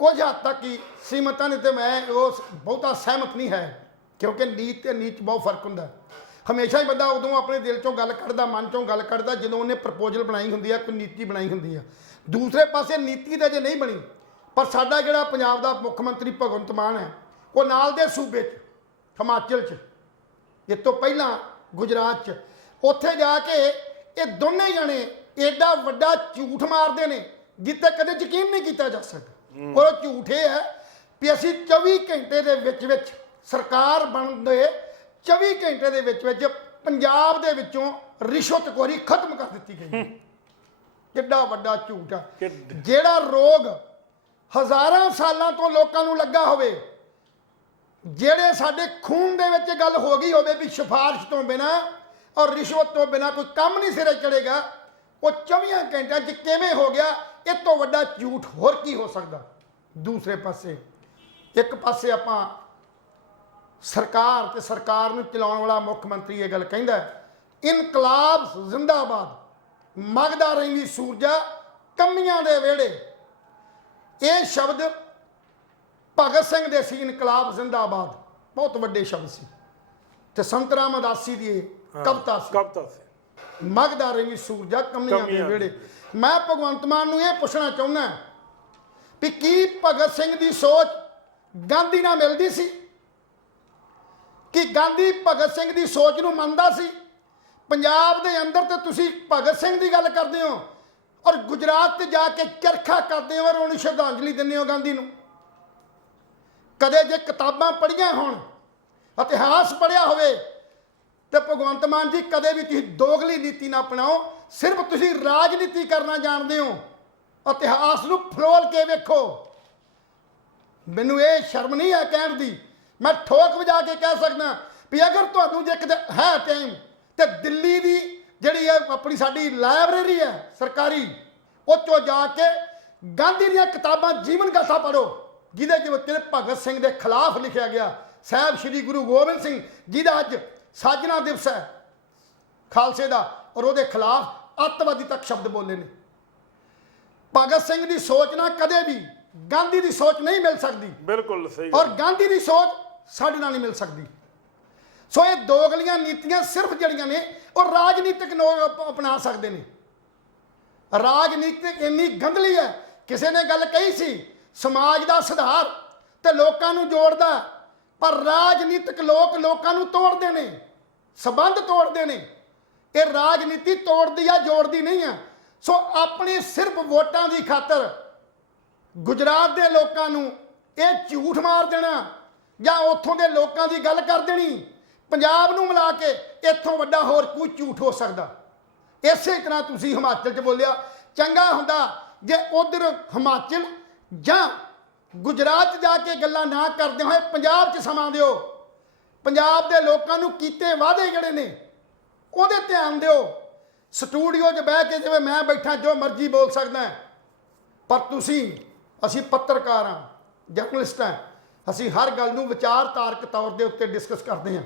ਕੁਝ ਹੱਦ ਤੱਕ ਹੀ ਸਹਿਮਤ ਹਾਂ, ਤੇ ਮੈਂ ਉਸ ਬਹੁਤਾ ਸਹਿਮਤ ਨਹੀਂ ਹੈ, ਕਿਉਂਕਿ ਨੀਤ ਤੇ ਨੀਚ ਬਹੁਤ ਫਰਕ ਹੁੰਦਾ। ਹਮੇਸ਼ਾ ਹੀ ਬੰਦਾ ਉਦੋਂ ਆਪਣੇ ਦਿਲ ਚੋਂ ਗੱਲ ਕੱਢਦਾ, ਮਨ ਚੋਂ ਗੱਲ ਕੱਢਦਾ ਜਦੋਂ ਉਹਨੇ ਪ੍ਰਪੋਜ਼ਲ ਬਣਾਈ ਹੁੰਦੀ ਆ, ਕੋਈ ਨੀਤੀ ਬਣਾਈ ਹੁੰਦੀ ਆ। ਦੂਸਰੇ ਪਾਸੇ ਨੀਤੀ ਤਾਂ ਜੇ ਨਹੀਂ ਬਣੀ, ਪਰ ਸਾਡਾ ਜਿਹੜਾ ਪੰਜਾਬ ਦਾ ਮੁੱਖ ਮੰਤਰੀ ਭਗਵੰਤ ਮਾਨ ਹੈ, ਉਹ ਨਾਲ ਦੇ ਸੂਬੇ 'ਚ ਹਿਮਾਚਲ 'ਚ, ਇਸ ਤੋਂ ਪਹਿਲਾਂ ਗੁਜਰਾਤ 'ਚ, ਉੱਥੇ ਜਾ ਕੇ ਇਹ ਦੋਨੇ ਜਣੇ ਐਡਾ ਵੱਡਾ ਝੂਠ ਮਾਰਦੇ ਨੇ ਜਿੱਤੇ ਕਦੇ ਯਕੀਨ ਨਹੀਂ ਕੀਤਾ ਜਾ ਸਕਦਾ। ਔਰ ਉਹ ਝੂਠ ਇਹ ਹੈ ਵੀ ਅਸੀਂ 24 ਘੰਟੇ ਦੇ ਵਿੱਚ ਸਰਕਾਰ ਬਣਦੇ 24 ਘੰਟੇ ਦੇ ਵਿੱਚ ਪੰਜਾਬ ਦੇ ਵਿੱਚੋਂ ਰਿਸ਼ਵਤਖੋਰੀ ਖਤਮ ਕਰ ਦਿੱਤੀ ਗਈ। ਕਿੱਡਾ ਵੱਡਾ ਝੂਠ ਆ। ਜਿਹੜਾ ਰੋਗ ਹਜ਼ਾਰਾਂ ਸਾਲਾਂ ਤੋਂ ਲੋਕਾਂ ਨੂੰ ਲੱਗਾ ਹੋਵੇ, ਜਿਹੜੇ ਸਾਡੇ ਖੂਨ ਦੇ ਵਿੱਚ ਗੱਲ ਹੋ ਗਈ ਹੋਵੇ ਵੀ ਸਿਫਾਰਿਸ਼ ਤੋਂ ਬਿਨਾ ਔਰ ਰਿਸ਼ਵਤ ਤੋਂ ਬਿਨਾ ਕੋਈ ਕੰਮ ਨਹੀਂ ਸਿਰੇ ਚੜੇਗਾ, ਉਹ 24 ਘੰਟਿਆਂ 'ਚ ਕਿਵੇਂ ਹੋ ਗਿਆ? ਇਹ ਤੋਂ ਵੱਡਾ ਝੂਠ ਹੋਰ ਕੀ ਹੋ ਸਕਦਾ? ਦੂਸਰੇ ਪਾਸੇ ਇੱਕ ਪਾਸੇ ਆਪਾਂ ਸਰਕਾਰ ਤੇ ਸਰਕਾਰ ਨੂੰ ਚਲਾਉਣ ਵਾਲਾ ਮੁੱਖ ਮੰਤਰੀ ਇਹ ਗੱਲ ਕਹਿੰਦਾ, ਇਨਕਲਾਬ ਜ਼ਿੰਦਾਬਾਦ, ਮਗਦਾ ਰਹਿੰਦੀ ਸੂਰਜਾ, ਕਮੀਆਂ ਦੇ ਵਿਹੜੇ। ਇਹ ਸ਼ਬਦ ਭਗਤ ਸਿੰਘ ਦੇ ਸੀ, ਇਨਕਲਾਬ ਜ਼ਿੰਦਾਬਾਦ, ਬਹੁਤ ਵੱਡੇ ਸ਼ਬਦ ਸੀ। ਤੇ ਸੰਤ ਰਾਮਦਾਸੀ ਦੀ ਕਵਿਤਾ ਸੀ, ਮਗਦਾ ਰਹਿੰਦੀ ਸੂਰਜਾ, ਕਮੀਆਂ ਦੇ ਵਿਹੜੇ। ਮੈਂ ਭਗਵੰਤ ਮਾਨ ਨੂੰ ਇਹ ਪੁੱਛਣਾ ਚਾਹੁੰਦਾ ਵੀ ਕੀ ਭਗਤ ਸਿੰਘ ਦੀ ਸੋਚ ਗਾਂਧੀ ਨਾਲ ਮਿਲਦੀ ਸੀ? ਕਿ ਗਾਂਧੀ ਭਗਤ ਸਿੰਘ ਦੀ ਸੋਚ ਨੂੰ ਮੰਨਦਾ ਸੀ? ਪੰਜਾਬ ਦੇ ਅੰਦਰ ਤੇ ਤੁਸੀਂ ਭਗਤ ਸਿੰਘ ਦੀ ਗੱਲ ਕਰਦੇ ਹੋ ਔਰ ਗੁਜਰਾਤ ਤੇ ਜਾ ਕੇ ਚਰਖਾ ਕਰਦੇ ਹੋ ਔਰ ਉਹਨੂੰ ਸ਼ਰਧਾਂਜਲੀ ਦਿੰਦੇ ਹੋ ਗਾਂਧੀ ਨੂੰ। ਕਦੇ ਜੇ ਕਿਤਾਬਾਂ ਪੜ੍ਹੀਆਂ ਹੋਣ, ਇਤਿਹਾਸ ਪੜ੍ਹਿਆ ਹੋਵੇ, ਤੇ ਭਗਵੰਤ ਮਾਨ ਜੀ ਕਦੇ ਵੀ ਤੁਸੀਂ ਦੋਗਲੀ ਨੀਤੀ ਨਾ ਅਪਣਾਓ। ਸਿਰਫ ਤੁਸੀਂ ਰਾਜਨੀਤੀ ਕਰਨਾ ਜਾਣਦੇ ਹੋ, ਇਤਿਹਾਸ ਨੂੰ ਫਰੋਲ ਕੇ ਵੇਖੋ। ਮੈਨੂੰ ਇਹ ਸ਼ਰਮ ਨਹੀਂ ਹੈ ਕਹਿਣ ਦੀ, ਮੈਂ ਠੋਕ ਵਜਾ ਕੇ ਕਹਿ ਸਕਦਾ ਵੀ ਅਗਰ ਤੁਹਾਨੂੰ ਜੇ ਕਿਤੇ ਹੈ ਟਾਈਮ ਤੇ ਦਿੱਲੀ ਦੀ ਜਿਹੜੀ ਹੈ ਆਪਣੀ ਸਾਡੀ ਲਾਇਬ੍ਰੇਰੀ ਹੈ ਸਰਕਾਰੀ, ਉਹ 'ਚੋਂ ਜਾ ਕੇ ਗਾਂਧੀ ਦੀਆਂ ਕਿਤਾਬਾਂ ਜੀਵਨ ਗਾਥਾ ਪੜ੍ਹੋ, ਜਿਹਦੇ ਵਿੱਚ ਭਗਤ ਸਿੰਘ ਦੇ ਖਿਲਾਫ ਲਿਖਿਆ ਗਿਆ। ਸਾਹਿਬ ਸ਼੍ਰੀ ਗੁਰੂ ਗੋਬਿੰਦ ਸਿੰਘ ਜਿਹਦਾ ਅੱਜ ਸਾਜਨਾ ਦਿਵਸ ਹੈ ਖਾਲਸੇ ਦਾ, ਔਰ ਉਹਦੇ ਖਿਲਾਫ ਅੱਤਵਾਦੀ ਤੱਕ ਸ਼ਬਦ ਬੋਲੇ ਨੇ। ਭਗਤ ਸਿੰਘ ਦੀ ਸੋਚ ਨਾਲ ਕਦੇ ਵੀ ਗਾਂਧੀ ਦੀ ਸੋਚ ਨਹੀਂ ਮਿਲ ਸਕਦੀ। ਬਿਲਕੁਲ ਸਹੀ। ਔਰ ਗਾਂਧੀ ਦੀ ਸੋਚ ਸਾਡੇ ਨਾਲ ਨਹੀਂ ਮਿਲ ਸਕਦੀ। ਸੋ ਇਹ ਦੋਗਲੀਆਂ ਨੀਤੀਆਂ ਸਿਰਫ ਜਿਹੜੀਆਂ ਨੇ ਉਹ ਰਾਜਨੀਤਿਕ ਲੋਕ ਅਪਣਾ ਸਕਦੇ ਨੇ। ਰਾਜਨੀਤਿਕ ਇੰਨੀ ਗੰਧਲੀ ਹੈ। ਕਿਸੇ ਨੇ ਗੱਲ ਕਹੀ ਸੀ ਸਮਾਜ ਦਾ ਸੁਧਾਰ ਤੇ ਲੋਕਾਂ ਨੂੰ ਜੋੜਦਾ, ਪਰ ਰਾਜਨੀਤਿਕ ਲੋਕ ਲੋਕਾਂ ਨੂੰ ਤੋੜਦੇ ਨੇ, ਸੰਬੰਧ ਤੋੜਦੇ ਨੇ। ਇਹ ਰਾਜਨੀਤੀ ਤੋੜਦੀ ਆ, ਜੋੜਦੀ ਨਹੀਂ ਆ। ਸੋ ਆਪਣੀ ਸਿਰਫ ਵੋਟਾਂ ਦੀ ਖਾਤਰ ਗੁਜਰਾਤ ਦੇ ਲੋਕਾਂ ਨੂੰ ਇਹ ਝੂਠ ਮਾਰ ਦੇਣਾ ਜਾਂ ਉੱਥੋਂ ਦੇ ਲੋਕਾਂ ਦੀ ਗੱਲ ਕਰ ਦੇਣੀ, ਪੰਜਾਬ ਨੂੰ ਮਿਲਾ ਕੇ ਇੱਥੋਂ ਵੱਡਾ ਹੋਰ ਕੋਈ ਝੂਠ ਹੋ ਸਕਦਾ। ਇਸੇ ਤਰ੍ਹਾਂ ਤੁਸੀਂ ਹਿਮਾਚਲ 'ਚ ਬੋਲਿਆ, ਚੰਗਾ ਹੁੰਦਾ ਜੇ ਉਧਰ ਹਿਮਾਚਲ ਜਾਂ ਗੁਜਰਾਤ 'ਚ ਜਾ ਕੇ ਗੱਲਾਂ ਨਾ ਕਰਦੇ ਹੋਏ ਪੰਜਾਬ 'ਚ ਸਮਾਂ ਦਿਓ। ਪੰਜਾਬ ਦੇ ਲੋਕਾਂ ਨੂੰ ਕੀਤੇ ਵਾਅਦੇ ਜਿਹੜੇ ਨੇ ਉਹਦੇ ਧਿਆਨ ਦਿਓ। ਸਟੂਡੀਓ 'ਚ ਬਹਿ ਕੇ ਜਿਵੇਂ ਮੈਂ ਬੈਠਾ ਜੋ ਮਰਜ਼ੀ ਬੋਲ ਸਕਦਾ, ਪਰ ਅਸੀਂ ਪੱਤਰਕਾਰ ਹਾਂ, ਜਰਨਲਿਸਟ ਹਾਂ। ਅਸੀਂ ਹਰ ਗੱਲ ਨੂੰ ਵਿਚਾਰਧਾਰਕ ਤੌਰ ਦੇ ਉੱਤੇ ਡਿਸਕਸ ਕਰਦੇ ਹਾਂ,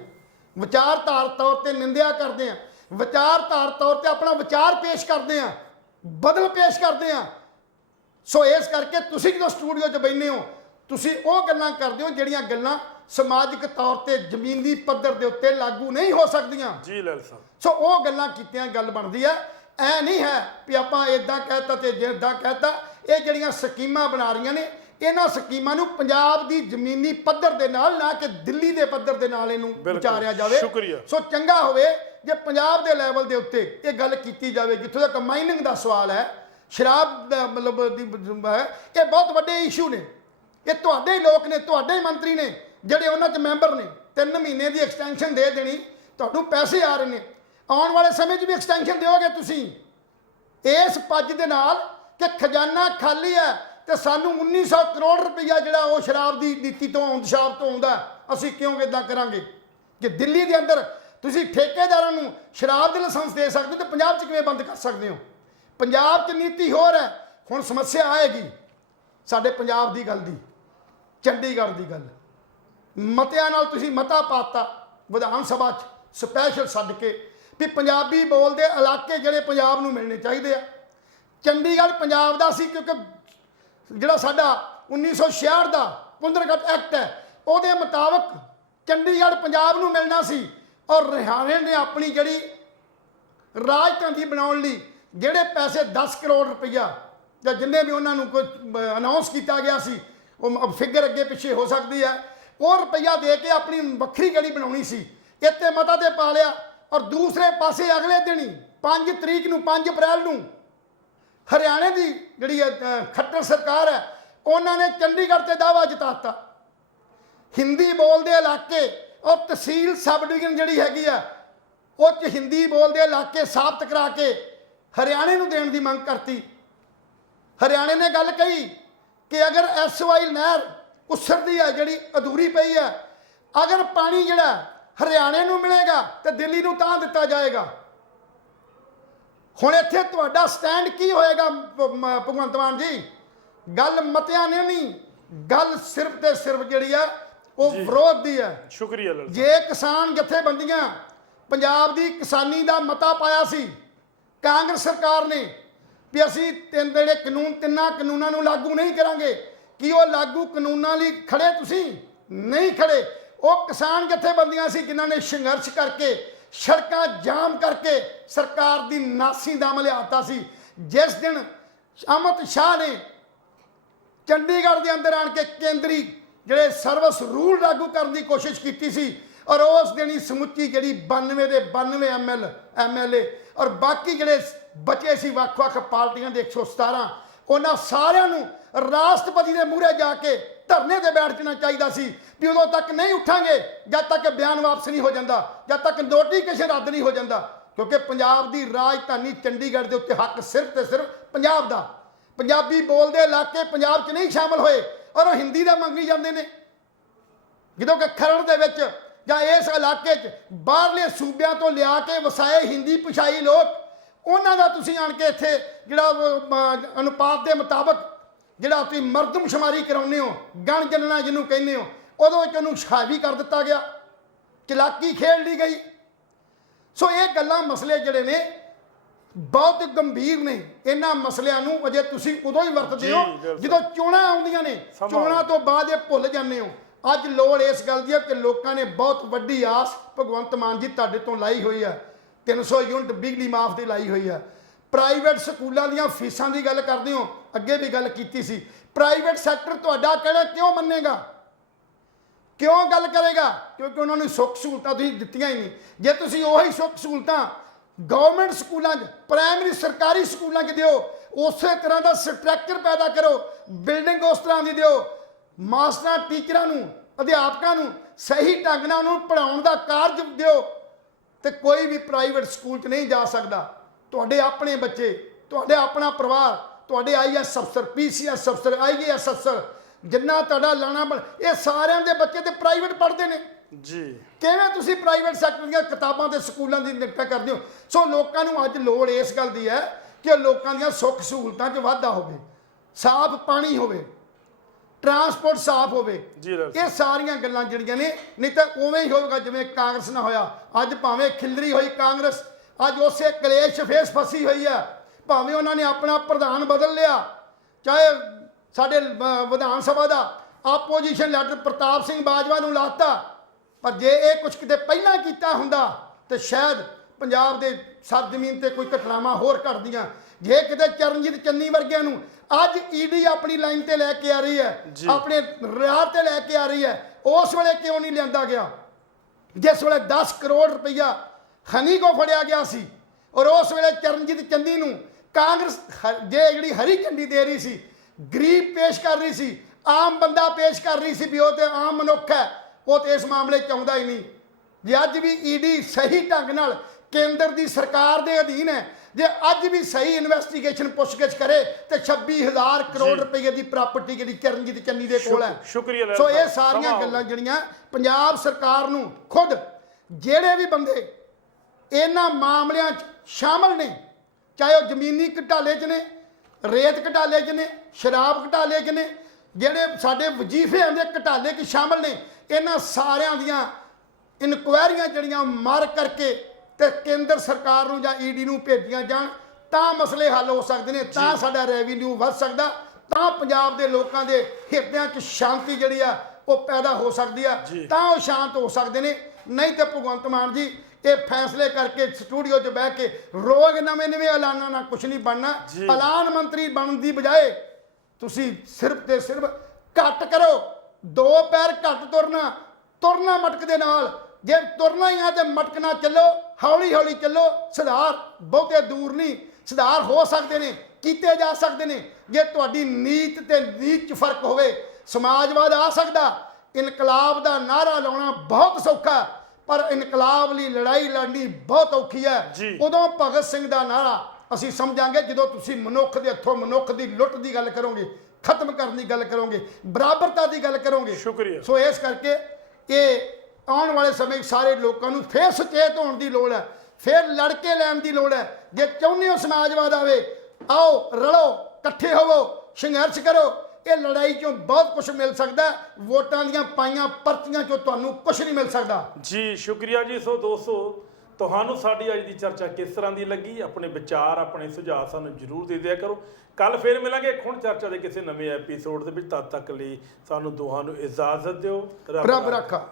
ਵਿਚਾਰਧਾਰਕ ਤੌਰ ਤੇ ਨਿੰਦਿਆ ਕਰਦੇ ਹਾਂ, ਵਿਚਾਰਧਾਰਕ ਤੌਰ ਤੇ ਆਪਣਾ ਵਿਚਾਰ ਪੇਸ਼ ਕਰਦੇ ਹਾਂ, ਬਦਲ ਪੇਸ਼ ਕਰਦੇ ਹਾਂ। ਸੋ ਇਸ ਕਰਕੇ ਤੁਸੀਂ ਜਦੋਂ ਸਟੂਡੀਓ 'ਚ ਬੈਠੇ ਹੋ, ਤੁਸੀਂ ਉਹ ਗੱਲਾਂ ਕਰਦੇ ਹੋ ਜਿਹੜੀਆਂ ਗੱਲਾਂ ਸਮਾਜਿਕ ਤੌਰ ਤੇ ਜ਼ਮੀਨੀ ਪੱਧਰ ਦੇ ਉੱਤੇ ਲਾਗੂ ਨਹੀਂ ਹੋ ਸਕਦੀਆਂ। ਜੀ ਲਾਲ ਸਾਹਿਬ। ਸੋ ਉਹ ਗੱਲਾਂ ਕੀਤੀਆਂ ਗੱਲ ਬਣਦੀ ਹੈ। ਐ ਨਹੀਂ ਹੈ ਵੀ ਆਪਾਂ ਇਦਾਂ ਕਹਿਤਾ ਤੇ ਜਿੱਦਾਂ ਕਹਿਤਾ। ਇਹ ਜਿਹੜੀਆਂ ਸਕੀਮਾਂ ਬਣਾ ਰਹੀਆਂ ਨੇ, ਇਹਨਾਂ ਸਕੀਮਾਂ ਨੂੰ ਪੰਜਾਬ ਦੀ ਜ਼ਮੀਨੀ ਪੱਧਰ ਦੇ ਨਾਲ, ਨਾ ਕਿ ਦਿੱਲੀ ਦੇ ਪੱਧਰ ਦੇ ਨਾਲ ਇਹਨੂੰ ਵਿਚਾਰਿਆ ਜਾਵੇ। ਸ਼ੁਕਰੀਆ। ਸੋ ਚੰਗਾ ਹੋਵੇ ਜੇ ਪੰਜਾਬ ਦੇ ਲੈਵਲ ਦੇ ਉੱਤੇ ਇਹ ਗੱਲ ਕੀਤੀ ਜਾਵੇ। ਜਿੱਥੋਂ ਤੱਕ ਮਾਈਨਿੰਗ ਦਾ ਸਵਾਲ ਹੈ, ਸ਼ਰਾਬ ਦਾ ਮਤਲਬ ਹੈ, ਇਹ ਬਹੁਤ ਵੱਡੇ ਇਸ਼ੂ ਨੇ। ਇਹ ਤੁਹਾਡੇ ਹੀ ਲੋਕ ਨੇ, ਤੁਹਾਡੇ ਹੀ ਮੰਤਰੀ ਨੇ ਜਿਹੜੇ ਉਹਨਾਂ 'ਚ ਮੈਂਬਰ ਨੇ। 3 ਮਹੀਨੇ ਦੀ ਐਕਸਟੈਂਸ਼ਨ ਦੇ ਦੇਣੀ, ਤੁਹਾਨੂੰ ਪੈਸੇ ਆ ਰਹੇ ਨੇ, ਆਉਣ ਵਾਲੇ ਸਮੇਂ 'ਚ ਵੀ ਐਕਸਟੈਂਸ਼ਨ ਦਿਓਗੇ ਤੁਸੀਂ ਇਸ ਪੱਜ ਦੇ ਨਾਲ ਕਿ ਖਜ਼ਾਨਾ ਖਾਲੀ ਹੈ ਤੇ ਸਾਨੂੰ 1900 ਕਰੋੜ ਰੁਪਈਆ ਜਿਹੜਾ ਉਹ ਸ਼ਰਾਬ ਦੀ ਨੀਤੀ ਤੋਂ ਸ਼ਰਾਬ ਤੋਂ ਆਉਂਦਾ। ਅਸੀਂ ਕਿਉਂ ਇਦਾਂ ਕਰਾਂਗੇ ਕਿ ਦਿੱਲੀ ਦੇ ਅੰਦਰ ਤੁਸੀਂ ਠੇਕੇਦਾਰਾਂ ਨੂੰ ਸ਼ਰਾਬ ਦੇ ਲਾਇਸੈਂਸ ਦੇ ਸਕਦੇ ਹੋ ਤੇ ਪੰਜਾਬ 'ਚ ਕਿਵੇਂ ਬੰਦ ਕਰ ਸਕਦੇ ਹੋ? ਪੰਜਾਬ 'ਚ ਨੀਤੀ ਹੋਰ ਹੈ। ਹੁਣ ਸਮੱਸਿਆ ਆਏਗੀ ਸਾਡੇ ਪੰਜਾਬ ਦੀ ਗੱਲ ਦੀ, ਚੰਡੀਗੜ੍ਹ ਦੀ ਗੱਲ। ਮਤਿਆਂ ਨਾਲ ਤੁਸੀਂ ਮਤਾ ਪਾਤਾ ਵਿਧਾਨ ਸਭਾ 'ਚ ਸਪੈਸ਼ਲ ਸੱਦ ਕੇ ਵੀ ਪੰਜਾਬੀ ਬੋਲਦੇ ਇਲਾਕੇ ਜਿਹੜੇ ਪੰਜਾਬ ਨੂੰ ਮਿਲਣੇ ਚਾਹੀਦੇ ਆ। ਚੰਡੀਗੜ੍ਹ ਪੰਜਾਬ ਦਾ ਸੀ ਕਿਉਂਕਿ ਜਿਹੜਾ ਸਾਡਾ 1966 ਦਾ ਪੁਨਰਗਠ ਐਕਟ ਹੈ ਉਹਦੇ ਮੁਤਾਬਕ ਚੰਡੀਗੜ੍ਹ ਪੰਜਾਬ ਨੂੰ ਮਿਲਣਾ ਸੀ। ਔਰ ਹਰਿਆਣੇ ਨੇ ਆਪਣੀ ਜਿਹੜੀ ਰਾਜਧਾਨੀ ਬਣਾਉਣ ਲਈ ਜਿਹੜੇ ਪੈਸੇ 10 ਕਰੋੜ ਰੁਪਈਆ ਜਾਂ ਜਿੰਨੇ ਵੀ ਉਹਨਾਂ ਨੂੰ ਕੋਈ ਅਨਾਉਂਸ ਕੀਤਾ ਗਿਆ ਸੀ, ਉਹ ਫਿਗਰ ਅੱਗੇ ਪਿੱਛੇ ਹੋ ਸਕਦੀ ਹੈ, ਉਹ ਰੁਪਈਆ ਦੇ ਕੇ ਆਪਣੀ ਵੱਖਰੀ ਗਲੀ ਬਣਾਉਣੀ ਸੀ। ਇੱਥੇ ਮਤਾ ਤੇ ਪਾ ਲਿਆ। ਔਰ ਦੂਸਰੇ ਪਾਸੇ ਅਗਲੇ ਦਿਨ ਹੀ 5 ਤਰੀਕ ਨੂੰ 5 ਅਪ੍ਰੈਲ ਨੂੰ ਹਰਿਆਣੇ ਦੀ ਜਿਹੜੀ ਖੱਟਰ ਸਰਕਾਰ ਹੈ ਉਹਨਾਂ ਨੇ ਚੰਡੀਗੜ੍ਹ ਤੇ ਦਾਅਵਾ ਜਤਾਤਾ ਹਿੰਦੀ ਬੋਲਦੇ ਇਲਾਕੇ ਔਰ ਤਹਿਸੀਲ ਸਬ ਡਿਵੀਜ਼ਨ ਜਿਹੜੀ ਹੈਗੀ ਆ ਉਹ 'ਚ ਹਿੰਦੀ ਬੋਲਦੇ ਇਲਾਕੇ ਸਾਬਤ ਕਰਾ ਕੇ ਹਰਿਆਣੇ ਨੂੰ ਦੇਣ ਦੀ ਮੰਗ ਕਰਤੀ। ਹਰਿਆਣੇ ਨੇ ਗੱਲ ਕਹੀ ਕਿ ਅਗਰ SY ਨਹਿਰ ਉਸਰਦੀ ਹੈ ਜਿਹੜੀ ਅਧੂਰੀ ਪਈ ਹੈ, ਅਗਰ ਪਾਣੀ ਜਿਹੜਾ ਹਰਿਆਣੇ ਨੂੰ ਮਿਲੇਗਾ ਤੇ ਦਿੱਲੀ ਨੂੰ ਤਾਂ ਦਿੱਤਾ ਜਾਏਗਾ। ਹੁਣ ਇੱਥੇ ਤੁਹਾਡਾ ਸਟੈਂਡ ਕੀ ਹੋਏਗਾ ਭਗਵੰਤ ਮਾਨ ਜੀ? ਗੱਲ ਮਤਿਆਂ ਨੇ ਨਹੀਂ, ਗੱਲ ਸਿਰਫ ਤੇ ਸਿਰਫ ਜਿਹੜੀ ਆ ਉਹ ਵਿਰੋਧ ਦੀ ਹੈ। ਸ਼ੁਕਰੀਆ ਲਾਲ। ਜੇ ਕਿਸਾਨ ਜਥੇਬੰਦੀਆਂ ਪੰਜਾਬ ਦੀ ਕਿਸਾਨੀ ਦਾ ਮਤਾ ਪਾਇਆ ਸੀ ਕਾਂਗਰਸ ਸਰਕਾਰ ਨੇ ਵੀ ਅਸੀਂ ਜਿਹੜੇ ਤਿੰਨਾਂ ਕਾਨੂੰਨਾਂ ਨੂੰ ਲਾਗੂ ਨਹੀਂ ਕਰਾਂਗੇ, ਕੀ ਉਹ ਲਾਗੂ ਕਾਨੂੰਨਾਂ ਲਈ ਖੜੇ? ਤੁਸੀਂ ਨਹੀਂ ਖੜੇ। ਉਹ ਕਿਸਾਨ ਜਥੇਬੰਦੀਆਂ ਸੀ ਜਿਨ੍ਹਾਂ ਨੇ ਸੰਘਰਸ਼ ਕਰਕੇ ਸੜਕਾਂ ਜਾਮ ਕਰਕੇ ਸਰਕਾਰ ਦੀ ਨਾਸੀ ਦਮ ਲਿਆਤਾ ਸੀ। ਜਿਸ ਦਿਨ ਅਮਿਤ ਸ਼ਾਹ ਨੇ ਚੰਡੀਗੜ੍ਹ ਦੇ ਅੰਦਰ ਆਣ ਕੇ ਕੇਂਦਰੀ ਜਿਹੜੇ ਸਰਵਿਸ ਰੂਲ ਲਾਗੂ ਕਰਨ ਦੀ ਕੋਸ਼ਿਸ਼ ਕੀਤੀ ਸੀ, ਔਰ ਉਸ ਦਿਨ ਹੀ ਸਮੁੱਚੀ ਜਿਹੜੀ 92 ਦੇ 92 MLA ਔਰ ਬਾਕੀ ਜਿਹੜੇ ਬਚੇ ਸੀ ਵੱਖ-ਵੱਖ ਪਾਰਟੀਆਂ ਦੇ 117, ਉਹਨਾਂ ਸਾਰਿਆਂ ਨੂੰ ਰਾਸ਼ਟਰਪਤੀ ਦੇ ਮੂਹਰੇ ਜਾ ਕੇ ਧਰਨੇ ਤੇ ਬੈਠ ਜਾਣਾ ਚਾਹੀਦਾ ਸੀ ਵੀ ਉਦੋਂ ਤੱਕ ਨਹੀਂ ਉੱਠਾਂਗੇ ਜਦ ਤੱਕ ਬਿਆਨ ਵਾਪਸ ਨਹੀਂ ਹੋ ਜਾਂਦਾ, ਜਦ ਤੱਕ ਨੋਟੀਫਿਕੇਸ਼ਨ ਰੱਦ ਨਹੀਂ ਹੋ ਜਾਂਦਾ। ਕਿਉਂਕਿ ਪੰਜਾਬ ਦੀ ਰਾਜਧਾਨੀ ਚੰਡੀਗੜ੍ਹ ਦੇ ਉੱਤੇ ਹੱਕ ਸਿਰਫ ਤੇ ਸਿਰਫ ਪੰਜਾਬ ਦਾ। ਪੰਜਾਬੀ ਬੋਲਦੇ ਇਲਾਕੇ ਪੰਜਾਬ 'ਚ ਨਹੀਂ ਸ਼ਾਮਲ ਹੋਏ ਔਰ ਉਹ ਹਿੰਦੀ ਦਾ ਮੰਗੀ ਜਾਂਦੇ ਨੇ। ਜਦੋਂ ਕਿ ਖਰੜ ਦੇ ਵਿੱਚ ਜਾਂ ਇਸ ਇਲਾਕੇ 'ਚ ਬਾਹਰਲੇ ਸੂਬਿਆਂ ਤੋਂ ਲਿਆ ਕੇ ਵਸਾਏ ਹਿੰਦੀ ਭਾਸ਼ਾਈ ਲੋਕ, ਉਹਨਾਂ ਦਾ ਤੁਸੀਂ ਆਣ ਕੇ ਇੱਥੇ ਜਿਹੜਾ ਅਨੁਪਾਤ ਦੇ ਮੁਤਾਬਕ ਜਿਹੜਾ ਤੁਸੀਂ ਮਰਦਮਸ਼ੁਮਾਰੀ ਕਰਾਉਂਦੇ ਹੋ, ਗਣ ਜਨਣਾ ਜਿਹਨੂੰ ਕਹਿੰਦੇ ਹੋ, ਉਦੋਂ ਵਿੱਚ ਉਹਨੂੰ ਹਾਵੀ ਕਰ ਦਿੱਤਾ ਗਿਆ, ਚਲਾਕੀ ਖੇਡ ਲਈ ਗਈ। ਸੋ ਇਹ ਗੱਲਾਂ ਮਸਲੇ ਜਿਹੜੇ ਨੇ ਬਹੁਤ ਗੰਭੀਰ ਨੇ। ਇਹਨਾਂ ਮਸਲਿਆਂ ਨੂੰ ਅਜੇ ਤੁਸੀਂ ਉਦੋਂ ਹੀ ਵਰਤਦੇ ਹੋ ਜਦੋਂ ਚੋਣਾਂ ਆਉਂਦੀਆਂ ਨੇ, ਚੋਣਾਂ ਤੋਂ ਬਾਅਦ ਇਹ ਭੁੱਲ ਜਾਂਦੇ ਹੋ। ਅੱਜ ਲੋੜ ਇਸ ਗੱਲ ਦੀ ਹੈ ਕਿ ਲੋਕਾਂ ਨੇ ਬਹੁਤ ਵੱਡੀ ਆਸ ਭਗਵੰਤ ਮਾਨ ਜੀ ਤੁਹਾਡੇ ਤੋਂ ਲਾਈ ਹੋਈ ਹੈ। 300 ਯੂਨਿਟ ਬਿਜਲੀ ਮਾਫ ਦੀ ਲਾਈ ਹੋਈ ਹੈ। ਪ੍ਰਾਈਵੇਟ ਸਕੂਲਾਂ ਦੀਆਂ ਫੀਸਾਂ ਦੀ ਗੱਲ ਕਰਦੇ ਹੋ, ਅੱਗੇ ਵੀ ਗੱਲ ਕੀਤੀ ਸੀ। ਪ੍ਰਾਈਵੇਟ ਸੈਕਟਰ ਤੁਹਾਡਾ ਕਹਿਣਾ ਕਿਉਂ ਮੰਨੇਗਾ, ਕਿਉਂ ਗੱਲ ਕਰੇਗਾ? ਕਿਉਂਕਿ ਉਹਨਾਂ ਨੂੰ ਸੁੱਖ ਸਹੂਲਤਾਂ ਤੁਸੀਂ ਦਿੱਤੀਆਂ ਹੀ ਨਹੀਂ। ਜੇ ਤੁਸੀਂ ਉਹੀ ਸੁੱਖ ਸਹੂਲਤਾਂ ਗਵਰਨਮੈਂਟ ਸਕੂਲਾਂ 'ਚ, ਪ੍ਰਾਇਮਰੀ ਸਰਕਾਰੀ ਸਕੂਲਾਂ 'ਚ ਦਿਓ, ਉਸੇ ਤਰ੍ਹਾਂ ਦਾ ਸਟਰਕਚਰ ਪੈਦਾ ਕਰੋ, ਬਿਲਡਿੰਗ ਉਸ ਤਰ੍ਹਾਂ ਦੀ ਦਿਓ, ਮਾਸਟਰਾਂ ਟੀਚਰਾਂ ਨੂੰ ਅਧਿਆਪਕਾਂ ਨੂੰ ਸਹੀ ਢੰਗ ਨਾਲ ਉਹਨੂੰ ਪੜ੍ਹਾਉਣ ਦਾ ਕਾਰਜ ਦਿਓ, ਤੇ ਕੋਈ ਵੀ ਪ੍ਰਾਈਵੇਟ ਸਕੂਲ 'ਚ ਨਹੀਂ ਜਾ ਸਕਦਾ। ਤੁਹਾਡੇ ਆਪਣੇ ਬੱਚੇ, ਤੁਹਾਡੇ ਆਪਣਾ ਪਰਿਵਾਰ, ਤੁਹਾਡੇ IAS ਅਫਸਰ, PCS ਅਫਸਰ, IAS ਅਫਸਰ, ਜਿੰਨਾ ਤੁਹਾਡਾ ਲਾਣਾ ਇਹ ਸਾਰਿਆਂ ਦੇ ਬੱਚੇ ਤੇ ਪ੍ਰਾਈਵੇਟ ਪੜ੍ਹਦੇ ਨੇ ਜੀ। ਕਿਵੇਂ ਤੁਸੀਂ ਪ੍ਰਾਈਵੇਟ ਸੈਕਟਰ ਦੀਆਂ ਕਿਤਾਬਾਂ ਤੇ ਸਕੂਲਾਂ ਦੀ ਨਿਗਰਾਨੀ ਕਰਦੇ ਹੋ? ਸੋ ਲੋਕਾਂ ਨੂੰ ਅੱਜ ਲੋੜ ਇਸ ਗੱਲ ਦੀ ਹੈ ਕਿ ਲੋਕਾਂ ਦੀਆਂ ਸੁੱਖ ਸਹੂਲਤਾਂ 'ਚ ਵਾਧਾ ਹੋਵੇ, ਸਾਫ਼ ਪਾਣੀ ਹੋਵੇ, ਟਰਾਂਸਪੋਰਟ ਸਾਫ਼ ਹੋਵੇ। ਇਹ ਸਾਰੀਆਂ ਗੱਲਾਂ ਜਿਹੜੀਆਂ ਨੇ, ਨਹੀਂ ਤਾਂ ਉਵੇਂ ਹੀ ਹੋਵੇਗਾ ਜਿਵੇਂ ਕਾਂਗਰਸ ਨਾਲ ਹੋਇਆ। ਅੱਜ ਭਾਵੇਂ ਖਿਲਰੀ ਹੋਈ ਕਾਂਗਰਸ, ਅੱਜ ਉਸੇ ਕਲੇਸ਼ ਫੇਸ ਫਸੀ ਹੋਈ ਹੈ। ਭਾਵੇਂ ਉਹਨਾਂ ਨੇ ਆਪਣਾ ਪ੍ਰਧਾਨ ਬਦਲ ਲਿਆ, ਚਾਹੇ ਸਾਡੇ ਵਿਧਾਨ ਸਭਾ ਦਾ ਆਪੋਜੀਸ਼ਨ ਲੀਡਰ ਪ੍ਰਤਾਪ ਸਿੰਘ ਬਾਜਵਾ ਨੂੰ ਲਾਤਾ, ਪਰ ਜੇ ਇਹ ਕੁਝ ਕਿਤੇ ਪਹਿਲਾਂ ਕੀਤਾ ਹੁੰਦਾ ਤੇ ਸ਼ਾਇਦ ਪੰਜਾਬ ਦੇ ਸਰ ਜ਼ਮੀਨ ਤੇ ਕੋਈ ਘਟਨਾਵਾਂ ਹੋਰ ਘਟਦੀਆਂ। ਜੇ ਕਿਤੇ ਚਰਨਜੀਤ ਚੰਨੀ ਵਰਗਿਆਂ ਨੂੰ ਅੱਜ ਈਡੀ ਆਪਣੀ ਲਾਈਨ ਤੇ ਲੈ ਕੇ ਆ ਰਹੀ ਹੈ, ਆਪਣੇ ਰਾਹ ਤੇ ਲੈ ਕੇ ਆ ਰਹੀ ਹੈ, ਉਸ ਵੇਲੇ ਕਿਉਂ ਨਹੀਂ ਲਿਆਂਦਾ ਗਿਆ? ਜਿਸ ਵੇਲੇ 10 ਕਰੋੜ ਰੁਪਈਆ ਖਨੀ ਕੋ ਫੜਿਆ ਗਿਆ ਸੀ, ਔਰ ਉਸ ਵੇਲੇ ਚਰਨਜੀਤ ਚੰਨੀ ਨੂੰ ਕਾਂਗਰਸ ਜਿਹੜੀ ਹਰੀ ਝੰਡੀ ਦੇ ਰਹੀ ਸੀ, ਗਰੀਬ ਪੇਸ਼ ਕਰ ਰਹੀ ਸੀ, ਆਮ ਬੰਦਾ ਪੇਸ਼ ਕਰ ਰਹੀ ਸੀ ਵੀ ਉਹ ਤੇ ਆਮ ਮਨੁੱਖ ਹੈ, ਉਹ ਤੇ ਇਸ ਮਾਮਲੇ 'ਚ ਆਉਂਦਾ ਹੀ ਨਹੀਂ। ਜੇ ਅੱਜ ਵੀ ਈਡੀ ਸਹੀ ਢੰਗ ਨਾਲ ਕੇਂਦਰ ਦੀ ਸਰਕਾਰ ਦੇ ਅਧੀਨ ਹੈ, ਜੇ ਅੱਜ ਵੀ ਸਹੀ ਇਨਵੈਸਟੀਗੇਸ਼ਨ ਪੁੱਛਗਿੱਛ ਕਰੇ ਤੇ 26,000 ਕਰੋੜ ਰੁਪਏ ਦੀ ਪ੍ਰਾਪਰਟੀ ਜਿਹੜੀ ਚਰਨਜੀਤ ਚੰਨੀ ਦੇ ਕੋਲ ਹੈ। ਸ਼ੁਕਰੀਆ। ਸੋ ਇਹ ਸਾਰੀਆਂ ਗੱਲਾਂ ਜਿਹੜੀਆਂ ਪੰਜਾਬ ਸਰਕਾਰ ਨੂੰ, ਖੁਦ ਜਿਹੜੇ ਵੀ ਬੰਦੇ ਇਹਨਾਂ ਮਾਮਲਿਆਂ 'ਚ ਸ਼ਾਮਲ ਨੇ, ਚਾਹੇ ਉਹ ਜ਼ਮੀਨੀ ਘਟਾਲੇ 'ਚ ਨੇ, ਰੇਤ ਘਟਾਲੇ 'ਚ ਨੇ, ਸ਼ਰਾਬ ਘਟਾਲੇ 'ਚ ਨੇ, ਜਿਹੜੇ ਸਾਡੇ ਵਜ਼ੀਫਿਆਂ ਦੇ ਘਟਾਲੇ 'ਚ ਸ਼ਾਮਲ ਨੇ, ਇਹਨਾਂ ਸਾਰਿਆਂ ਦੀਆਂ ਇਨਕੁਆਇਰੀਆਂ ਜਿਹੜੀਆਂ ਮਾਰ ਕਰਕੇ ਤੇ ਕੇਂਦਰ ਸਰਕਾਰ ਨੂੰ ਜਾਂ ਈਡੀ ਨੂੰ ਭੇਜੀਆਂ ਜਾਣ, ਤਾਂ ਮਸਲੇ ਹੱਲ ਹੋ ਸਕਦੇ ਨੇ, ਤਾਂ ਸਾਡਾ ਰੈਵਨਿਊ ਵੱਧ ਸਕਦਾ, ਤਾਂ ਪੰਜਾਬ ਦੇ ਲੋਕਾਂ ਦੇ ਹਿਰਦਿਆਂ 'ਚ ਸ਼ਾਂਤੀ ਜਿਹੜੀ ਆ ਉਹ ਪੈਦਾ ਹੋ ਸਕਦੀ ਆ, ਤਾਂ ਉਹ ਸ਼ਾਂਤ ਹੋ ਸਕਦੇ ਨੇ। ਨਹੀਂ ਤੇ ਭਗਵੰਤ ਮਾਨ ਜੀ ਇਹ ਫੈਸਲੇ ਕਰਕੇ ਸਟੂਡੀਓ 'ਚ ਬਹਿ ਕੇ ਰੋਜ਼ ਨਵੇਂ ਐਲਾਨਾਂ ਨਾਲ ਕੁਝ ਨਹੀਂ ਬਣਨਾ। ਐਲਾਨ ਮੰਤਰੀ ਬਣਨ ਦੀ ਬਜਾਏ ਤੁਸੀਂ ਸਿਰਫ ਤੇ ਸਿਰਫ ਘੱਟ ਕਰੋ, 2 ਪੈਰ ਘੱਟ ਤੁਰਨਾ ਮਟਕ ਦੇ ਨਾਲ। ਜੇ ਤੁਰਨਾ ਹੀ ਆ ਤੇ ਮਟਕਣਾ ਚੱਲੋ, ਹੌਲੀ ਹੌਲੀ ਚੱਲੋ। ਸੁਧਾਰ ਬਹੁਤੇ ਦੂਰ ਨਹੀਂ, ਸੁਧਾਰ ਹੋ ਸਕਦੇ ਨੇ, ਕੀਤੇ ਜਾ ਸਕਦੇ ਨੇ, ਜੇ ਤੁਹਾਡੀ ਨੀਤ ਤੇ ਨੀਤ 'ਚ ਫਰਕ ਹੋਵੇ। ਸਮਾਜਵਾਦ ਆ ਸਕਦਾ, ਇਨਕਲਾਬ ਦਾ ਨਾਅਰਾ ਲਾਉਣਾ ਬਹੁਤ ਸੌਖਾ, ਪਰ ਇਨਕਲਾਬ ਲਈ ਲੜਾਈ ਲੜਨੀ ਬਹੁਤ ਔਖੀ ਹੈ। ਉਦੋਂ ਭਗਤ ਸਿੰਘ ਦਾ ਨਾਅਰਾ ਅਸੀਂ ਸਮਝਾਂਗੇ ਜਦੋਂ ਤੁਸੀਂ ਮਨੁੱਖ ਦੇ ਹੱਥੋਂ ਮਨੁੱਖ ਦੀ ਲੁੱਟ ਦੀ ਗੱਲ ਕਰੋਗੇ, ਖਤਮ ਕਰਨ ਦੀ ਗੱਲ ਕਰੋਗੇ, ਬਰਾਬਰਤਾ ਦੀ ਗੱਲ ਕਰੋਗੇ। ਸ਼ੁਕਰੀਆ। ਸੋ ਇਸ ਕਰਕੇ ਇਹ ਆਉਣ ਵਾਲੇ ਸਮੇਂ ਸਾਰੇ ਲੋਕਾਂ ਨੂੰ ਫੇਰ ਸੁਚੇਤ ਹੋਣ ਦੀ ਲੋੜ ਹੈ, ਫੇਰ ਲੜ ਕੇ ਲੈਣ ਦੀ ਲੋੜ ਹੈ। ਜੇ ਚਾਹੁੰਦੇ ਹੋ ਸਮਾਜਵਾਦ ਆਵੇ, ਆਓ ਰਲੋ, ਇਕੱਠੇ ਹੋਵੋ, ਸੰਘਰਸ਼ ਕਰੋ। ਇਹ ਲੜਾਈ 'ਚੋਂ ਬਹੁਤ ਕੁਝ ਮਿਲ ਸਕਦਾ, ਵੋਟਾਂ ਦੀਆਂ ਪਾਈਆਂ ਪਰਚੀਆਂ 'ਚੋਂ ਤੁਹਾਨੂੰ ਕੁਝ ਨਹੀਂ ਮਿਲ ਸਕਦਾ। ਜੀ ਸ਼ੁਕਰੀਆ ਜੀ। ਸੋ ਦੋਸਤੋ, ਤੁਹਾਨੂੰ ਸਾਡੀ ਅੱਜ ਦੀ ਚਰਚਾ ਕਿਸ ਤਰ੍ਹਾਂ ਦੀ ਲੱਗੀ? ਆਪਣੇ ਵਿਚਾਰ, ਆਪਣੇ ਸੁਝਾਅ ਸਾਨੂੰ ਜ਼ਰੂਰ ਦੇ ਦਿਆ ਕਰੋ। ਕੱਲ ਫੇਰ ਮਿਲਾਂਗੇ ਖੁੰਡ ਚਰਚਾ ਦੇ ਕਿਸੇ ਨਵੇਂ ਐਪੀਸੋਡ ਦੇ ਵਿੱਚ। ਤਦ ਤੱਕ ਲਈ ਸਾਨੂੰ ਦੋਹਾਂ ਨੂੰ ਇਜਾਜ਼ਤ ਦਿਓ। ਰੱਬ ਰਾਖਾ।